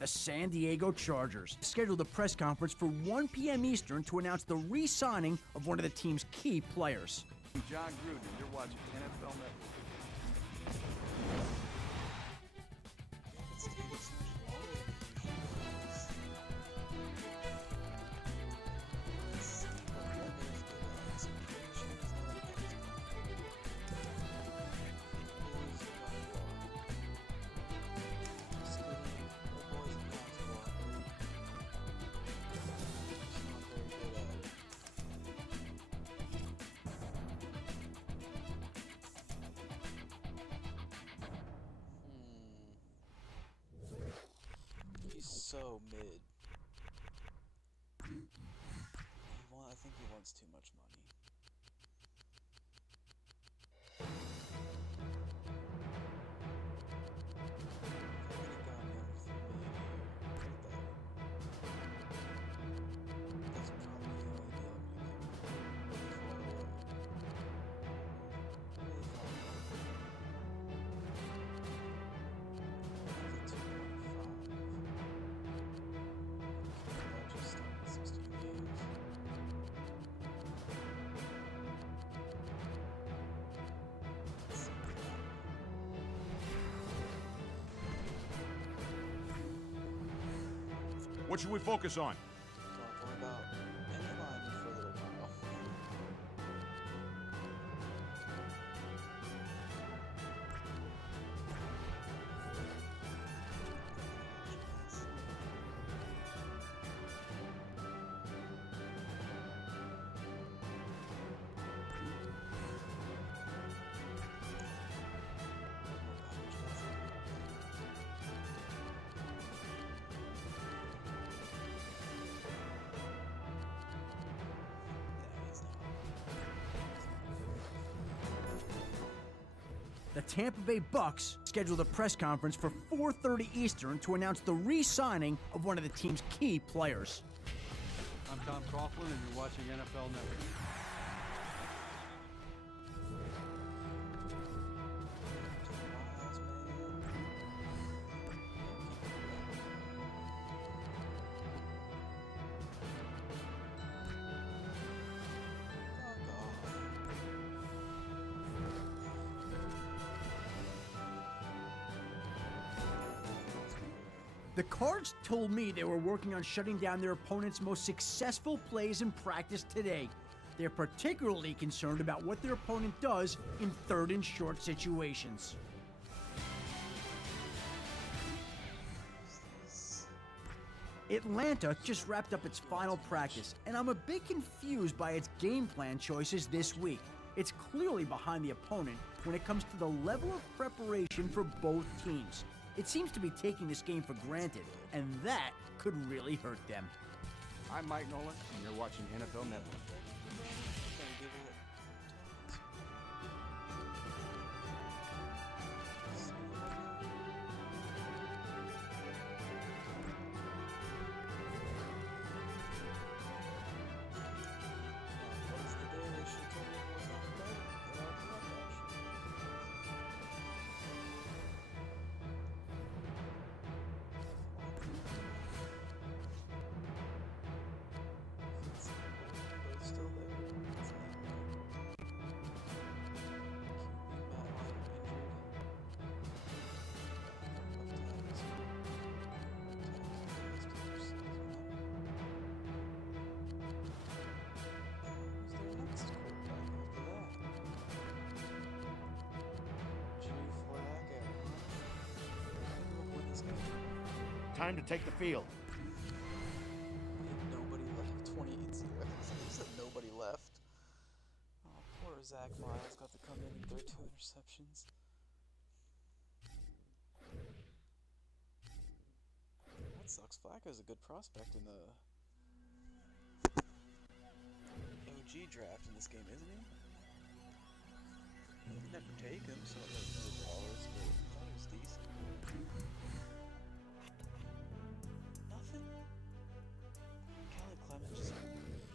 The San Diego Chargers scheduled a press conference for 1 p.m. Eastern to announce the re-signing of one of the team's key players. I'm John Gruden, and you're watching NFL Network. So mid. I think he wants too much money. What should we focus on? Don't worry about any line for a little while. The Tampa Bay Bucks scheduled a press conference for 4:30 Eastern to announce the re-signing of one of the team's key players. I'm Tom Coughlin, and you're watching NFL Network. The Cards told me they were working on shutting down their opponent's most successful plays in practice today. They're particularly concerned about what their opponent does in 3rd and short situations. Atlanta just wrapped up its final practice, and I'm a bit confused by its game plan choices this week. It's clearly behind the opponent when it comes to the level of preparation for both teams. It seems to be taking this game for granted, and that could really hurt them. I'm Mike Nolan, and you're watching NFL Network. Time to take the field. Nobody left. 28-0. He said nobody left. Oh, poor Zach Miles got to come in and throw 2 interceptions. That sucks. Flacco's a good prospect in the OG draft in this game, isn't he? They never take him, so it doesn't $100, but I thought he was decent. Nothing. Kelly Clement just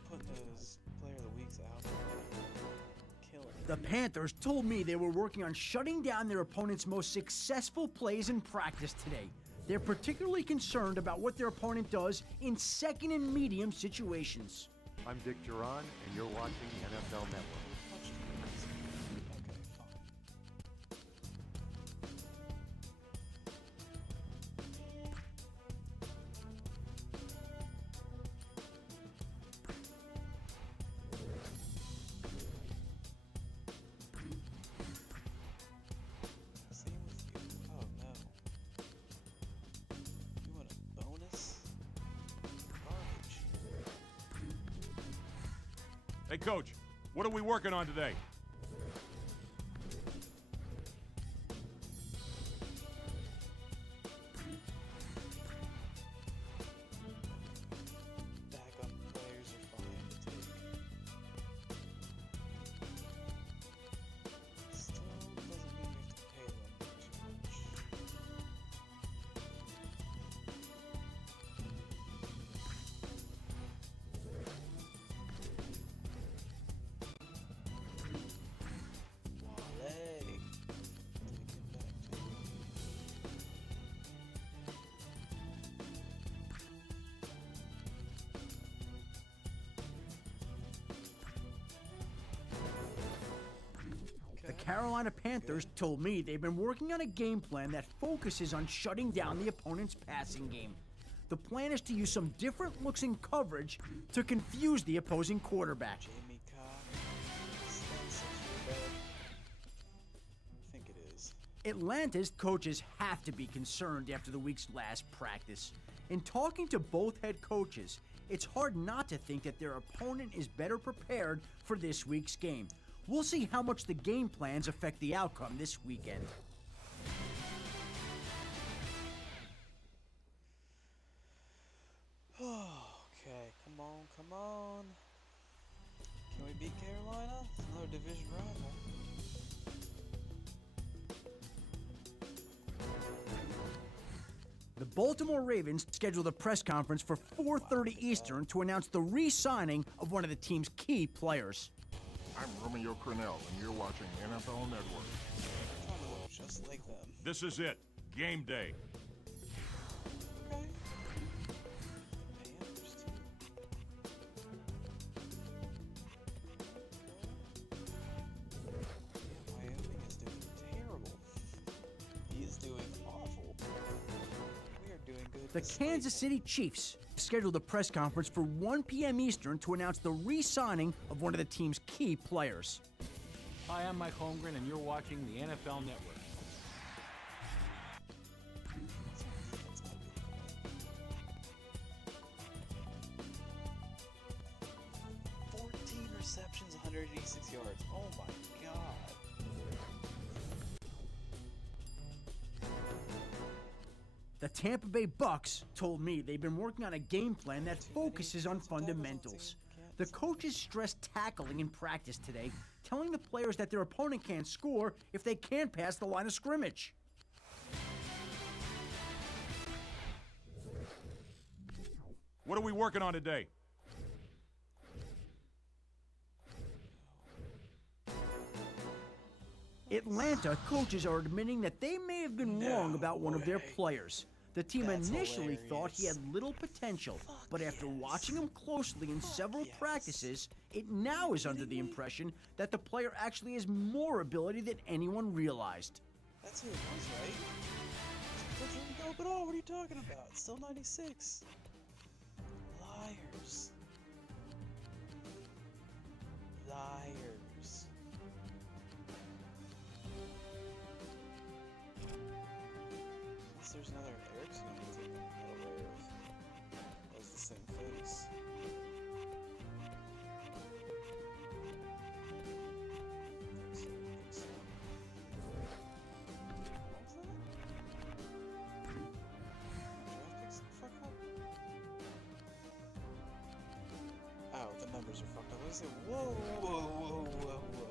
putting those player of the weeks out. Killing it. The Panthers told me they were working on shutting down their opponent's most successful plays in practice today. They're particularly concerned about what their opponent does in 2nd and medium situations. I'm Dick Duran, and you're watching NFL Network. Hey, Coach, what are we working on today? Backup players are fine to take. Still doesn't mean you have to pay them too much. The Carolina Panthers told me they've been working on a game plan that focuses on shutting down the opponent's passing game. The plan is to use some different looks in coverage to confuse the opposing quarterback. Jamie Cox. I think it is. Atlanta's coaches have to be concerned after the week's last practice. In talking to both head coaches, it's hard not to think that their opponent is better prepared for this week's game. We'll see how much the game plans affect the outcome this weekend. Okay, come on, come on. Can we beat Carolina? It's another division rival. The Baltimore Ravens scheduled a press conference for 4:30 Eastern to announce the re-signing of one of the team's key players. I'm Romeo Crennel, and you're watching NFL Network. Trying to look just like them. This is it. Game day. Okay. Panthers too. Wyoming is doing terrible. He is doing awful. We are doing good The Kansas City Chiefs scheduled a press conference for 1 p.m. Eastern to announce the re-signing of one of the team's key players. Hi, I'm Mike Holmgren, and you're watching the NFL Network. Receptions, 186 yards. Oh my god. The Tampa Bay Bucks told me they've been working on a game plan that focuses on fundamentals. The coaches stressed tackling in practice today, telling the players that their opponent can't score if they can't pass the line of scrimmage. What are we working on today? Atlanta coaches are admitting that they may have been wrong about one of their players. The team initially thought he had little potential, but after watching him closely in several practices, it now is under the impression that the player actually has more ability than anyone realized. That's who it was, right? It doesn't go up at all. What are you talking about? It's still 96. Liars. Liars. Unless there's another Erickson on the team I'm not aware of. Has the same face. Oh, the numbers are fucked up. What is it? Whoa, whoa, whoa, whoa, whoa, whoa.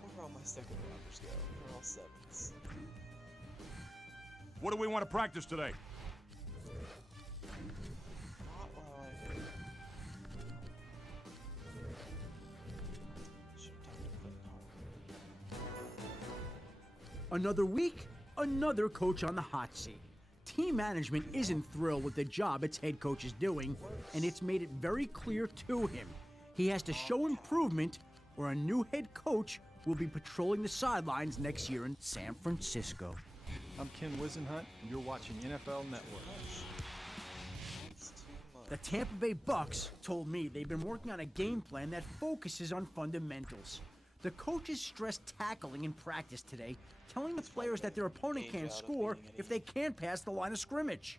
Where are all my second rounders go? They're all sevens. What do we want to practice today? Not what I want to do. Should've talked to Clinton Hall. Another week, another coach on the hot seat. Team management isn't thrilled with the job its head coach is doing, and it's made it very clear to him. He has to show improvement, or a new head coach will be patrolling the sidelines next year in San Francisco. I'm Ken Wisenhunt, and you're watching NFL Network. The Tampa Bay Bucks told me they've been working on a game plan that focuses on fundamentals. The coaches stressed tackling in practice today, telling the players that their opponent can't score if they can't pass the line of scrimmage.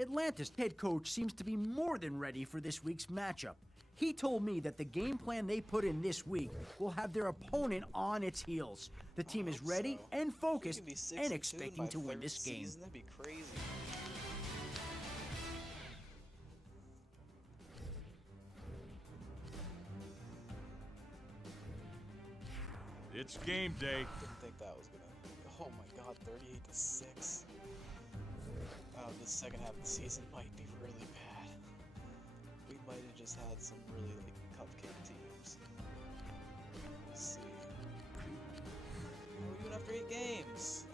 Atlanta's head coach seems to be more than ready for this week's matchup. He told me that the game plan they put in this week will have their opponent on its heels. The team is ready and focused and expecting to win this game. That'd be crazy. It's game day. Didn't think that was gonna. Oh my god, 38-6. The second half of the season might be really bad. We might have just had some really cupcake teams. Let's see. What are we doing after 8 games?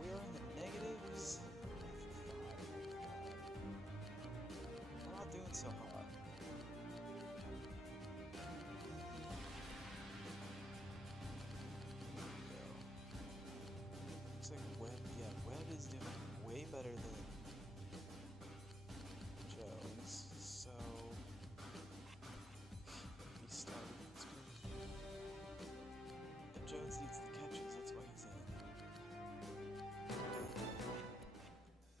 We're in the negatives. We're not doing so hot. Looks like Webb is doing way better than Jones, so he's starting. And Jones needs the catches, that's why he's in.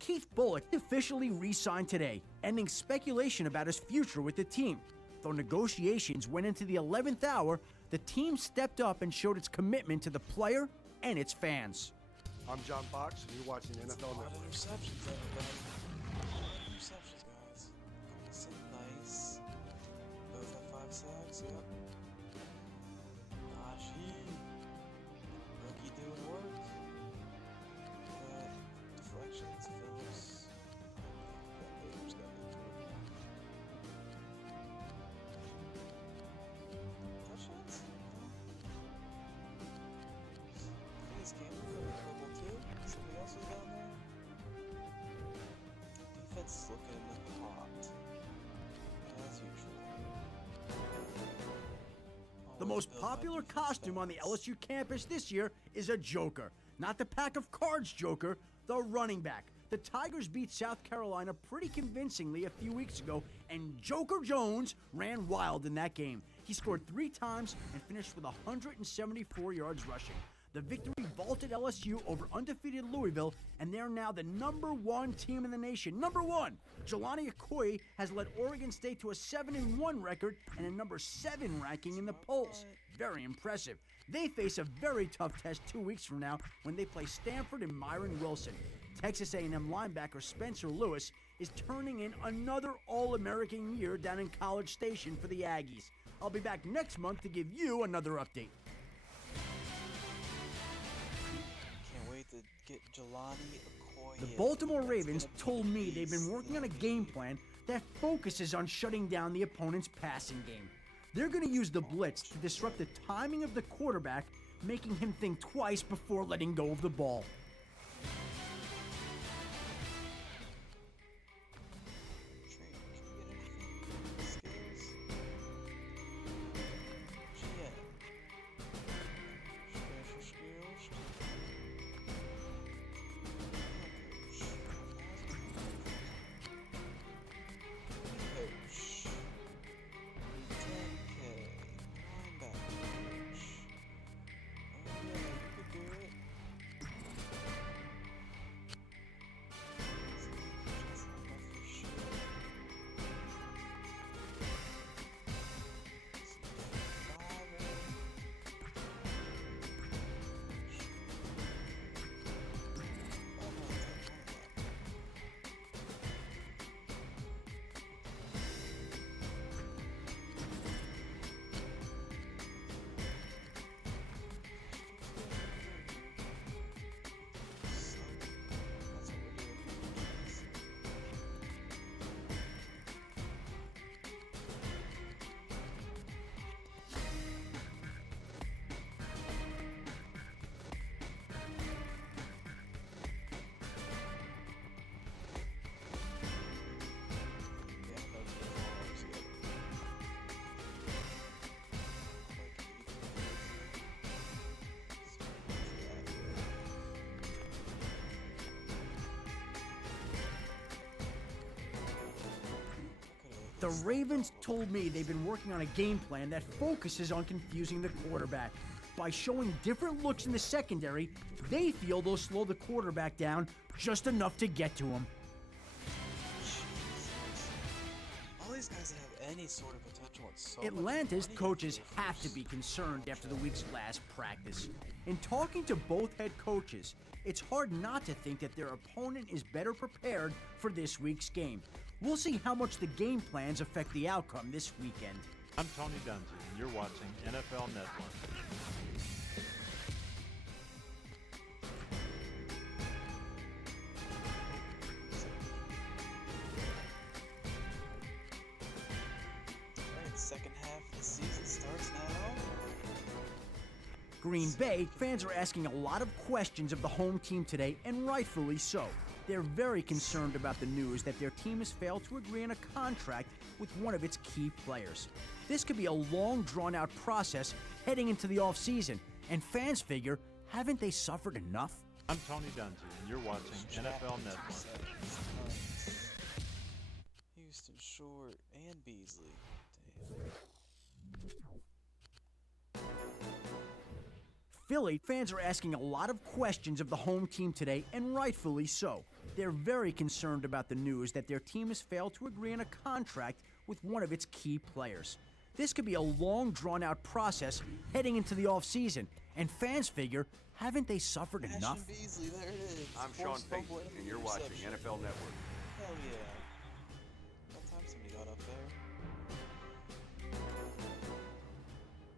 Keith Bullock officially re-signed today, ending speculation about his future with the team. Though negotiations went into the 11th hour, the team stepped up and showed its commitment to the player and its fans. I'm John Fox, and you're watching NFL Network. Interceptions, interceptions, guys. Coulson, nice. Both have 5 sacks, yep. Najee. Rookie doing work. Deflections, Phillips. Baker's got it. Touchdowns? Please, Campbell. Somebody else is down there. Defense is looking hot, as usual. The most popular costume on the LSU campus this year is a Joker. Not the pack of cards Joker, the running back. The Tigers beat South Carolina pretty convincingly a few weeks ago, and Joker Jones ran wild in that game. He scored 3 times and finished with 174 yards rushing. The victory vaulted LSU over undefeated Louisville, and they're now the #1 team in the nation. #1! Jelani Okoye has led Oregon State to a 7-1 record and a #7 ranking in the polls. Very impressive. They face a very tough test 2 weeks from now when they play Stanford and Myron Wilson. Texas A&M linebacker Spencer Lewis is turning in another All-American year down in College Station for the Aggies. I'll be back next month to give you another update. Can't wait to get Jelani Okoye. The Baltimore Ravens told me they've been working on a game plan that focuses on shutting down the opponent's passing game. They're going to use the blitz to disrupt the timing of the quarterback, making him think twice before letting go of the ball. The Ravens told me they've been working on a game plan that focuses on confusing the quarterback. By showing different looks in the secondary, they feel they'll slow the quarterback down just enough to get to him. All these guys that have any sort of potential at so Atlanta's coaches have to be concerned after the week's last practice. In talking to both head coaches, it's hard not to think that their opponent is better prepared for this week's game. We'll see how much the game plans affect the outcome this weekend. I'm Tony Dungy, and you're watching NFL Network. Alright, second half of the season starts now. Green Bay fans are asking a lot of questions of the home team today, and rightfully so. They're very concerned about the news that their team has failed to agree on a contract with one of its key players. This could be a long, drawn-out process heading into the offseason, and fans figure, haven't they suffered enough? I'm Tony Dungy, and you're watching NFL Network. Houston Short and Beasley. Damn. Philly fans are asking a lot of questions of the home team today, and rightfully so. They're very concerned about the news that their team has failed to agree on a contract with one of its key players. This could be a long, drawn-out process heading into the offseason, and fans figure, haven't they suffered enough? Beasley, there it is. I'm Sean Payton, and you're watching NFL Network. Hell yeah. What time somebody got up there?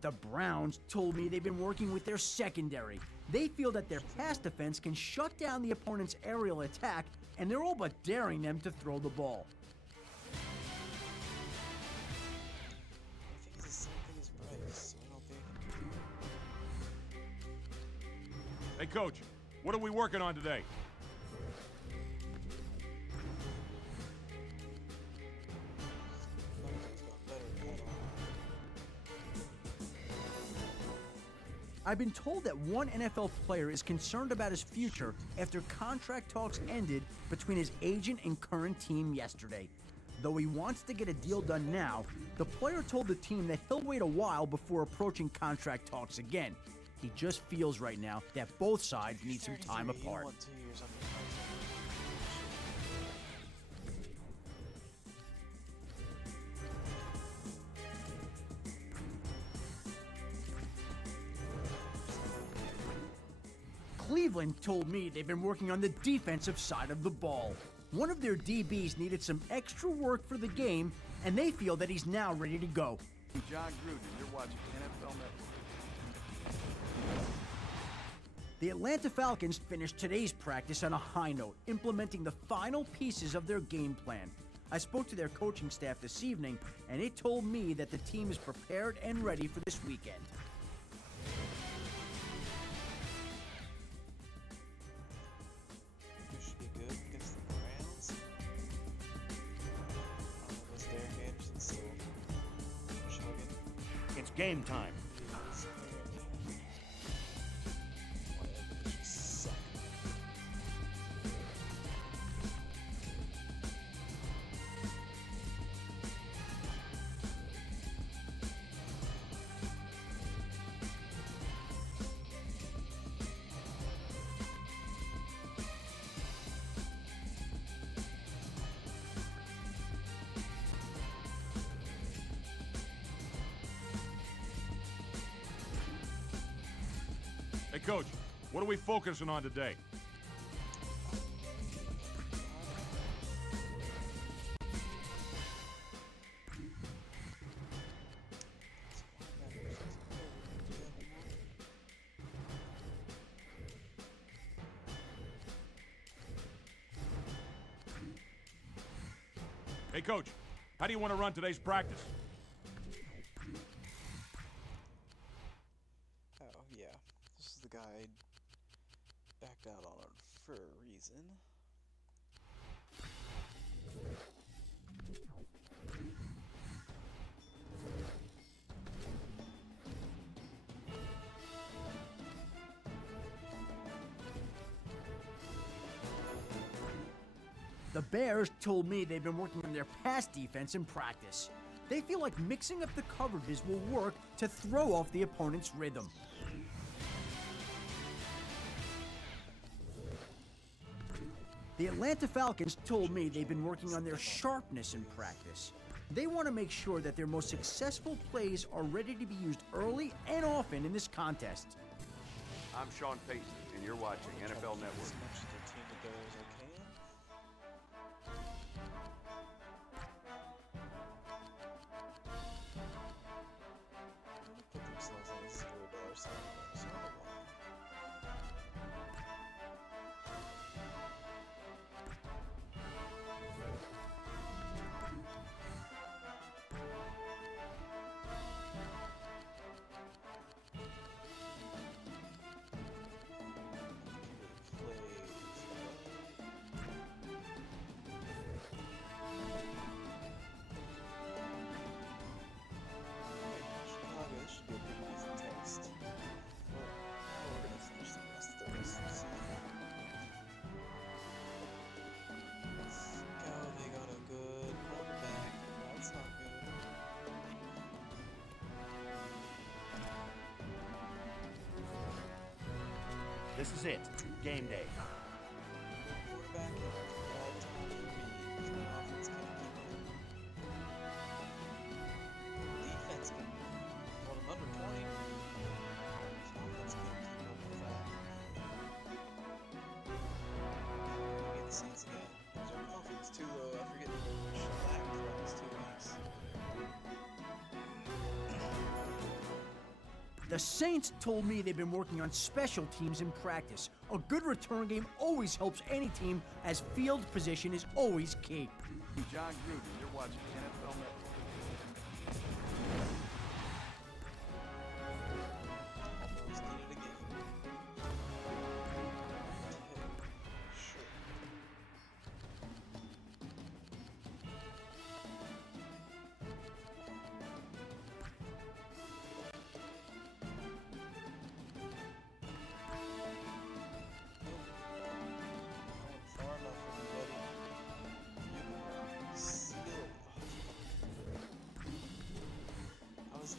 The Browns told me they've been working with their secondary. They feel that their pass defense can shut down the opponent's aerial attack, and they're all but daring them to throw the ball. I think he's the same thing as Bryce, so I don't think. Hey, Coach, what are we working on today? I've been told that one NFL player is concerned about his future after contract talks ended between his agent and current team yesterday. Though he wants to get a deal done now, the player told the team that he'll wait a while before approaching contract talks again. He just feels right now that both sides need some time apart. Cleveland told me they've been working on the defensive side of the ball. One of their DBs needed some extra work for the game, and they feel that he's now ready to go. John Gruden, you're watching NFL Network. The Atlanta Falcons finished today's practice on a high note, implementing the final pieces of their game plan. I spoke to their coaching staff this evening, and it told me that the team is prepared and ready for this weekend. We should be good against the Browns. Was Derek Anderson still chugging? It's game time. Hey, Coach, what are we focusing on today? Hey, Coach, how do you want to run today's practice? Oh, yeah. This is the guy I backed out on for a reason. The Bears told me they've been working on their pass defense in practice. They feel like mixing up the coverages will work to throw off the opponent's rhythm. The Atlanta Falcons told me they've been working on their sharpness in practice. They want to make sure that their most successful plays are ready to be used early and often in this contest. I'm Sean Payton, and you're watching NFL Network. This is it. Game day. Defense can hold him under 20. Offense can't keep up with that. Get the Saints again. Their confidence too low after getting shellacked for almost 2 weeks. The Saints told me they've been working on special teams in practice. A good return game always helps any team, as field position is always key. John Gruden, you're watching NFL Network. Almost needed a game. Sure.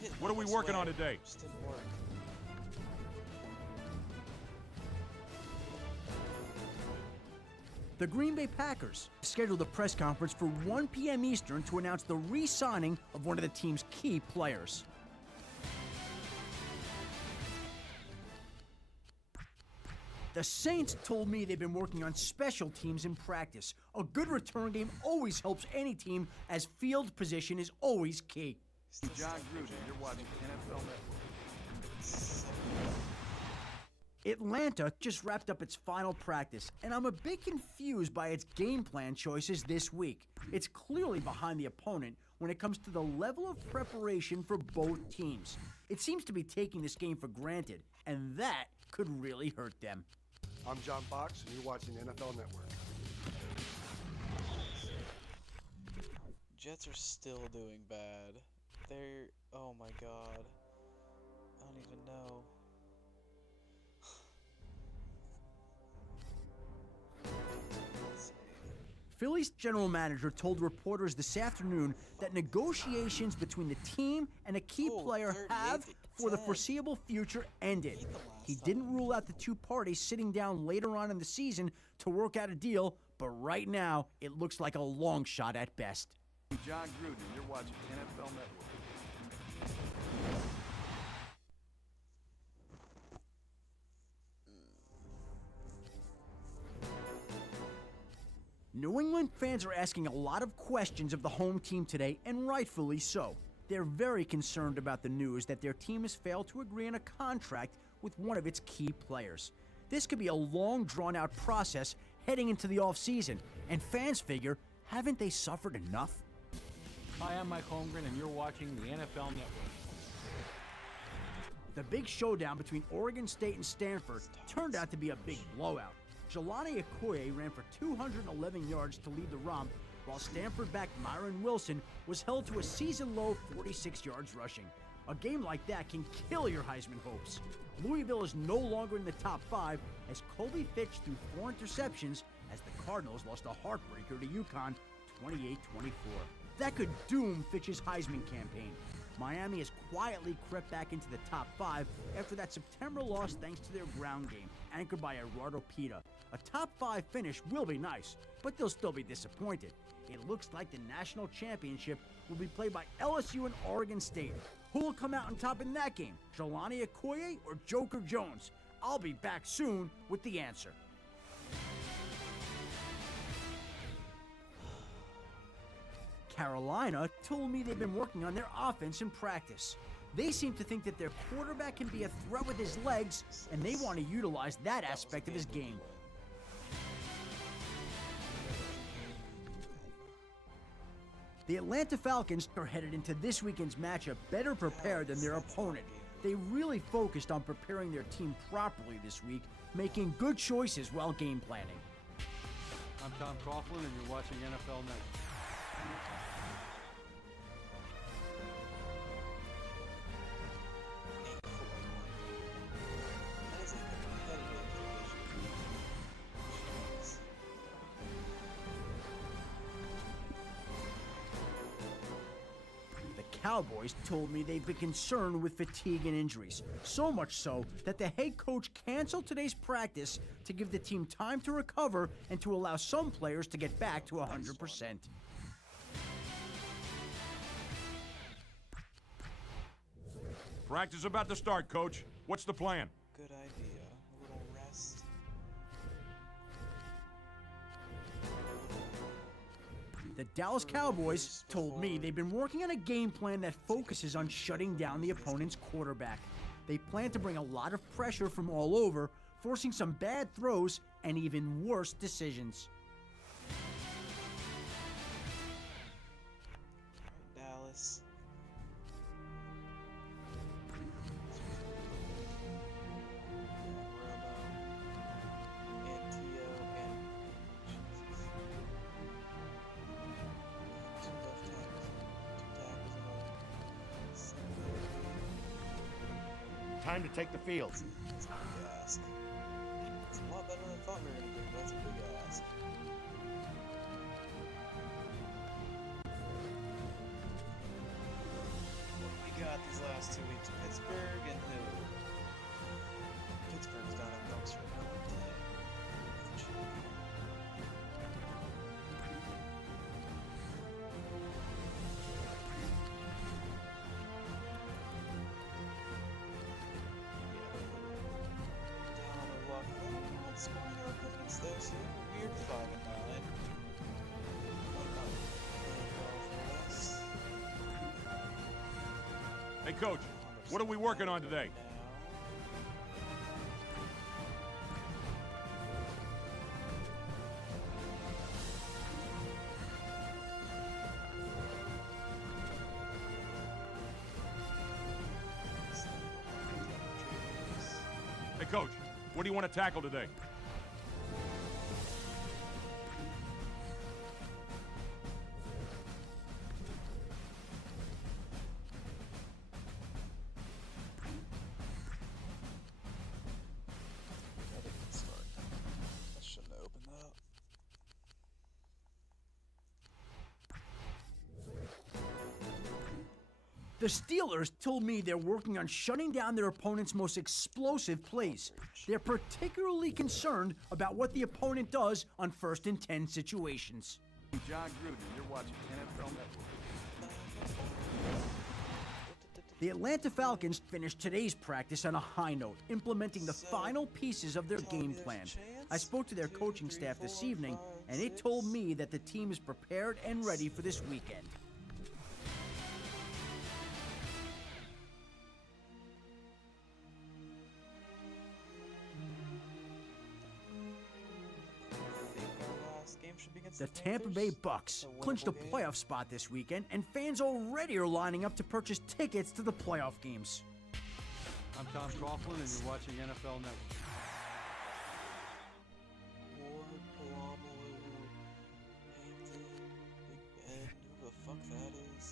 hit What are we this working way. on today? Just didn't work. The Green Bay Packers scheduled a press conference for 1 p.m. Eastern to announce the re-signing of one of the team's key players. The Saints told me they've been working on special teams in practice. A good return game always helps any team, as field position is always key. John Gruden, you're watching NFL Network. Atlanta just wrapped up its final practice, and I'm a bit confused by its game plan choices this week. It's clearly behind the opponent when it comes to the level of preparation for both teams. It seems to be taking this game for granted, and that could really hurt them. I'm John Fox, and you're watching NFL Network. Jets are still doing bad. They're... oh my god. I don't even know. Philly's general manager told reporters this afternoon that negotiations between the team and a key player have, for the foreseeable future, ended. He didn't rule out the two parties sitting down later on in the season to work out a deal, but right now it looks like a long shot at best. John Gruden, you're watching NFL Network. New England fans are asking a lot of questions of the home team today, and rightfully so. They're very concerned about the news that their team has failed to agree on a contract with one of its key players. This could be a long, drawn-out process heading into the offseason, and fans figure, haven't they suffered enough? Hi, I'm Mike Holmgren, and you're watching the NFL Network. The big showdown between Oregon State and Stanford turned out to be a big blowout. Jelani Okoye ran for 211 yards to lead the romp, while Stanford-backed Myron Wilson was held to a season-low 46 yards rushing. A game like that can kill your Heisman hopes. Louisville is no longer in the top 5 as Colby Fitch threw 4 interceptions as the Cardinals lost a heartbreaker to UConn 28-24. That could doom Fitch's Heisman campaign. Miami has quietly crept back into the top 5 after that September loss thanks to their ground game, anchored by Eduardo Pita. A top 5 finish will be nice, but they'll still be disappointed. It looks like the national championship will be played by LSU and Oregon State. Who will come out on top in that game, Jelani Okoye or Joker Jones? I'll be back soon with the answer. Carolina told me they've been working on their offense in practice. They seem to think that their quarterback can be a threat with his legs, and they want to utilize that aspect of his game. The Atlanta Falcons are headed into this weekend's matchup better prepared than their opponent. They really focused on preparing their team properly this week, making good choices while game planning. I'm Tom Coughlin, and you're watching NFL Network. Cowboys told me they've been concerned with fatigue and injuries, so much so that the head coach canceled today's practice to give the team time to recover and to allow some players to get back to 100%. Practice about to start, Coach. What's the plan? Good idea. A little rest. The Dallas Cowboys told me they've been working on a game plan that focuses on shutting down the opponent's quarterback. They plan to bring a lot of pressure from all over, forcing some bad throws and even worse decisions. Dallas. Time to take the field. That's a big ask. It's a lot better than I thought we were going to do, but that's a big ask. What we got these last lose 2 weeks to Pittsburgh, and who? Pittsburgh's down in dumpster fire today. Scoring their opponents though, so they're a weird 5-9. Hey, Coach, what are we working on today? Hey, Coach, what do you want to tackle today? The Steelers told me they're working on shutting down their opponent's most explosive plays. They're particularly concerned about what the opponent does on 1st and 10 situations. John Gruden, you're watching NFL Network. The Atlanta Falcons finished today's practice on a high note, implementing the final pieces of their game plan. I spoke to their coaching staff this evening, and it told me that the team is prepared and ready for this weekend. The Tampa Bay Bucks clinched a playoff spot this weekend, and fans already are lining up to purchase tickets to the playoff games. I'm Tom Coughlin, and you're watching NFL Network. Ward, Palamalu, Hampton, Big Ben, who the fuck that is.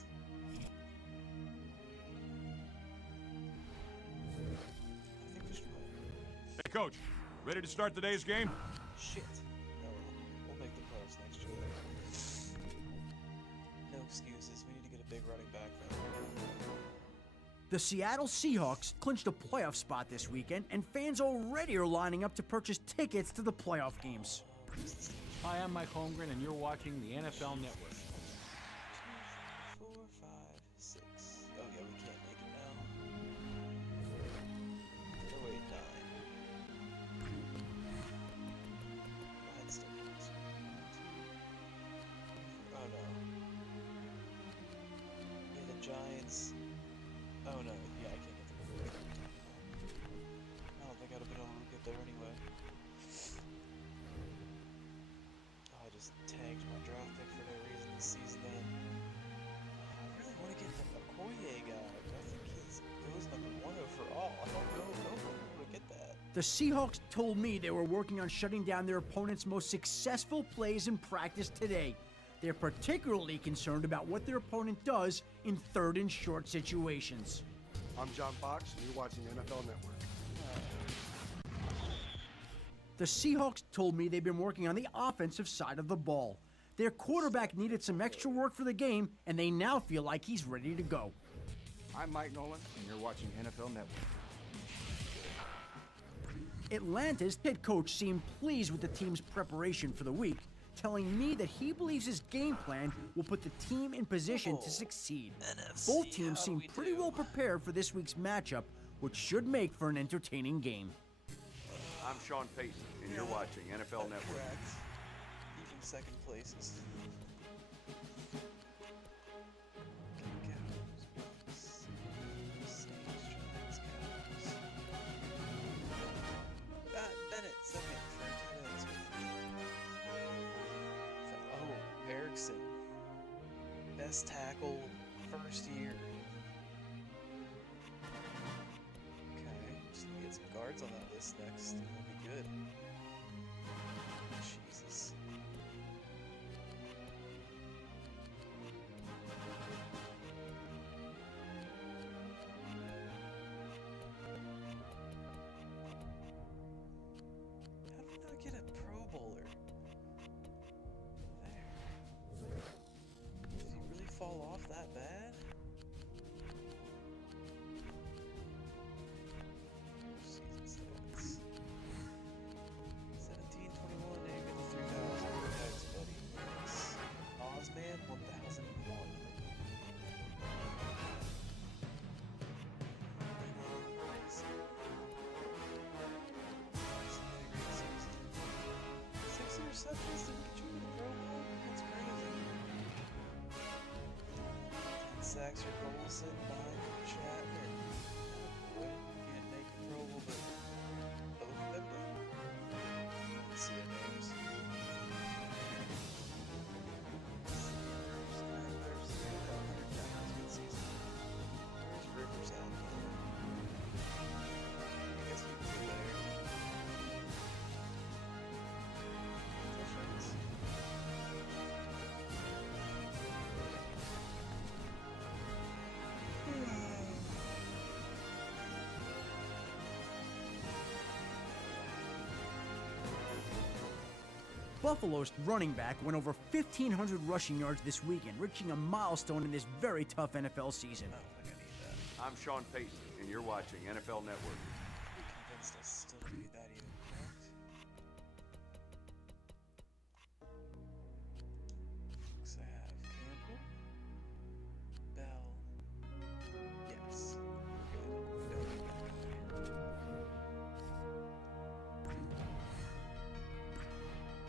I think we should win. Hey, Coach, ready to start today's game? Shit. No, we'll make the playoffs next year. No excuses. We need to get a big running back. The Seattle Seahawks clinched a playoff spot this weekend, and fans already are lining up to purchase tickets to the playoff games. Hi, I'm Mike Holmgren, and you're watching the NFL Network. 4, 5, 6. Oh yeah, we can't make it now. Oh wait, 9. That's still close. Oh no. Yeah, the Giants. Oh no, yeah, I can't get them over there. I don't think I'd have been able to get there anyway. Oh, I just tagged my draft pick for no reason this season then. I really want to get the Okoye guy. I think he goes number 1 overall. I don't know if I'm able to get that. The Seahawks told me they were working on shutting down their opponent's most successful plays in practice today. They're particularly concerned about what their opponent does in 3rd and short situations. I'm John Box, and you're watching NFL Network. The Seahawks told me they've been working on the offensive side of the ball. Their quarterback needed some extra work for the game, and they now feel like he's ready to go. I'm Mike Nolan, and you're watching NFL Network. Atlanta's head coach seemed pleased with the team's preparation for the week, telling me that he believes his game plan will put the team in position to succeed. Both teams seem pretty well prepared for this week's matchup, which should make for an entertaining game. I'm Sean Payton, and you're watching NFL Network. Even second places. Bennett, second for tight ends. Oh, Erickson. Best tackle, first year. Okay, just gonna get some guards on that list next. That'll be good. Jesus. How did we not get a Pro Bowler? There. Did he really fall off that bad? receptions didn't get you in the Pro Bowl? That's crazy. 10 sacks or goals in behind Chapman. Boy, can't make the Pro Bowl, but both of them did. Let's see their names. Where's Rivers at? I guess we can get there. Difference. Buffalo's running back went over 1,500 rushing yards this weekend, reaching a milestone in this very tough NFL season. Oh, I think I need that. I'm Sean Payton, and you're watching NFL Network. I'm convinced I still need that even, correct? Looks I have Campbell, Bell, yes, good. We don't need that guy.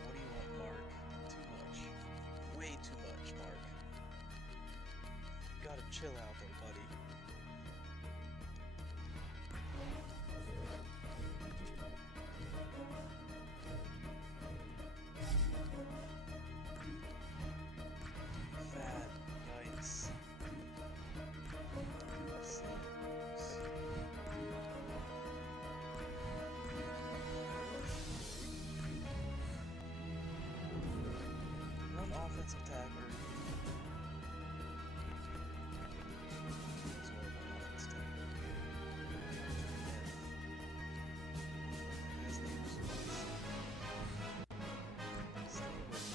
What do you want, Mark? Too much. Way too much, Mark. You gotta chill out there, buddy. Fat, nice. One offensive tackler. As well, one offensive tackler. His name was Stay with it.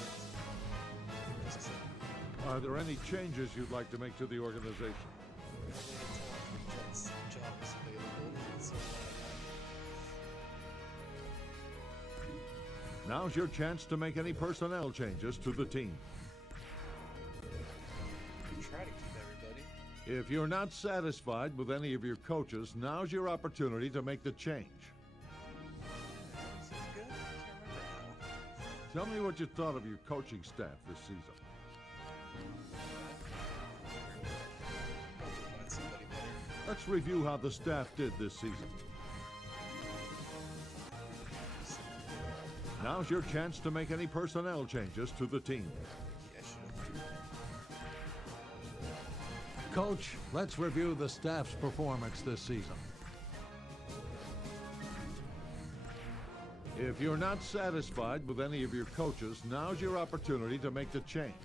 Just a second. Are there any changes you'd like to make to the organization? Jets jobs available. So, Now's your chance to make any personnel changes to the team. try to keep everybody. If you're not satisfied with any of your coaches, now's your opportunity to make the change. Is it good? I can't remember now. Tell me what you thought of your coaching staff this season. Probably find somebody better. Let's review how the staff did this season. Now's your chance to make any personnel changes to the team. Yeah, I should have. Coach, let's review the staff's performance this season. If you're not satisfied with any of your coaches, now's your opportunity to make the change.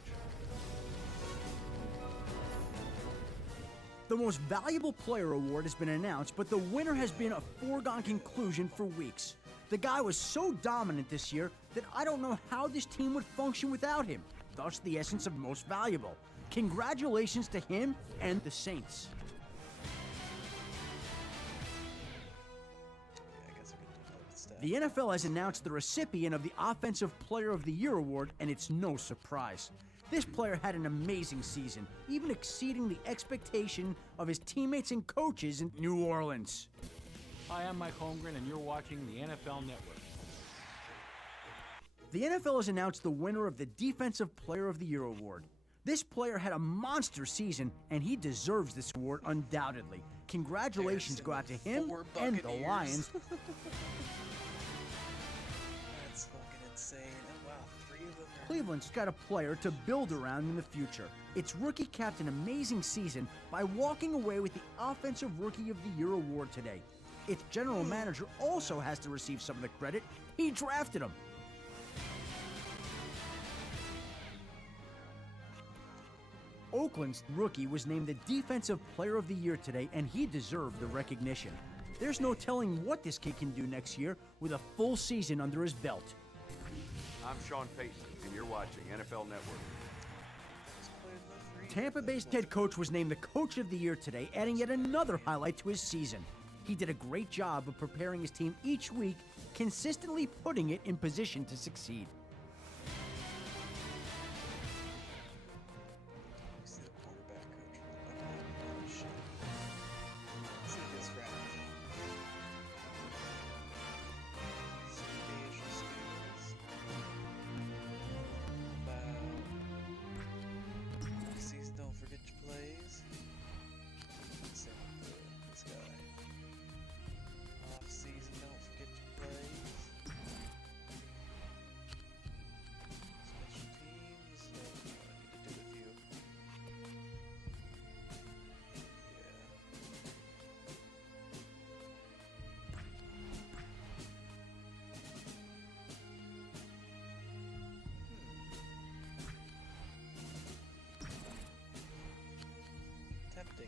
The Most Valuable Player Award has been announced, but the winner has been a foregone conclusion for weeks. The guy was so dominant this year that I don't know how this team would function without him. Thus, the essence of Most Valuable. Congratulations to him and the Saints. Yeah, I guess I could do the staff. The NFL has announced the recipient of the Offensive Player of the Year award, and it's no surprise. This player had an amazing season, even exceeding the expectation of his teammates and coaches in New Orleans. Hi, I'm Mike Holmgren, and you're watching the NFL Network. The NFL has announced the winner of the Defensive Player of the Year award. This player had a monster season, and he deserves this award undoubtedly. Congratulations go out to him and the Lions. That's fucking insane. Oh, wow, 3 of them are... Cleveland's got a player to build around in the future. Its rookie capped an amazing season by walking away with the Offensive Rookie of the Year award today. Its general manager also has to receive some of the credit. He drafted him. Oakland's rookie was named the Defensive Player of the Year today, and he deserved the recognition. There's no telling what this kid can do next year with a full season under his belt. I'm Sean Payton, and you're watching NFL Network. Tampa Bay's head coach was named the Coach of the Year today, adding yet another highlight to his season. He did a great job of preparing his team each week, consistently putting it in position to succeed. He's the quarterback coach. Oh, shit. Let's see this right now. Some facial skills.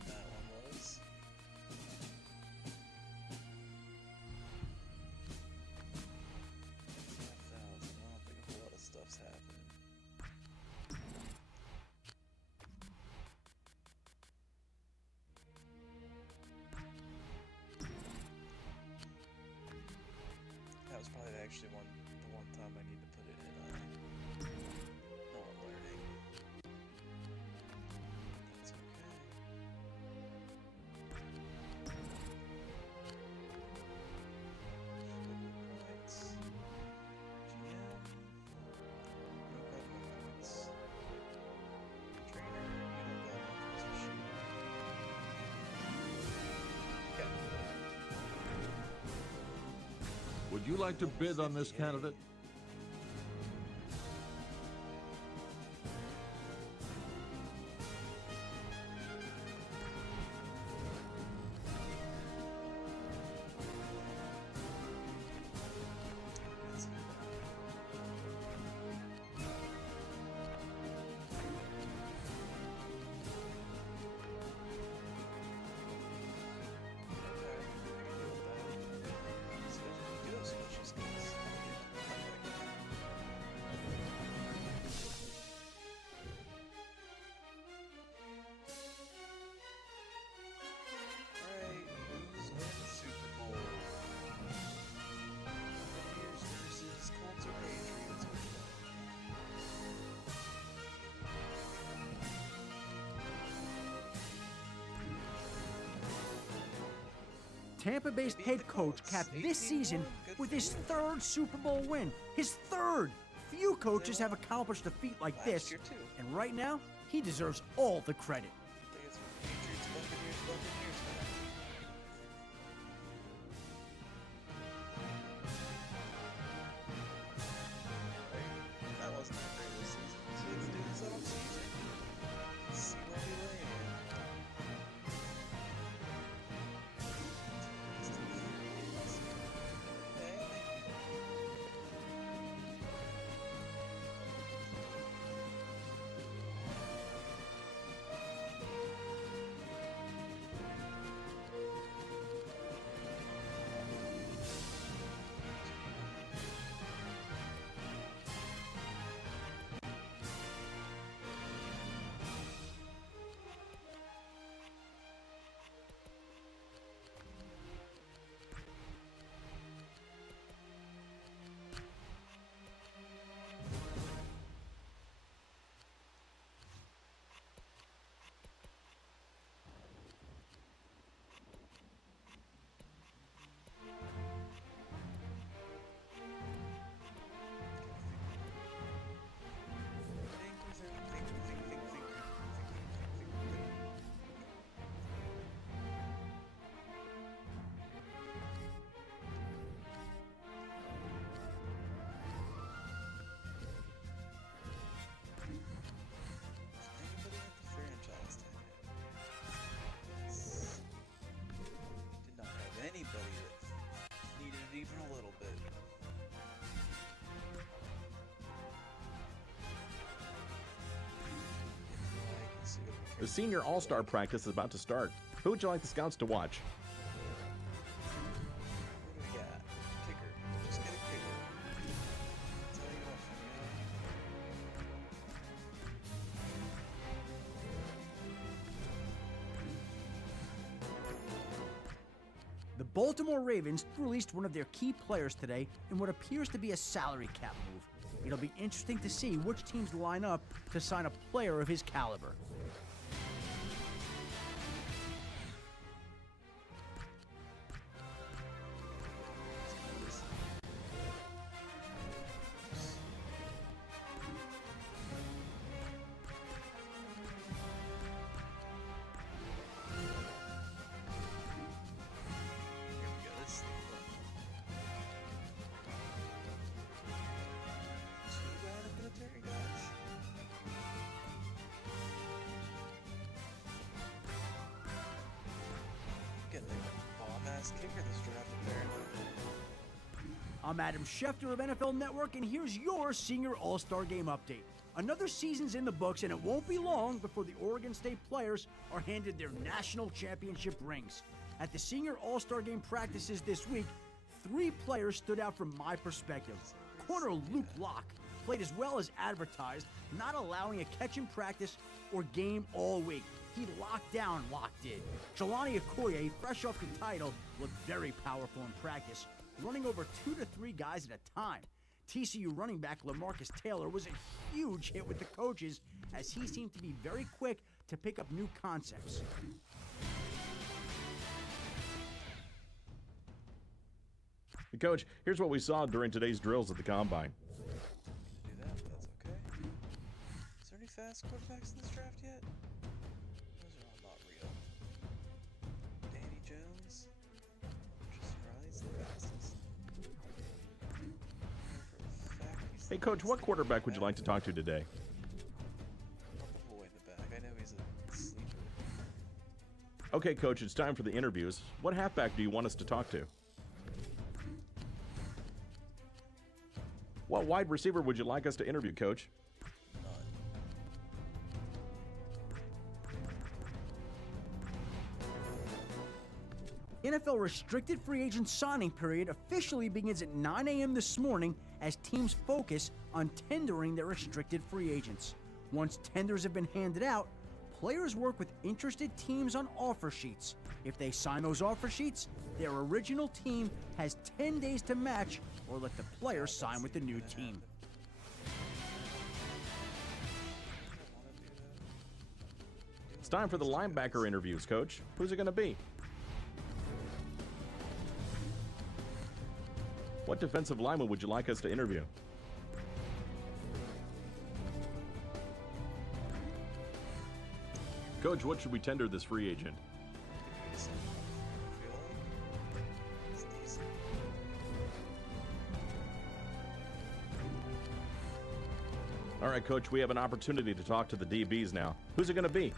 that one was. I don't think a whole lot of stuff's happening. That was probably actually the one time I need to put it in no alerting. That's okay. Points. GM. No government points. Trainer. You don't got no points for shooting. Okay. Would you like to bid on this candidate? Tampa-based head coach capped this season with his third Super Bowl win. His third! Few coaches have accomplished a feat like this, and right now, he deserves all the credit. That wasn't that great this season. So let's do this off season. Let's see where we land. Anybody that needed it even a little bit. The Senior All-Star practice is about to start. Who would you like the scouts to watch? What do we got? Kicker. Just get a kicker. Tell you what, The Baltimore Ravens released one of their key players today in what appears to be a salary cap move. It'll be interesting to see which teams line up to sign a player of his caliber. Kicker this draft, apparently. I'm Adam Schefter of NFL Network, and here's your Senior All-Star Game update. Another season's in the books, and it won't be long before the Oregon State players are handed their national championship rings. At the Senior All-Star Game practices this week, 3 players stood out from my perspective. Corner Luke Locke played as well as advertised, not allowing a catch in practice or game all week. He locked down, Locke did. Jelani Okoye, fresh off the title, looked very powerful in practice, running over 2 to 3 guys at a time. TCU running back LaMarcus Taylor was a huge hit with the coaches, as he seemed to be very quick to pick up new concepts. Coach, here's what we saw during today's drills at the Combine. Do that, but that's okay. Is there any fast quarterbacks in this draft yet? Those are all not real. Danny Jones. Tristan Riley's the fastest. Hey, Coach, what quarterback would you like to talk to today? Boy in the back. I know he's a sleeper. Okay, Coach, it's time for the interviews. What halfback do you want us to talk to? What wide receiver would you like us to interview, Coach? NFL restricted free agent signing period officially begins at 9 a.m. this morning as teams focus on tendering their restricted free agents. Once tenders have been handed out, players work with interested teams on offer sheets. If they sign those offer sheets, their original team has 10 days to match or let the player sign with the new team. It's time for the linebacker interviews, Coach. Who's it going to be? What defensive lineman would you like us to interview? Coach, what should we tender this free agent? All right, Coach, we have an opportunity to talk to the DBs now. Who's it going to be?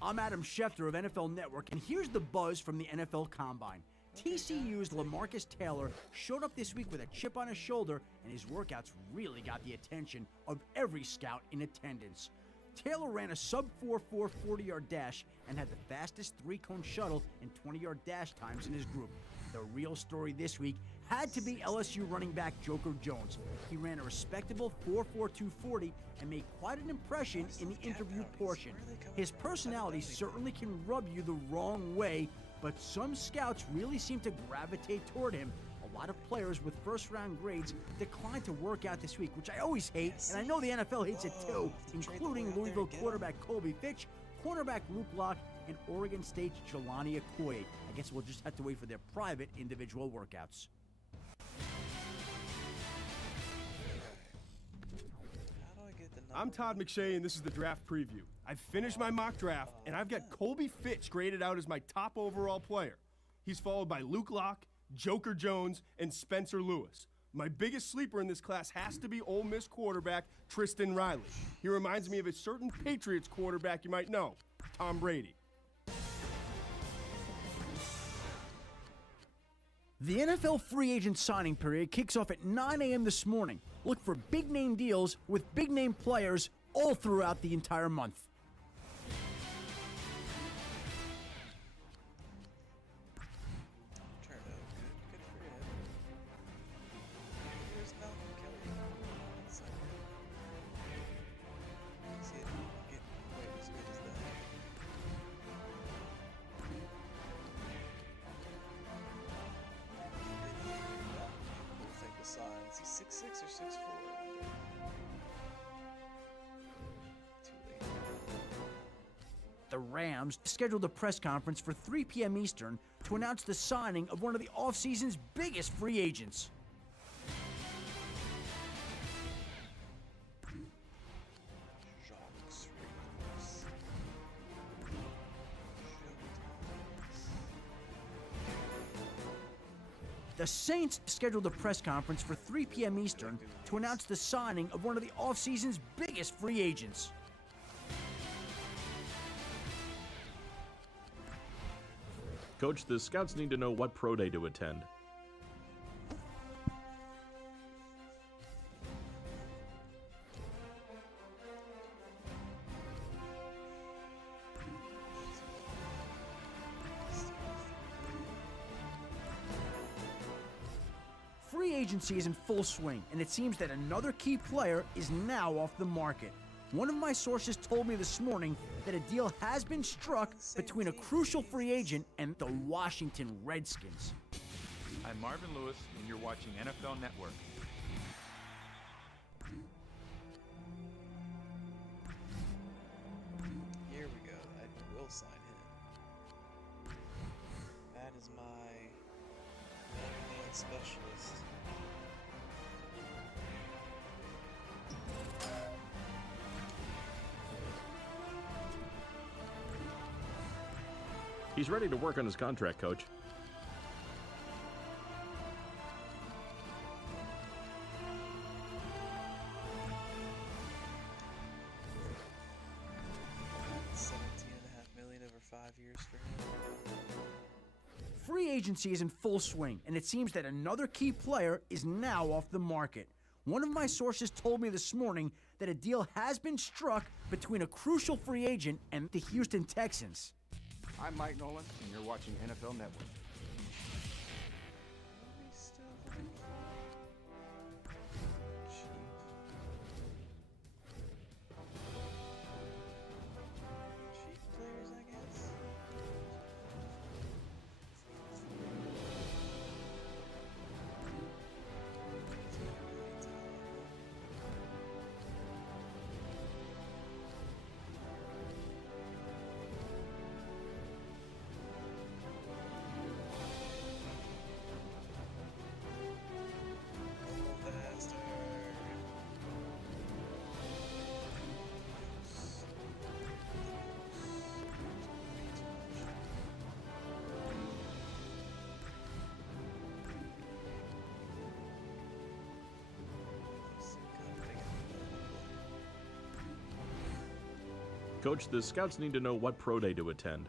I'm Adam Schefter of NFL Network, and here's the buzz from the NFL Combine. TCU's LaMarcus Taylor showed up this week with a chip on his shoulder, and his workouts really got the attention of every scout in attendance. Taylor ran a sub-4.4 40-yard dash and had the fastest 3-cone shuttle and 20-yard dash times in his group. The real story this week had to be LSU running back Joker Jones. He ran a respectable 4.42 40 and made quite an impression in the interview portion. His personality certainly can rub you the wrong way, but some scouts really seem to gravitate toward him. A lot of players with first-round grades declined to work out this week, which I always hate, and I know the NFL hates it too, including Louisville quarterback Colby Fitch, cornerback Luke Locke, and Oregon State's Jelani Okoye. I guess we'll just have to wait for their private individual workouts. I'm Todd McShay, and this is the draft preview. I've finished my mock draft, and I've got Colby Fitch graded out as my top overall player. He's followed by Luke Locke, Joker Jones, and Spencer Lewis. My biggest sleeper in this class has to be Ole Miss quarterback Tristan Riley. He reminds me of a certain Patriots quarterback you might know, Tom Brady. The NFL free agent signing period kicks off at 9 a.m. this morning. Look for big-name deals with big-name players all throughout the entire month. Is he 6'6" or 6'4"? The Rams scheduled a press conference for 3 p.m. Eastern to announce the signing of one of the offseason's biggest free agents. The Saints scheduled a press conference for 3 p.m. Eastern to announce the signing of one of the offseason's biggest free agents. Coach, the scouts need to know what pro day to attend. agency is in full swing, and it seems that another key player is now off the market. One of my sources told me this morning that a deal has been struck between a crucial free agent and the Washington Redskins. I'm Marvin Lewis, and you're watching NFL Network. Here we go. I will sign him. That is my man specialist. He's ready to work on his contract, Coach. $17.5 million over 5 years for him. Free agency is in full swing, and it seems that another key player is now off the market. One of my sources told me this morning that a deal has been struck between a crucial free agent and the Houston Texans. I'm Mike Nolan, and you're watching NFL Network. Cheap players, I guess. Coach, the scouts need to know what pro day to attend.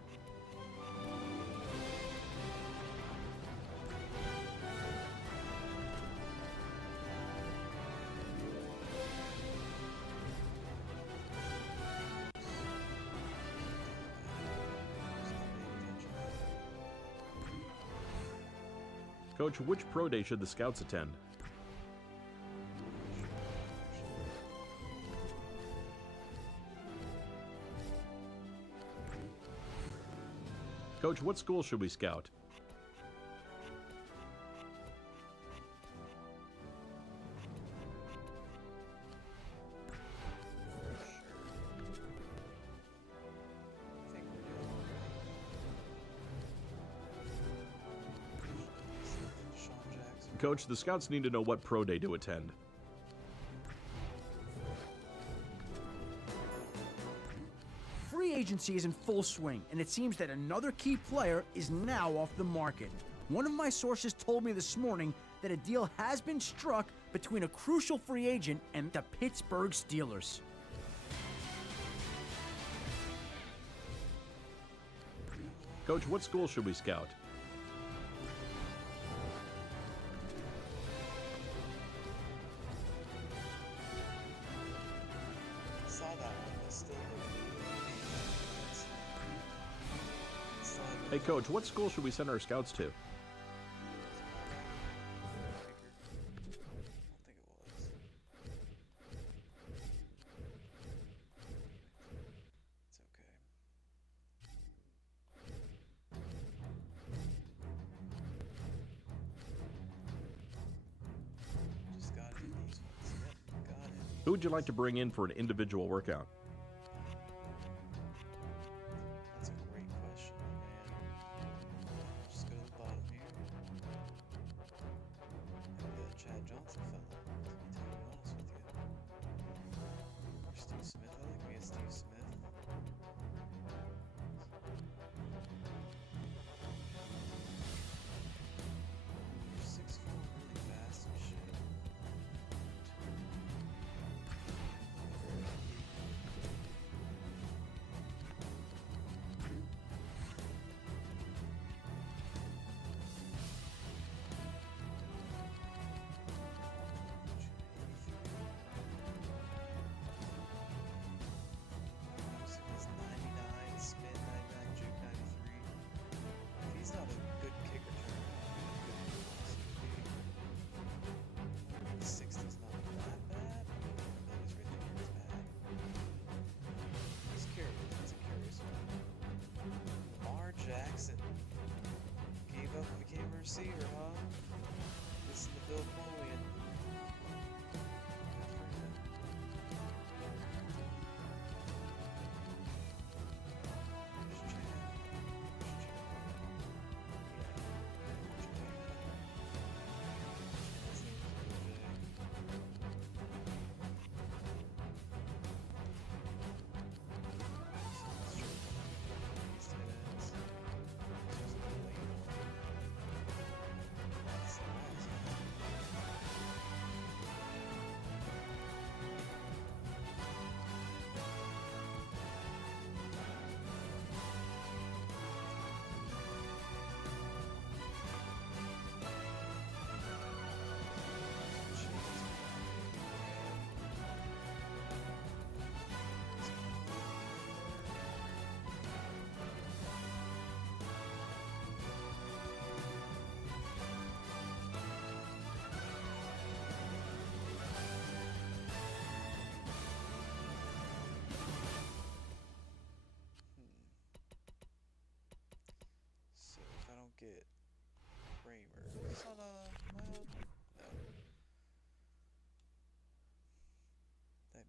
Coach, which pro day should the scouts attend? Coach, what school should we scout? Coach, the scouts need to know what pro day to attend. Free agency is in full swing, and it seems that another key player is now off the market. One of my sources told me this morning that a deal has been struck between a crucial free agent and the Pittsburgh Steelers. Coach, what school should we scout? Saw that one. It's still Hey, Coach, what school should we send our scouts to? Who would you like to bring in for an individual workout? That's a great question, man. Just go to the bottom here. Maybe that Chad Johnson fella, to be totally honest with you. Or Steve Smith. I think we had Steve Smith. You're 6'4", really fast and shit.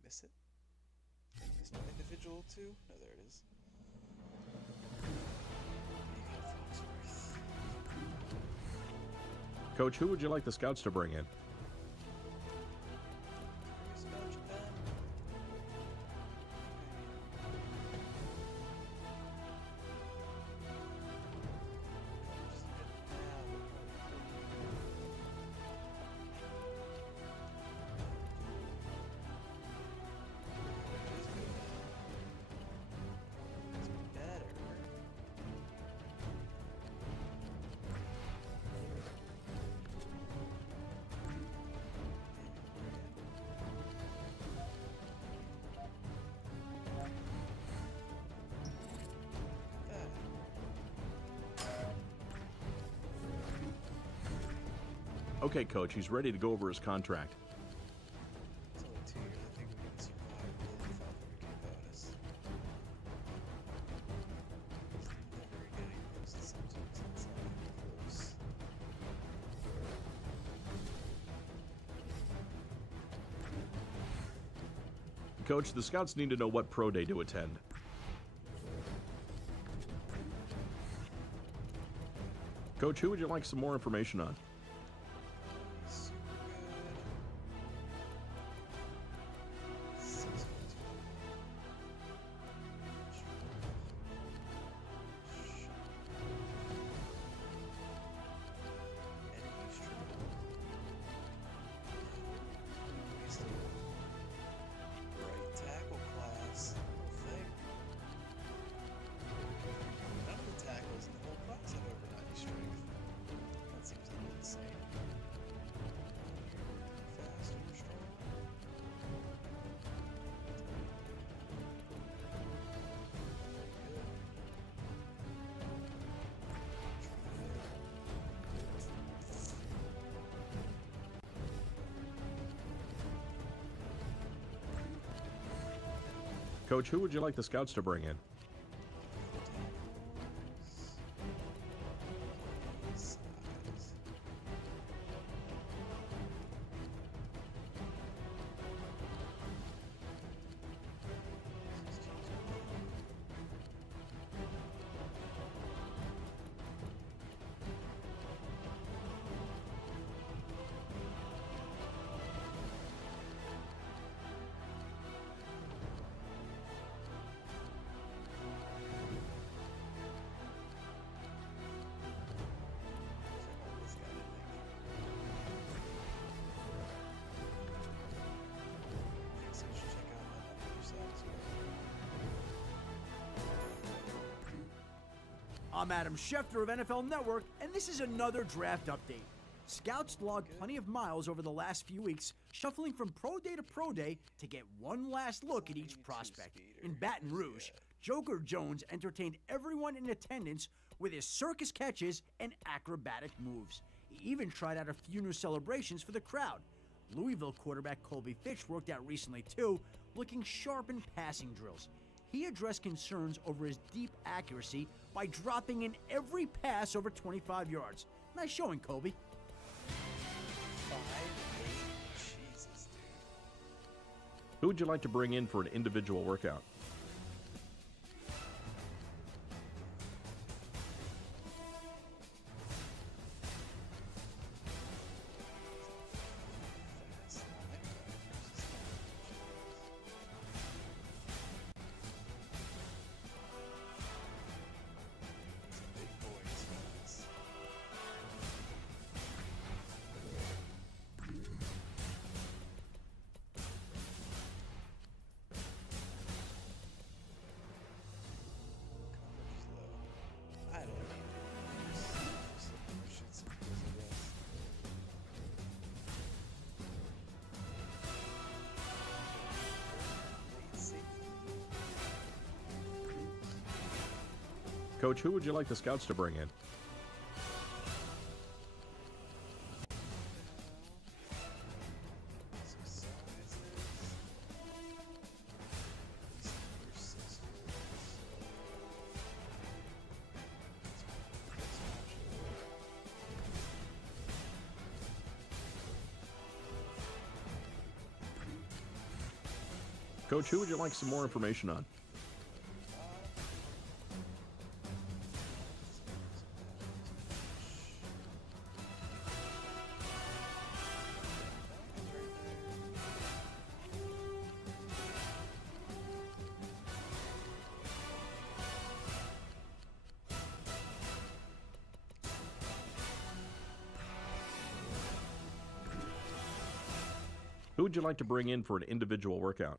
miss it? Missed an individual too? No, there it is. Coach, who would you like the scouts to bring in? Okay, Coach, he's ready to go over his contract. It's only 2 years. I think we can survive with a 500K bonus. Never getting posted sometimes outside close. Coach, the scouts need to know what pro day to attend. Coach, who would you like some more information on? Coach, who would you like the scouts to bring in? I'm Adam Schefter of NFL Network, and this is another draft update. Scouts logged plenty of miles over the last few weeks, shuffling from pro day to get one last look at each prospect. In Baton Rouge, Joker Jones entertained everyone in attendance with his circus catches and acrobatic moves. He even tried out a few new celebrations for the crowd. Louisville quarterback Colby Fitch worked out recently too, looking sharp in passing drills. He addressed concerns over his deep accuracy by dropping in every pass over 25 yards. Nice showing, Colby. 5'8". Jesus, dude. Who would you like to bring in for an individual workout? Coach, who would you like the scouts to bring in? Coach, who would you like some more information on? Who would you like to bring in for an individual workout?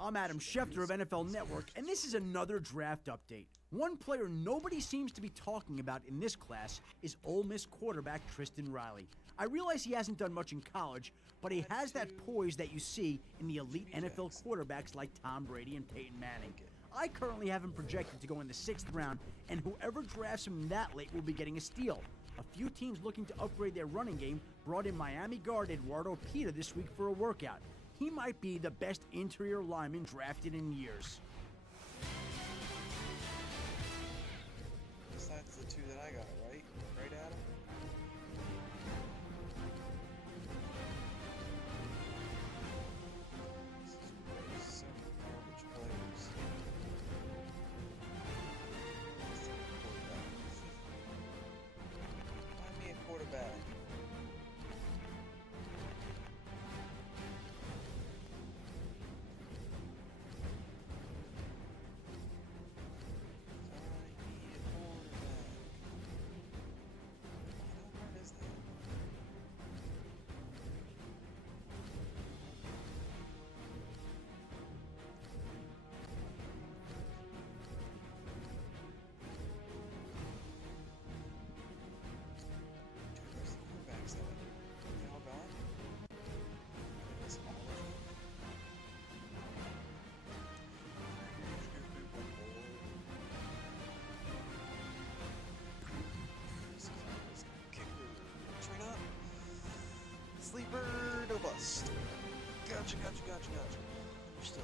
I'm Adam Schefter of NFL Network, and this is another draft update. One player nobody seems to be talking about in this class is Ole Miss quarterback Tristan Riley. I realize he hasn't done much in college, but he has that poise that you see in the elite NFL quarterbacks like Tom Brady and Peyton Manning. I currently have him projected to go in the 6th round, and whoever drafts him that late will be getting a steal. A few teams looking to upgrade their running game brought in Miami guard Eduardo Pita this week for a workout. He might be the best interior lineman drafted in years. Besides the two that I got, right? Right, Adam? This is so garbage players. Find me a quarterback. Sleeper, no bust. Gotcha. Understood.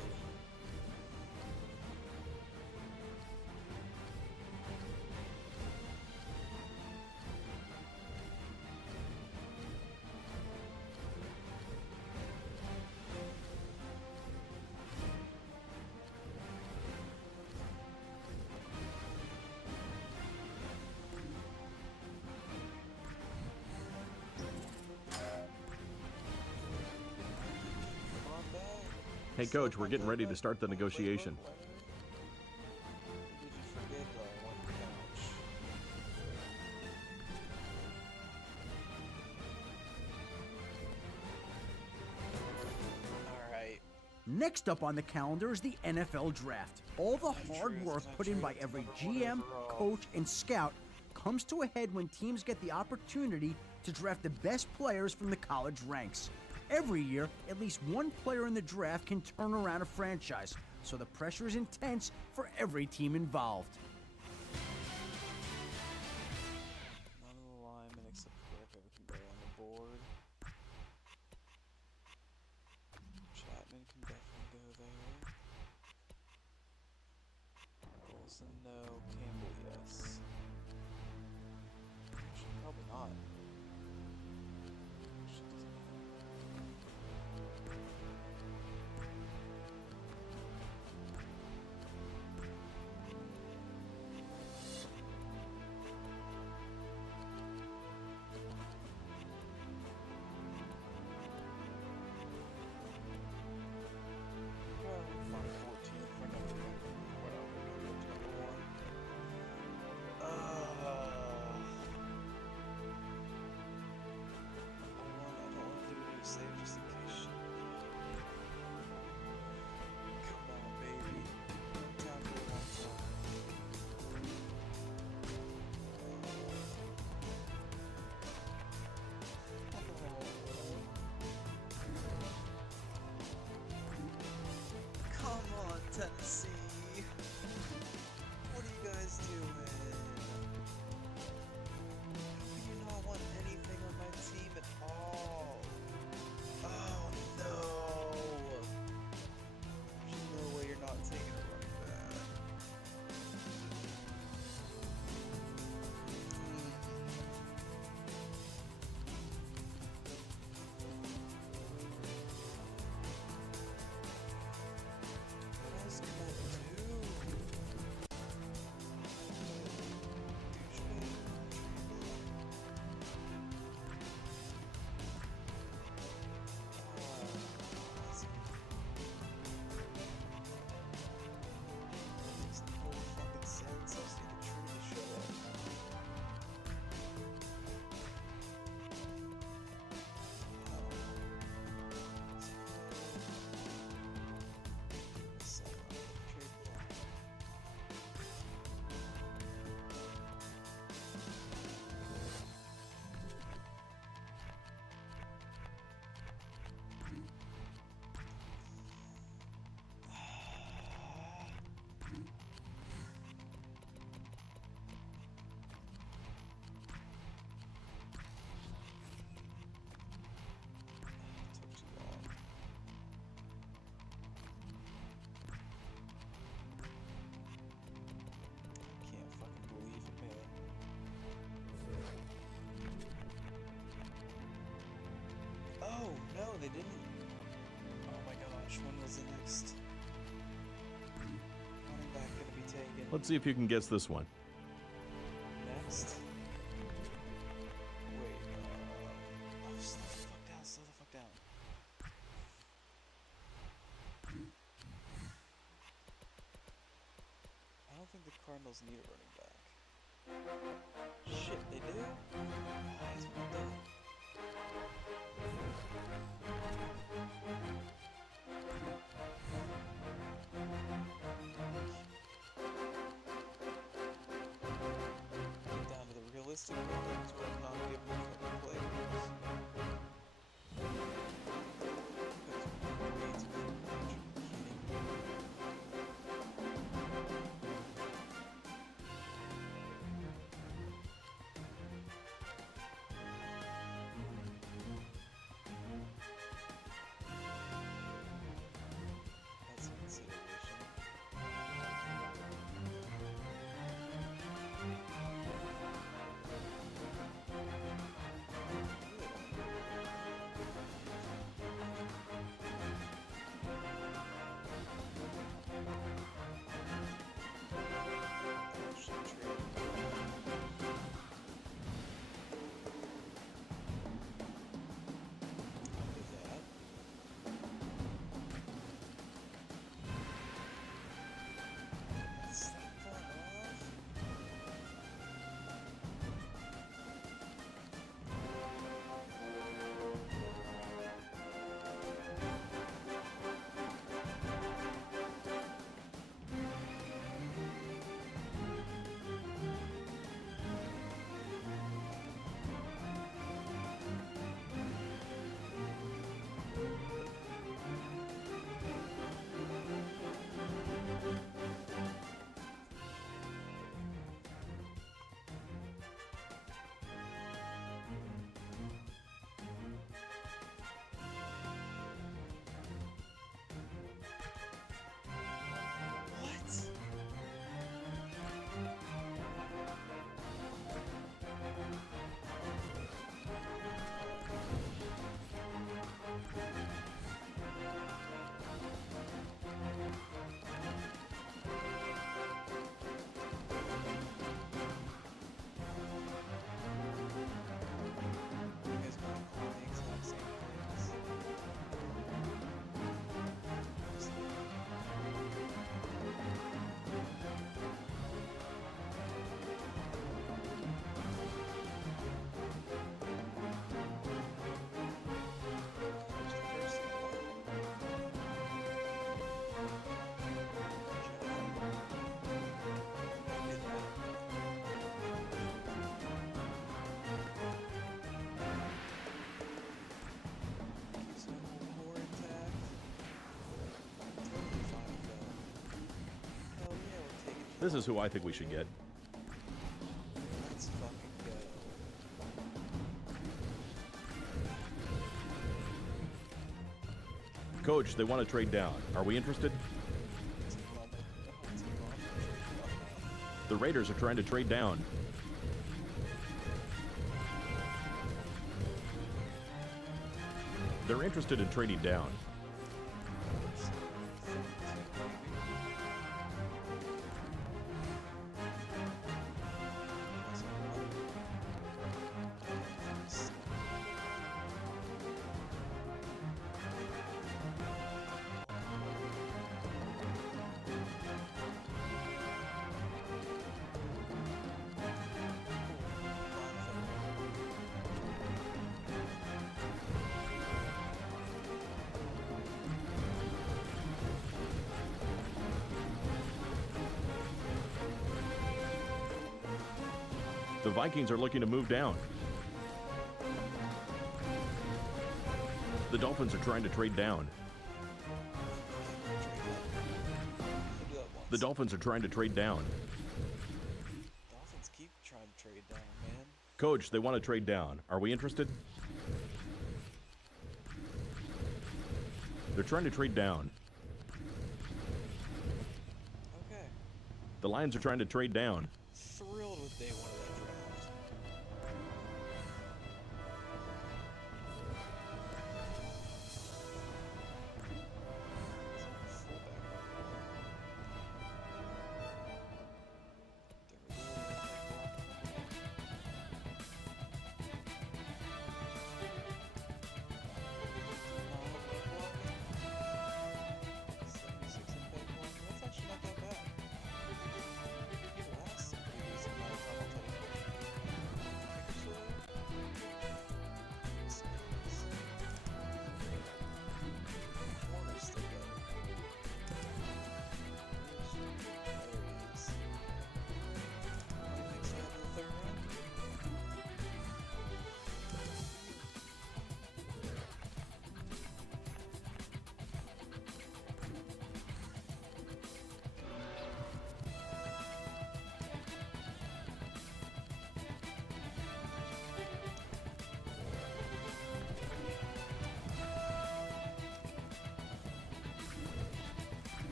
Hey, Coach, we're getting ready to start the negotiation. Did you forget I want the couch? Alright. Next up on the calendar is the NFL Draft. All the hard work put in by every GM, coach, and scout comes to a head when teams get the opportunity to draft the best players from the college ranks. Every year, at least one player in the draft can turn around a franchise, so the pressure is intense for every team involved. None of the linemen except for can go on the board. Chapman can definitely go there. Wilson, no. Campbell, yes. Actually, probably not. Well, 14th for number 1. they didn't. Oh my gosh, when was the next running back gonna be taken? Let's see if you can guess this one. Next? Wait, oh, slow the fuck down, slow the fuck down. I don't think the Cardinals need a running back. Shit, they do? Guys, what the? Get down to the realistic ones where I'm not giving them fucking players. That's way too much. Are you kidding me? That's a consideration. This is who I think we should get. Let's fucking go. Coach, they want to trade down. Are we interested? The Raiders are trying to trade down. They're interested in trading down. The Vikings are looking to move down. The Dolphins are trying to trade down. The Dolphins are trying to trade down. Dolphins keep trying to trade down, man. Coach, they want to trade down. Are we interested? They're trying to trade down. Okay. The Lions are trying to trade down. Thrilled with day one of that draft.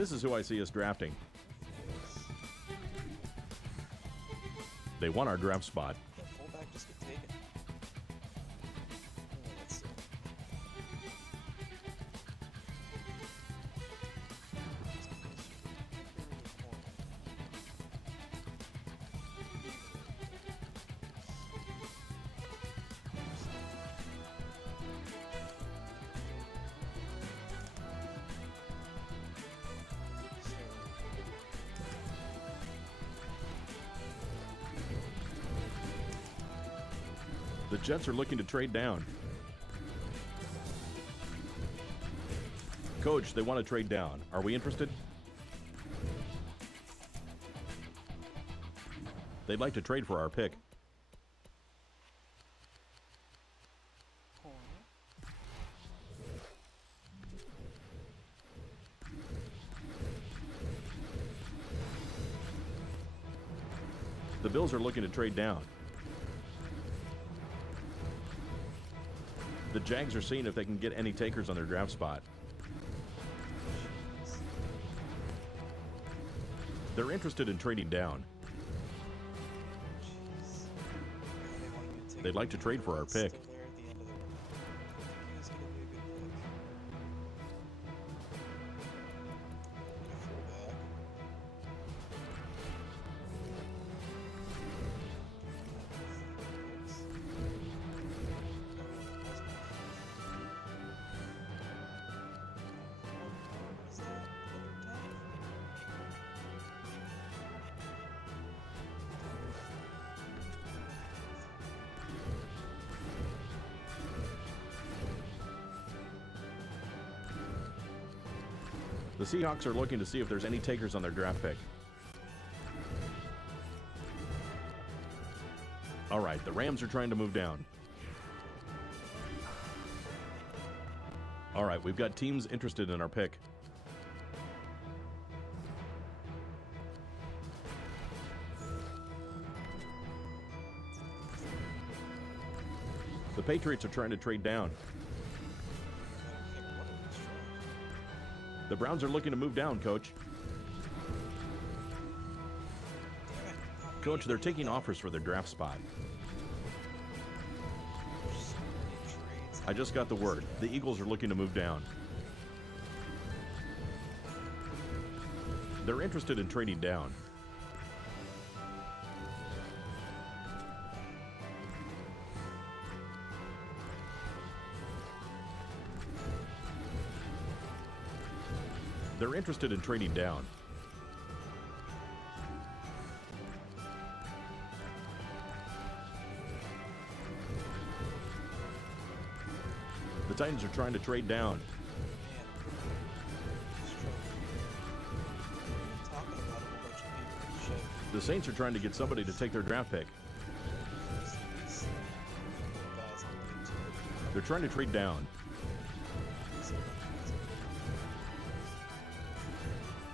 This is who I see us drafting. They won our draft spot. The fullback just get taken. Oh, let's see. The Jets are looking to trade down. Coach, they want to trade down. Are we interested? They'd like to trade for our pick. The Bills are looking to trade down. The Jags are seeing if they can get any takers on their draft spot. They're interested in trading down. They'd like to trade for our pick. The Seahawks are looking to see if there's any takers on their draft pick. All right, the Rams are trying to move down. All right, we've got teams interested in our pick. The Patriots are trying to trade down. The Browns are looking to move down, Coach. Coach, they're taking offers for their draft spot. I just got the word. The Eagles are looking to move down. They're interested in trading down. They're interested in trading down. The Titans are trying to trade down. The Saints are trying to get somebody to take their draft pick. They're trying to trade down.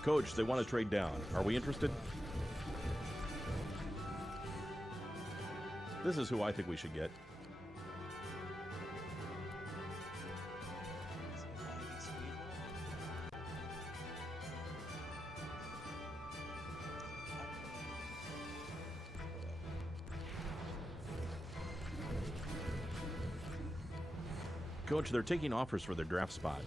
Coach, they want to trade down. Are we interested? This is who I think we should get. Coach, they're taking offers for their draft spot.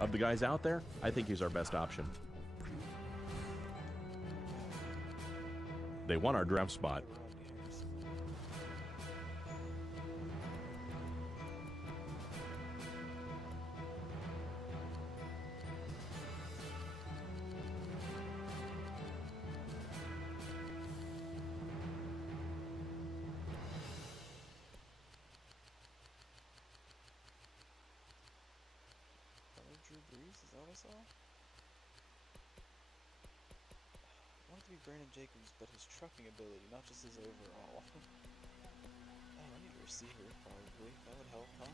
Of the guys out there, I think he's our best option. They won our draft spot. Brandon Jacobs, but his trucking ability, not just his overall. Oh, I need a receiver, probably. That would help, huh?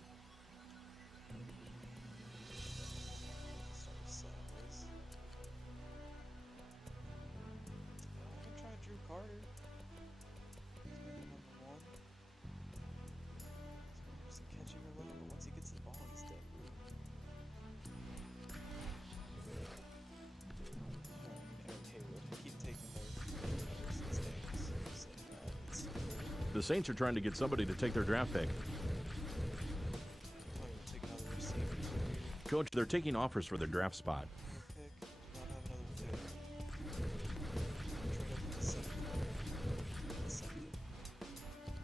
Start sideways. I can try Drew Carter. He's maybe number one. He's catching around. The Saints are trying to get somebody to take their draft pick. Take another receiver too. Coach, they're taking offers for their draft spot. Pick. Do not have another pick. Trade up to the second.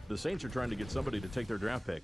The Saints are trying to get somebody to take their draft pick.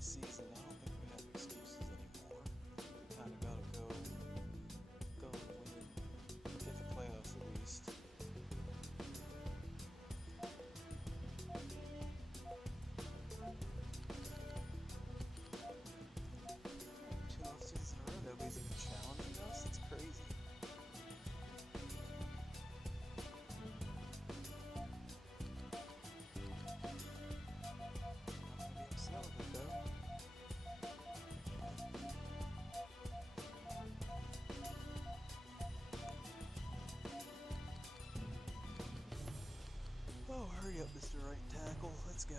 Season, I don't think we have excuses anymore. We kind of gotta go and win, get the playoffs at least. Two off seasons in a row, nobody's even challenging us. It's crazy. I'm gonna be upset with it though. Oh, hurry up, Mr. Right Tackle. Let's go.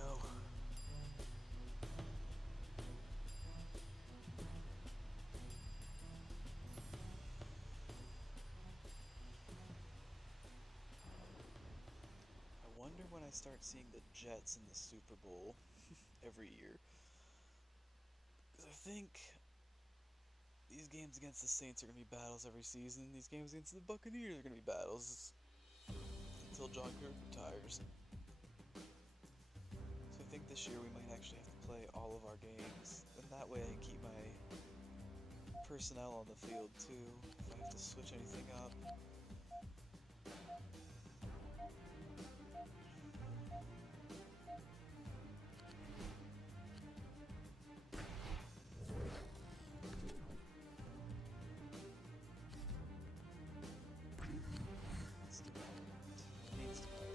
I wonder when I start seeing the Jets in the Super Bowl every year. Because I think these games against the Saints are going to be battles every season. These games against the Buccaneers are going to be battles until John Kirk retires. So I think this year we might actually have to play all of our games, and that way I keep my personnel on the field too, if I have to switch anything up. It's development. It needs development.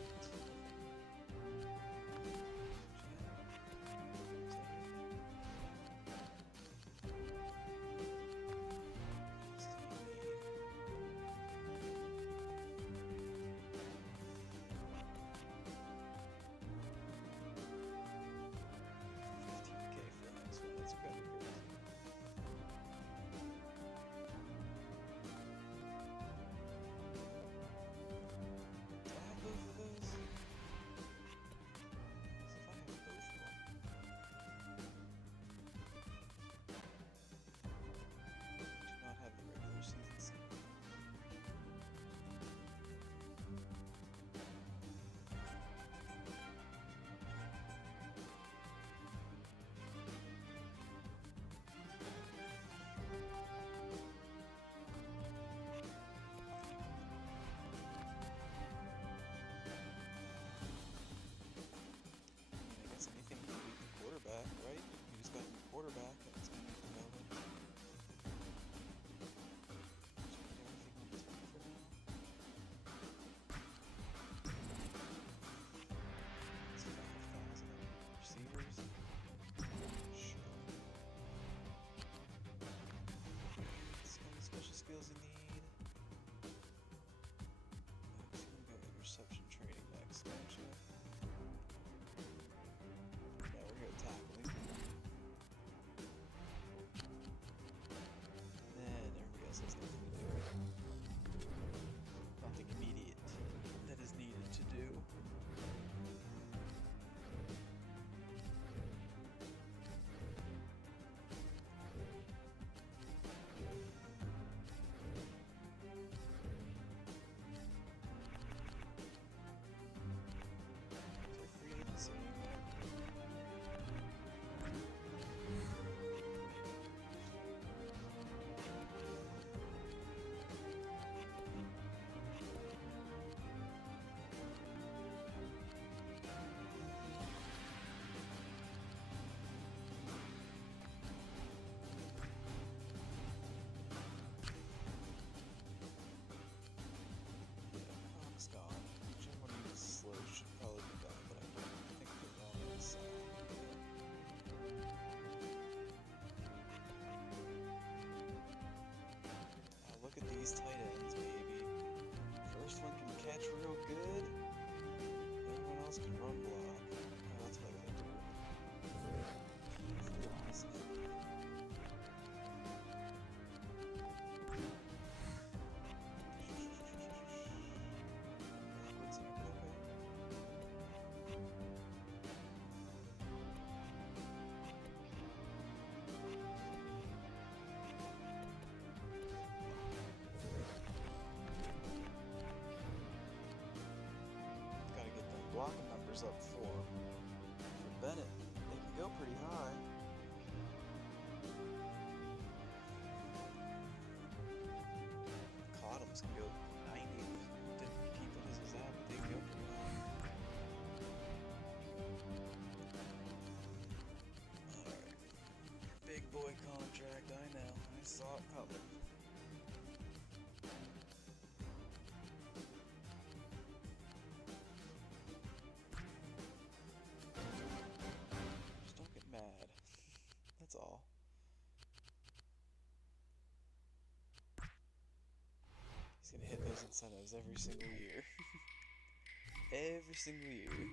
numbers up for Bennett. They can go pretty high. Cottoms can go 90. Didn't keep it as his ad, but they can go pretty high. Alright. Big boy contract, I know. I saw it coming. Just don't get mad. That's all. He's gonna hit those incentives every single year. Every single year.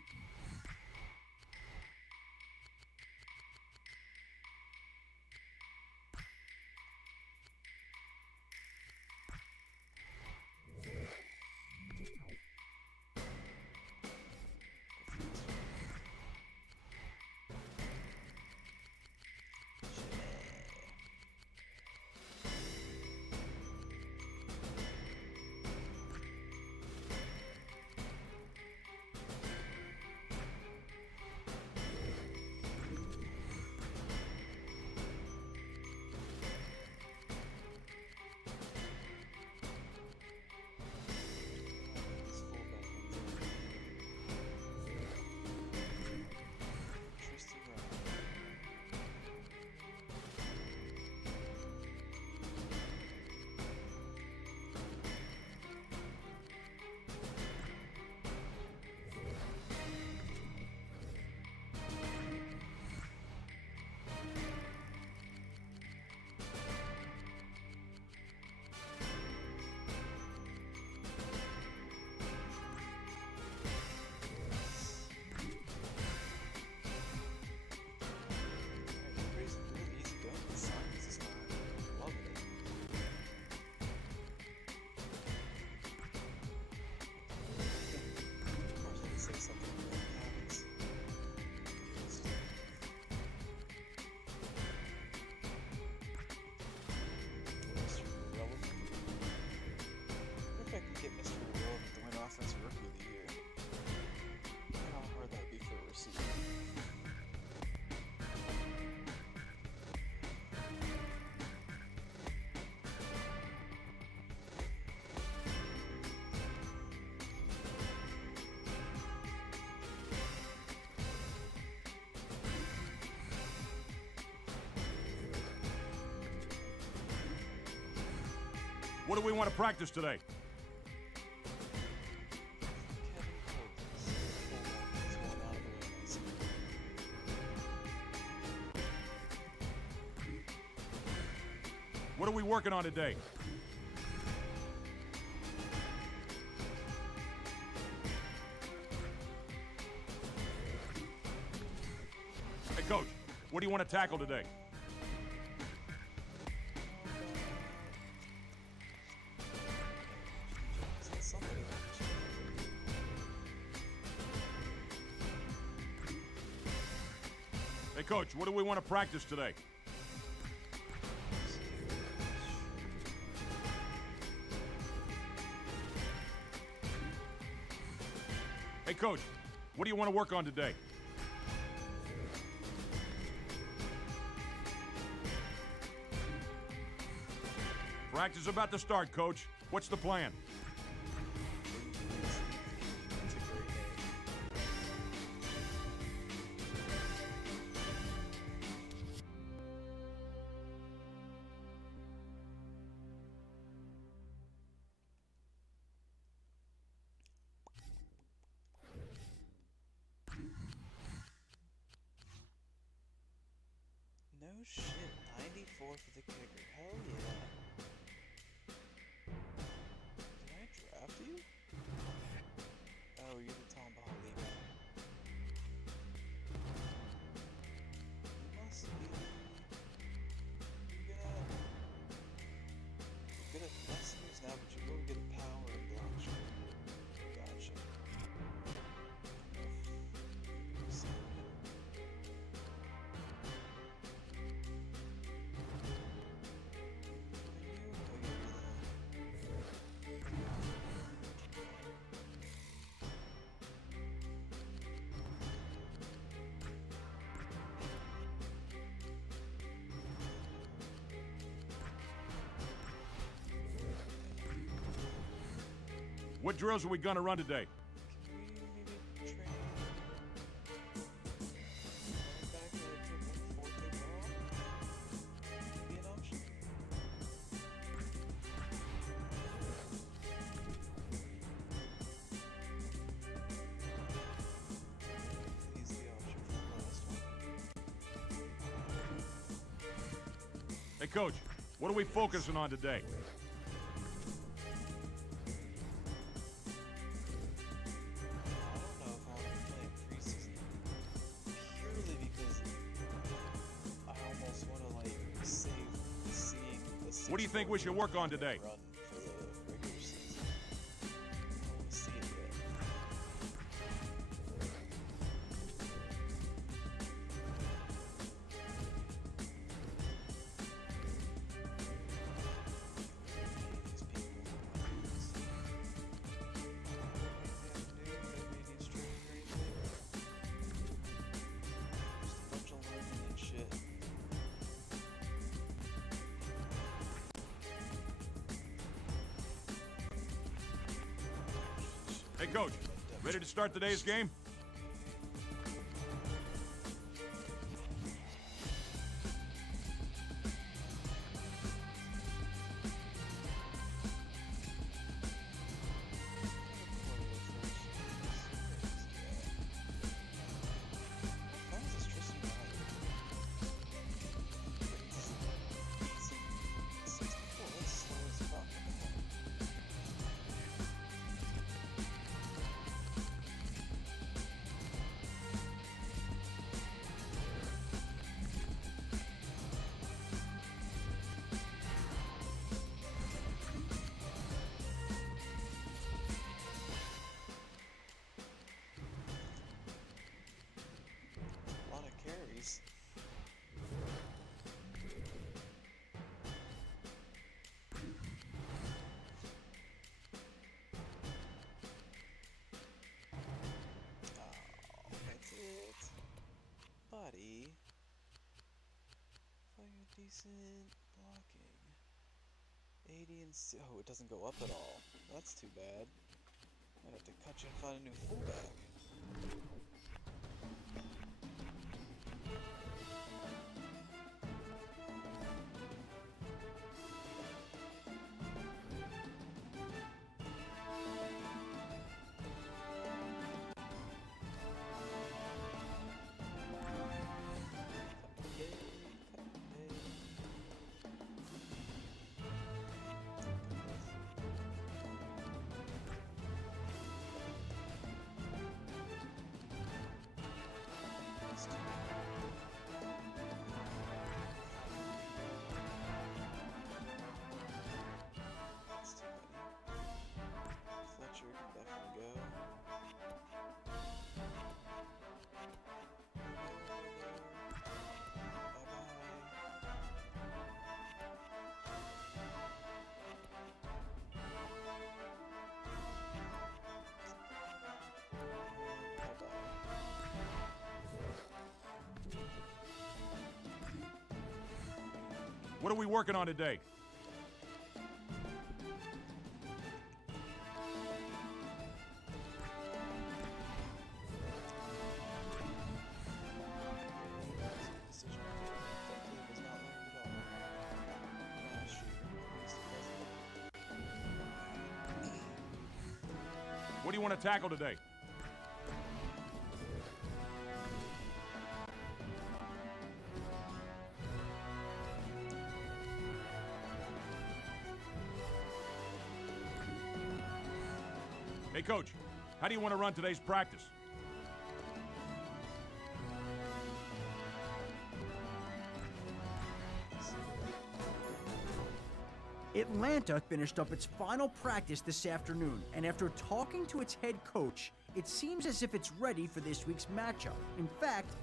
What do we want to practice today? What are we working on today? Hey, Coach, what do you want to tackle today? Hey, Coach, what do we want to practice today? Hey, Coach, what do you want to work on today? Practice is about to start, Coach. What's the plan? No shit, 94 for the kicker. Hell yeah. Did I draft you? Oh, you're the Tom Bahali guy. You must be good at lessons now, but you're really good at power and block shot. Gotcha. What drills are we gonna run today? Can we maybe train running back that I took like 4th overall? Maybe an option? He's the option from the last one. Hey, Coach, what are we focusing on today? What do you think we should work on today? Run for the regular season. I want to see it yet. These people. Just a bunch of learning and shit. Hey, Coach, ready to start today's game? Buddy, decent blocking. 80 and oh, it doesn't go up at all. That's too bad. Might have to cut you and find a new fullback. Fletcher can definitely go. What are we working on today? What do you want to tackle today? Hey, Coach, how do you want to run today's practice? Atlanta finished up its final practice this afternoon, and after talking to its head coach, it seems as if it's ready for this week's matchup. In fact,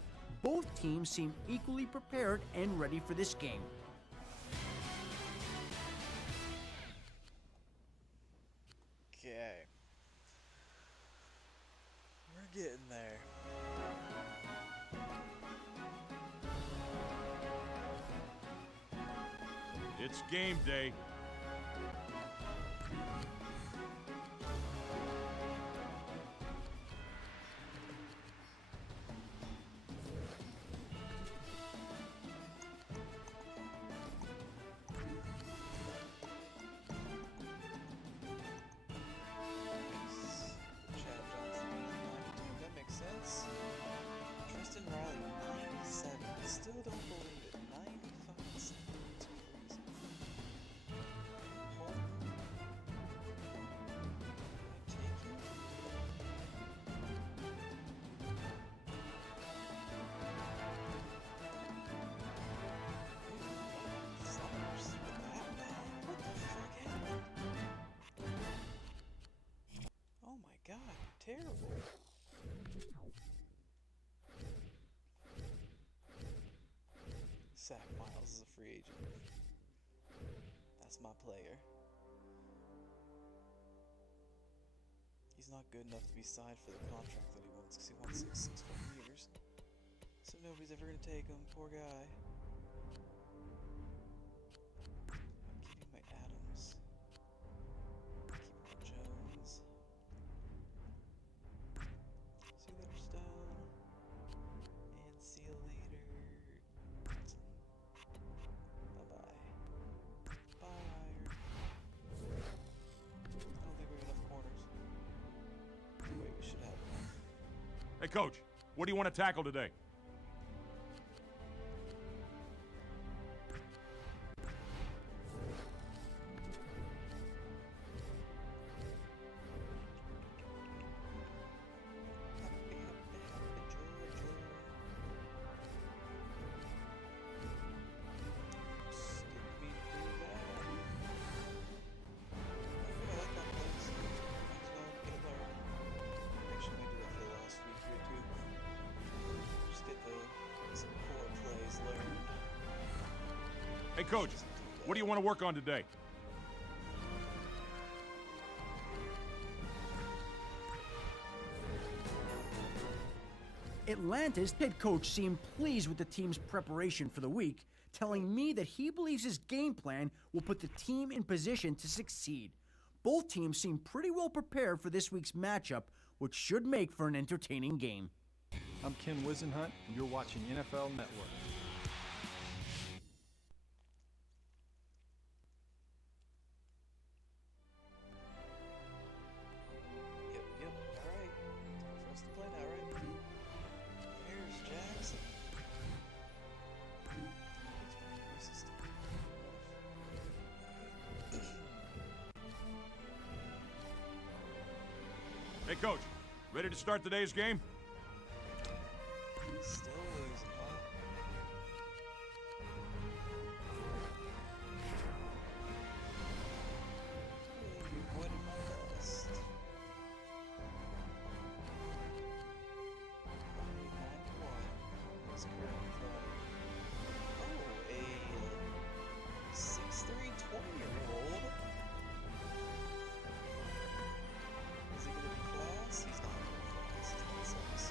both teams seem equally prepared and ready for this game. Okay. We're getting there. It's game day. terrible. Zach Miles is a free agent. That's my player. He's not good enough to be signed for the contract that he wants because he wants 6 fucking years. So nobody's ever gonna take him, poor guy. I'm keeping my Adams. Keeping my Jones. See you later, Stone. And see you later. Bye-bye. Bye, Iron. I don't think we have enough corners. Wait, we should have enough. Hey, Coach, what do you want to tackle today? Hey, Coach, what do you want to work on today? Atlanta's head coach seemed pleased with the team's preparation for the week, telling me that he believes his game plan will put the team in position to succeed. Both teams seem pretty well prepared for this week's matchup, which should make for an entertaining game. I'm Ken Wisenhunt, and you're watching NFL Network. Yep, alright. Time for us to play now, right? Here's Jackson. Hey, Coach, ready to start today's game? Still losing, huh? Really avoided my best. 9-1. What's currently a 6'3", 20-year-old. Is he gonna be class? He's not gonna be class. That sucks.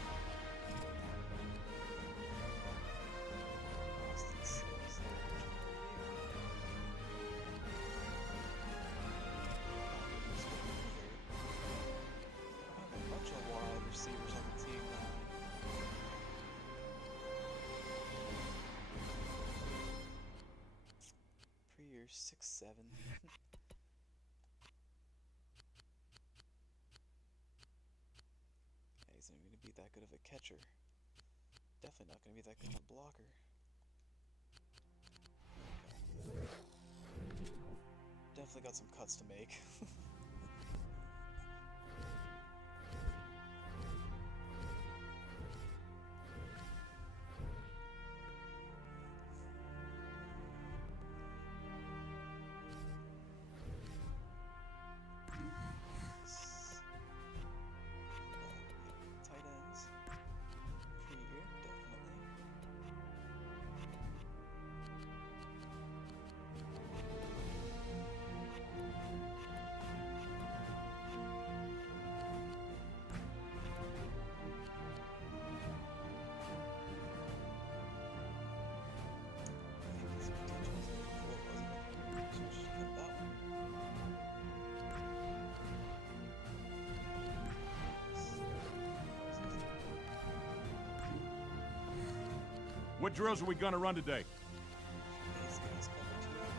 Austin Sills there. I have a bunch of wide receivers on the team now. Pre-year 6'7". He's not going to be that good of a catcher. Definitely not going to be that good of a blocker. Definitely got some cuts to make. Tight ends. Pre-year, definitely. I think his potential is really full, wasn't it? So we should cut that one. What drills are we going to run today? These guys cover 2 up.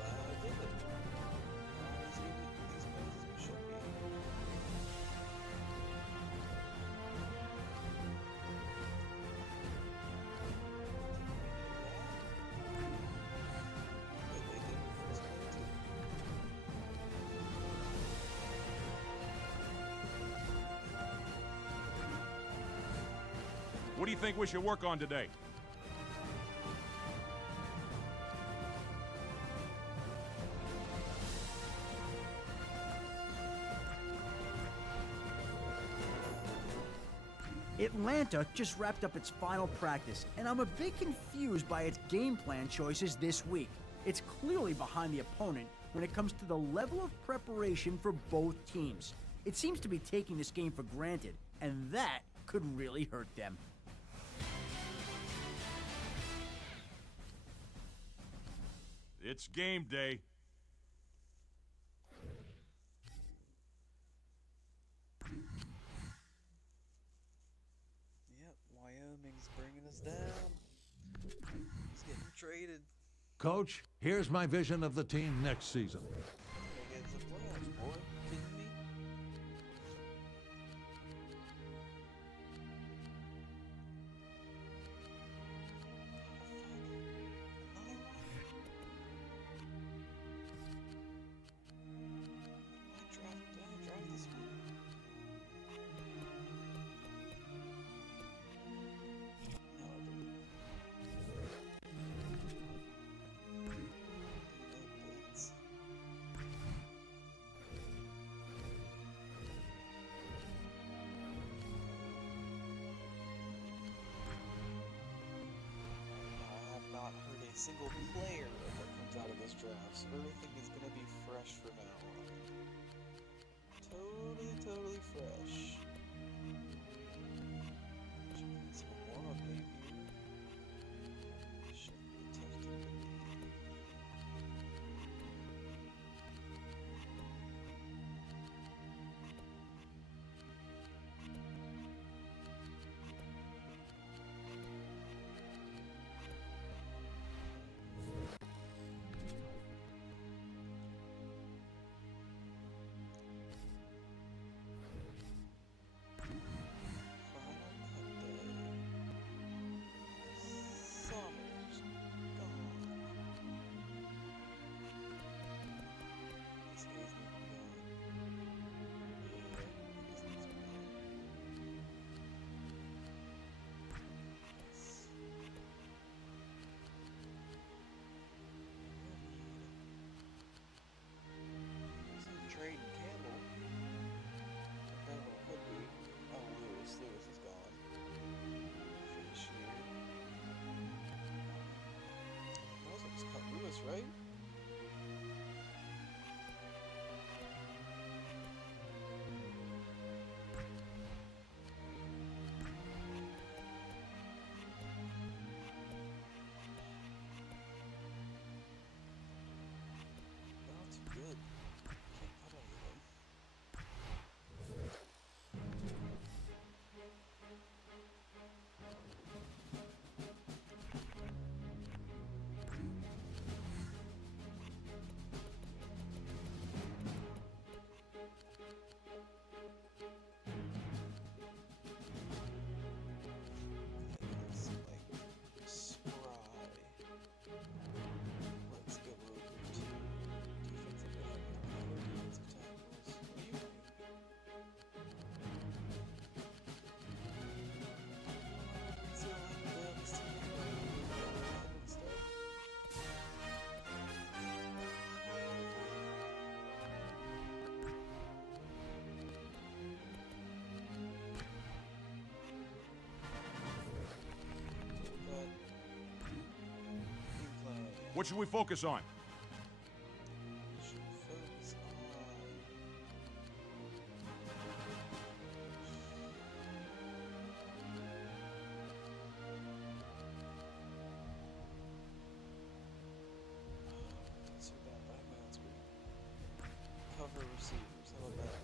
Wow, I did it. Not as even these guys as we should be. But they did it first play too. What do you think we should work on today? Atlanta just wrapped up its final practice, and I'm a bit confused by its game plan choices this week. It's clearly behind the opponent when it comes to the level of preparation for both teams. It seems to be taking this game for granted, and that could really hurt them. It's game day. Yep, Wyoming's bringing us down. He's getting traded. Coach, here's my vision of the team next season. Against the playoffs, boy. Kidding me? Single player that comes out of this draft, so everything is going to be fresh from now on. Totally fresh. Some warm-up game here. Shouldn't be tough to beat. Lewis is gone. Finish here. I was just cut Lewis, right? Not too good. Can't cut anything. What should we focus on? Cover receivers, how about that?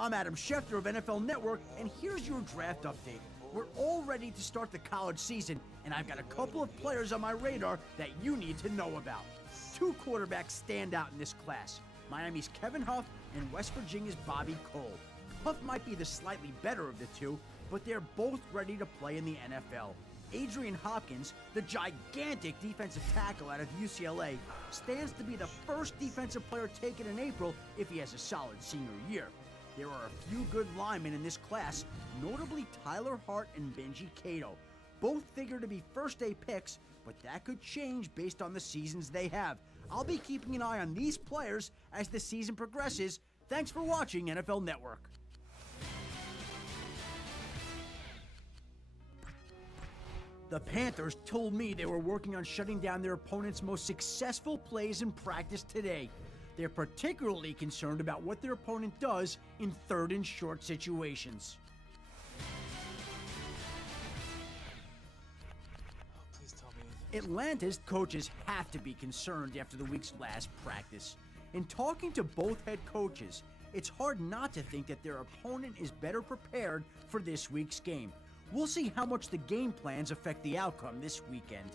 I'm Adam Schefter of NFL Network, and here's your draft update. We're all ready to start the college season, and I've got a couple of players on my radar that you need to know about. Two quarterbacks stand out in this class: Miami's Kevin Huff and West Virginia's Bobby Cole. Huff might be the slightly better of the two, but they're both ready to play in the NFL. Adrian Hopkins, the gigantic defensive tackle out of UCLA, stands to be the first defensive player taken in April if he has a solid senior year. There are a few good linemen in this class, notably Tyler Hart and Benji Cato. Both figure to be first-day picks, but that could change based on the seasons they have. I'll be keeping an eye on these players as the season progresses. Thanks for watching NFL Network. The Panthers told me they were working on shutting down their opponent's most successful plays in practice today. They're particularly concerned about what their opponent does in 3rd and short situations. Please tell me. Atlanta's coaches have to be concerned after the week's last practice. In talking to both head coaches, it's hard not to think that their opponent is better prepared for this week's game. We'll see how much the game plans affect the outcome this weekend.